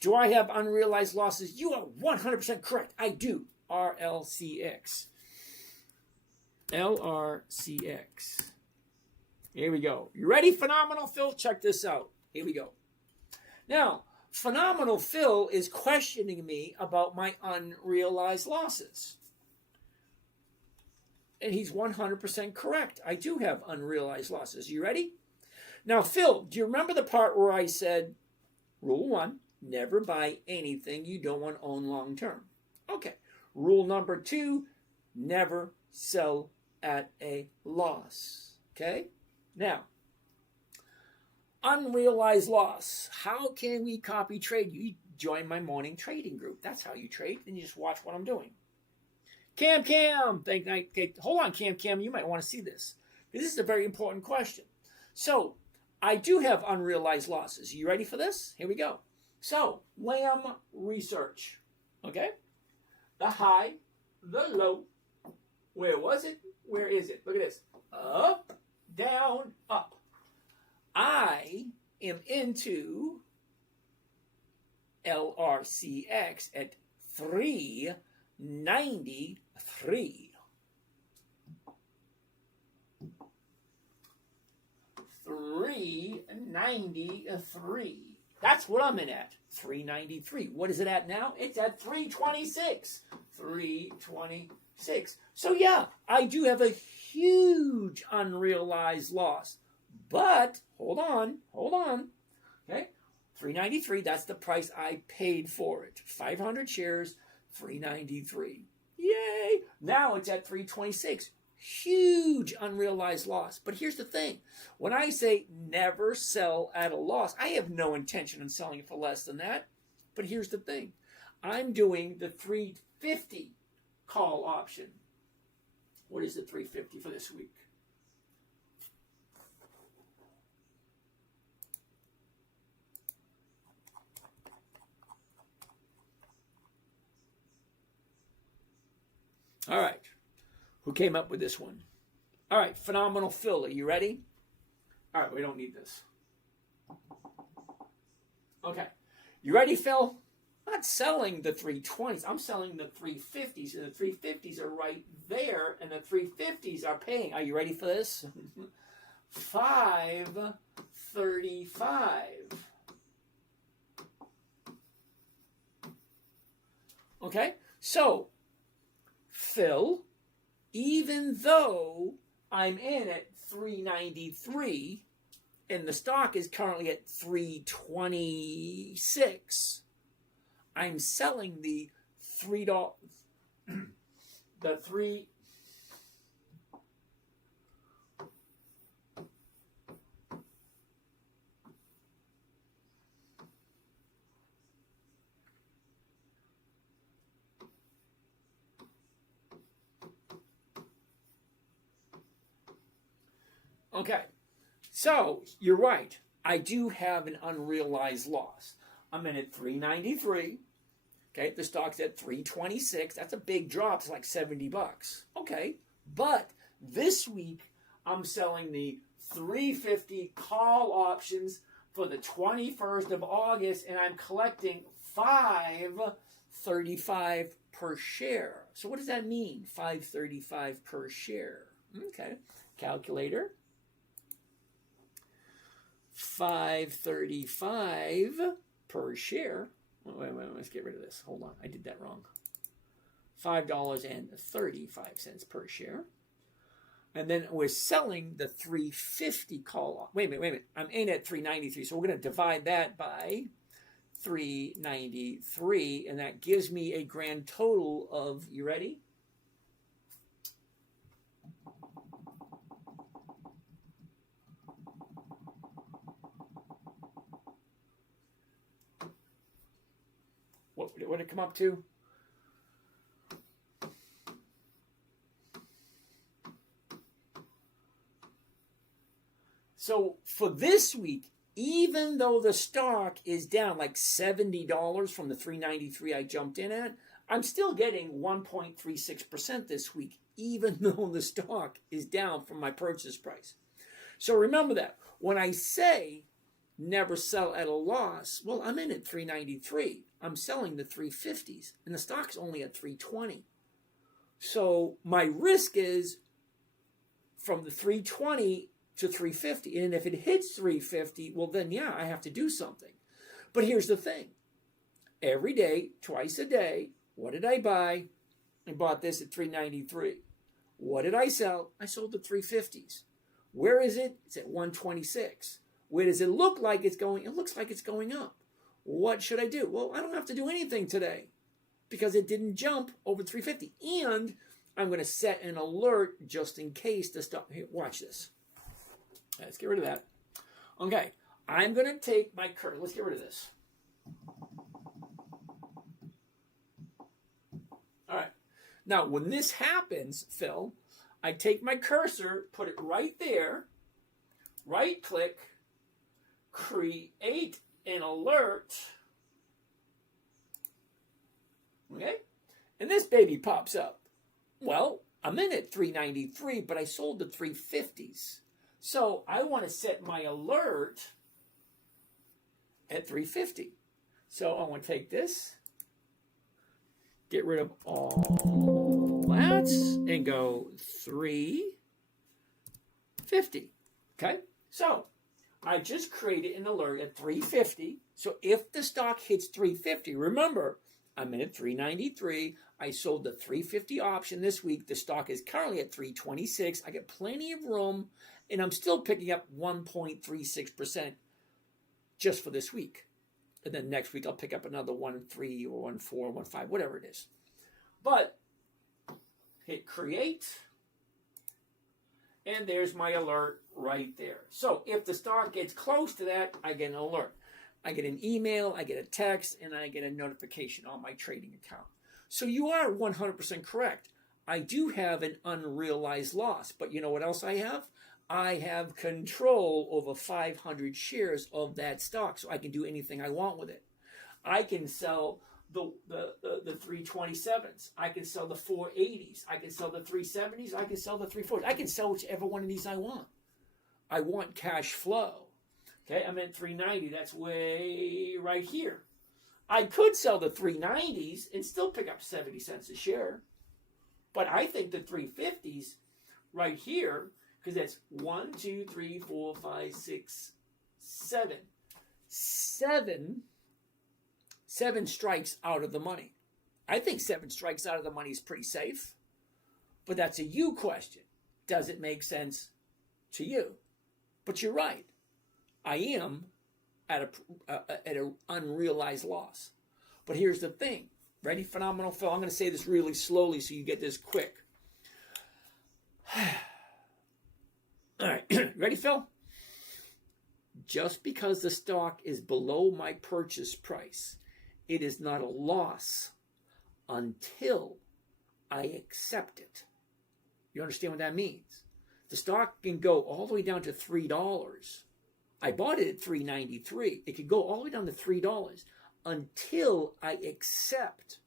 Do I have unrealized losses? You are 100% correct. I do. RLCX. LRCX. Here we go. You ready, Phenomenal Phil? Check this out. Here we go. Now, Phenomenal Phil is questioning me about my unrealized losses. And he's 100% correct. I do have unrealized losses. You ready? Now, Phil, do you remember the part where I said, rule 1, never buy anything you don't want to own long term? Okay. Rule number 2, never sell at a loss. Okay? Now, unrealized loss. How can we copy trade? You join my morning trading group. That's how you trade. And you just watch what I'm doing. Cam, hold on, Cam, you might want to see this. This is a very important question. So, I do have unrealized losses. You ready for this? Here we go. So, Lamb Research. Okay? The high, the low. Where was it? Where is it? Look at this. Up, down, up. I am into LRCX at 393. 393. That's what I'm in at. 393. What is it at now? It's at 326. 326. So yeah, I do have a huge unrealized loss. But hold on. Okay? 393, that's the price I paid for it. 500 shares, 393. Yay! Now it's at 326. Huge unrealized loss. But here's the thing. When I say never sell at a loss, I have no intention of selling it for less than that. But here's the thing. I'm doing the 350 call option. What is the 350 for this week? All right. Who came up with this one? All right, Phenomenal Phil, are you ready? All right, we don't need this. Okay. You ready, Phil? I'm not selling the 320s. I'm selling the 350s, and the 350s are right there, and the 350s are paying. Are you ready for this? $5.35. Okay, so Phil, even though I'm in at 393 and the stock is currently at 326, I'm selling the $3 the 3 Okay, so you're right. I do have an unrealized loss. I'm in at 393. Okay, the stock's at 326. That's a big drop. It's like $70. Okay, but this week I'm selling the 350 call options for the 21st of August, and I'm collecting $5.35 per share. So what does that mean? $5.35 per share. Okay, calculator. 5.35 per share. Wait, let's get rid of this. Hold on, I did that wrong. $5.35 per share. And then we're selling the 350 call. Wait a minute. I'm in at 393, so we're going to divide that by 393, and that gives me a grand total of, you ready? What did it come up to? So for this week, even though the stock is down like $70 from the 393 I jumped in at, I'm still getting 1.36% this week, even though the stock is down from my purchase price. So remember that. When I say never sell at a loss, well, I'm in at 393. I'm selling the 350s, and the stock's only at 320. So my risk is from the 320 to 350. And if it hits 350, well, then yeah, I have to do something. But here's the thing. Every day, twice a day, what did I buy? I bought this at 393. What did I sell? I sold the 350s. Where is it? It's at 126. Where does it look like it's going? It looks like it's going up. What should I do? Well, I don't have to do anything today because it didn't jump over 350. And I'm going to set an alert just in case the stock. Here, watch this. Let's get rid of that. Okay, I'm going to take my cursor. Let's get rid of this. All right. Now, when this happens, Phil, I take my cursor, put it right there, right click, create an alert. Okay? And this baby pops up. Well, I'm in at 393, but I sold the 350s. So I want to set my alert at 350. So I want to take this, get rid of all that, and go 350. Okay? So I just created an alert at 350. So if the stock hits 350, remember, I'm in at 393. I sold the 350 option this week. The stock is currently at 326. I get plenty of room, and I'm still picking up 1.36% just for this week. And then next week I'll pick up another 1.3 or 1.4, 1.5, whatever it is. But hit create, and there's my alert right there. So if the stock gets close to that, I get an alert. I get an email, I get a text, and I get a notification on my trading account. So you are 100% correct. I do have an unrealized loss, but you know what else I have? I have control over 500 shares of that stock, so I can do anything I want with it. I can sell the 327s. I can sell the 480s. I can sell the 370s. I can sell the 340s. I can sell whichever one of these I want. I want cash flow. Okay, I'm at 390. That's way right here. I could sell the 390s and still pick up 70 cents a share. But I think the 350s right here, because that's 1, 2, 3, 4, 5, 6, 7. Seven strikes out of the money. I think 7 strikes out of the money is pretty safe. But that's a you question. Does it make sense to you? But you're right. I am at an unrealized loss. But here's the thing. Ready, Phenomenal Phil? I'm going to say this really slowly so you get this quick. All right. Ready, Phil? Just because the stock is below my purchase price, it is not a loss until I accept it. You understand what that means? The stock can go all the way down to $3. I bought it at $3.93. It could go all the way down to $3 until I accept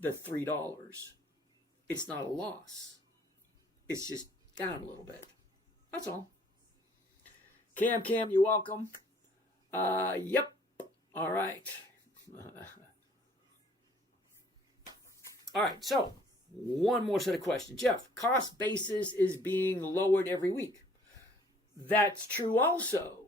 the $3. It's not a loss. It's just down a little bit. That's all. Cam, you're welcome. Yep. All right. All right, so one more set of questions. Jeff, cost basis is being lowered every week. That's true also.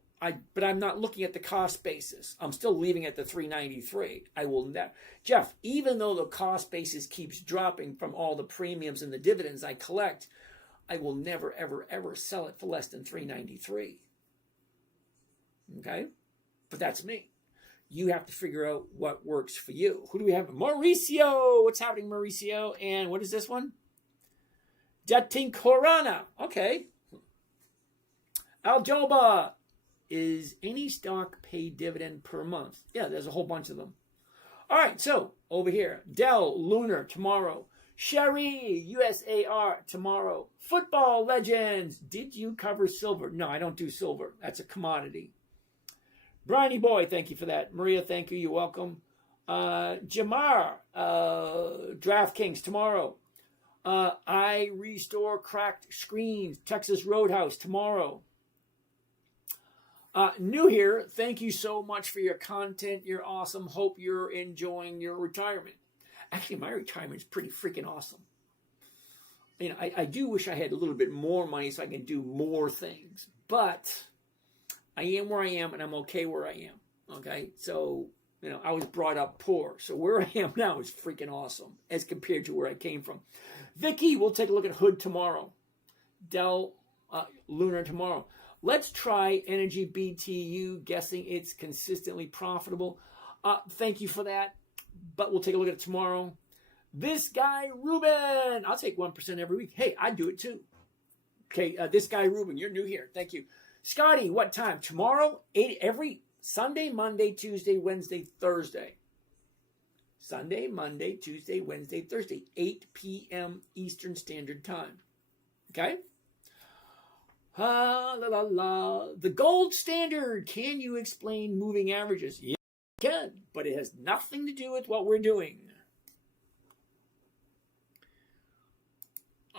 But I'm not looking at the cost basis. I'm still leaving at the 393. I will never. Jeff, even though the cost basis keeps dropping from all the premiums and the dividends I collect, I will never, ever, ever sell it for less than 393. Okay? But that's me. You have to figure out what works for you. Who do we have? Mauricio. What's happening, Mauricio? And what is this one? Jatinkorana. Okay. Aljoba. Is any stock pay dividend per month? Yeah, there's a whole bunch of them. All right, so over here, Dell, Lunar, tomorrow. Sherry, USAR, tomorrow. Football Legends. Did you cover silver? No, I don't do silver. That's a commodity. Briny Boy, thank you for that. Maria, thank you. You're welcome. Jamar, DraftKings, tomorrow. I restore cracked screens. Texas Roadhouse, tomorrow. New here, thank you so much for your content. You're awesome. Hope you're enjoying your retirement. Actually, my retirement is pretty freaking awesome. You know, I do wish I had a little bit more money so I can do more things. but I am where I am, and I'm okay where I am. Okay, so I was brought up poor, so where I am now is freaking awesome as compared to where I came from. Vicky, we'll take a look at Hood tomorrow. Dell, Lunar tomorrow. Let's try Energy BTU, guessing it's consistently profitable. Thank you for that, but we'll take a look at it tomorrow. This guy, Ruben, I'll take 1% every week. Hey, I'd do it too. Okay, this guy, Ruben, you're new here. Thank you. Scotty, what time? Tomorrow, 8 every Sunday, Monday, Tuesday, Wednesday, Thursday. Sunday, Monday, Tuesday, Wednesday, Thursday, 8 p.m. Eastern Standard Time. Okay? The gold standard. Can you explain moving averages? Yeah, I can, but it has nothing to do with what we're doing.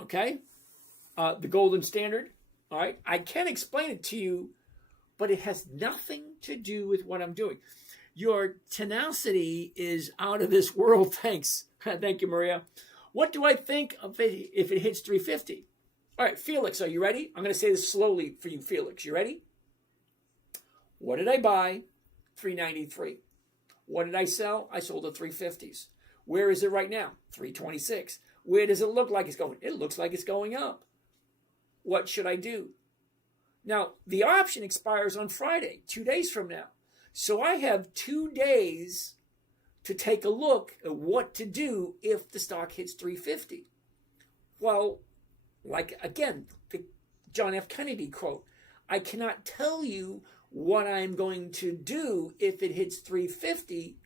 Okay? The golden standard. All right? I can explain it to you, but it has nothing to do with what I'm doing. Your tenacity is out of this world. Thanks. Thank you, Maria. What do I think of it if it hits 350? All right, Felix, are you ready? I'm going to say this slowly for you, Felix. You ready? What did I buy? 393. What did I sell? I sold at 350s. Where is it right now? 326. Where does it look like it's going? It looks like it's going up. What should I do? Now, the option expires on Friday, 2 days from now. So I have 2 days to take a look at what to do if the stock hits 350. Well, like, again, the John F. Kennedy quote, I cannot tell you what I'm going to do if it hits 350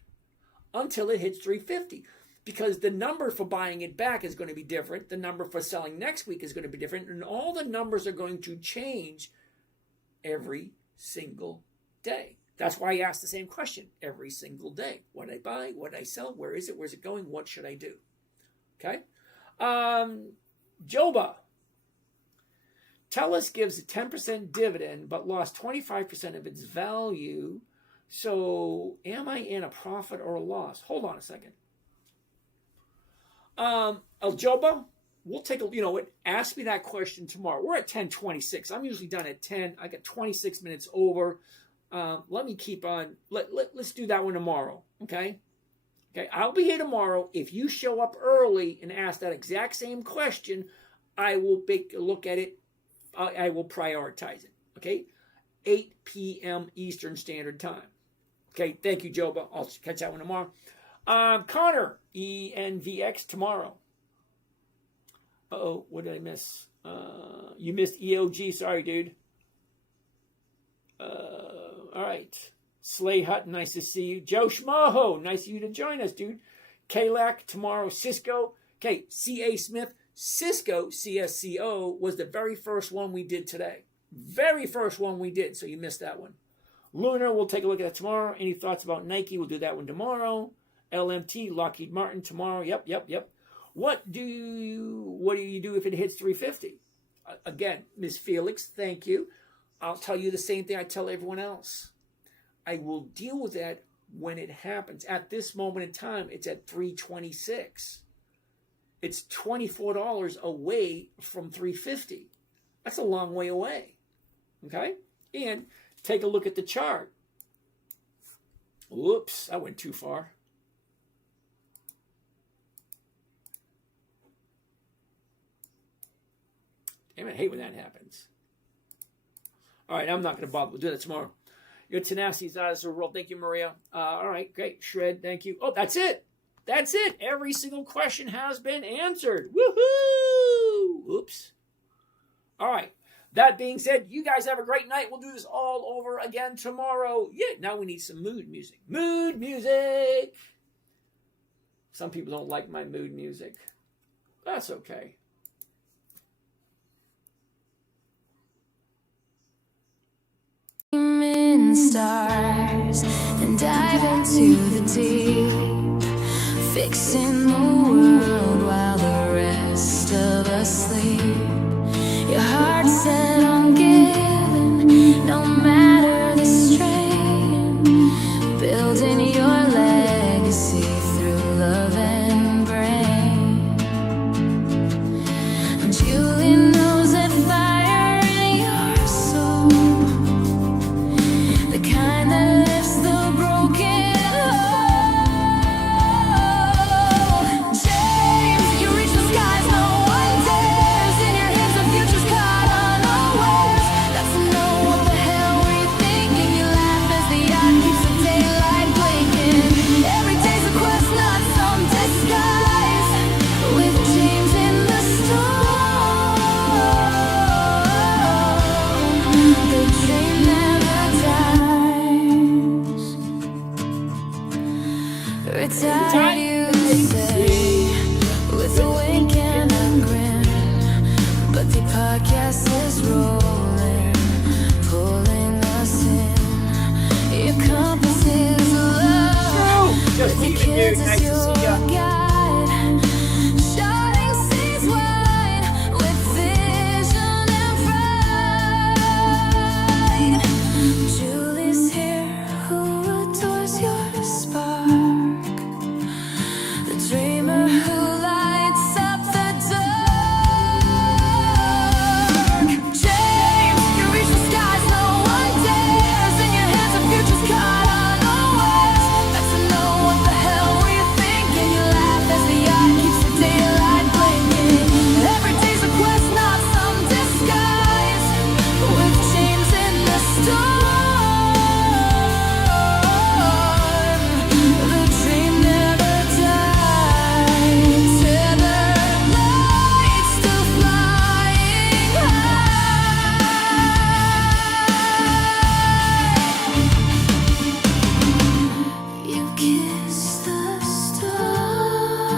until it hits 350. Because the number for buying it back is going to be different. The number for selling next week is going to be different. And all the numbers are going to change every single day. That's why I ask the same question every single day. What did I buy? What did I sell? Where is it? Where's it going? What should I do? Okay. Joba. TELUS gives a 10% dividend, but lost 25% of its value. So am I in a profit or a loss? Hold on a second. Joba, we'll take a, ask me that question tomorrow. We're at 10:26. I'm usually done at 10. I got 26 minutes over. Let me keep on. Let's do that one tomorrow. Okay. I'll be here tomorrow. If you show up early and ask that exact same question, I will take a look at it. I will prioritize it. Okay. 8 p.m. Eastern Standard Time. Okay. Thank you, Joba. I'll catch that one tomorrow. Connor, ENVX tomorrow. Uh-oh, what did I miss? You missed EOG. Sorry, dude. All right. Slay Hut, nice to see you. Joe Schmaho, nice of you to join us, dude. Kalak tomorrow. Cisco. Okay, C.A. Smith. Cisco, CSCO, was the very first one we did today. Very first one we did, so you missed that one. Lunar, we'll take a look at that tomorrow. Any thoughts about Nike? We'll do that one tomorrow. LMT, Lockheed Martin tomorrow. Yep. What do you do if it hits 350? Again, Ms. Felix, thank you. I'll tell you the same thing I tell everyone else. I will deal with that when it happens. At this moment in time, it's at 326. It's $24 away from 350. That's a long way away. Okay? And take a look at the chart. Whoops, I went too far. Damn, I hate when that happens. All right, I'm not going to bother. We'll do that tomorrow. Your tenacity is out of this world. Thank you, Maria. All right, great. Shred, thank you. Oh, that's it. That's it. Every single question has been answered. Woohoo! Oops. All right. That being said, you guys have a great night. We'll do this all over again tomorrow. Yeah, now we need some mood music. Mood music! Some people don't like my mood music. That's okay. Stars and dive into the deep, fixing the world.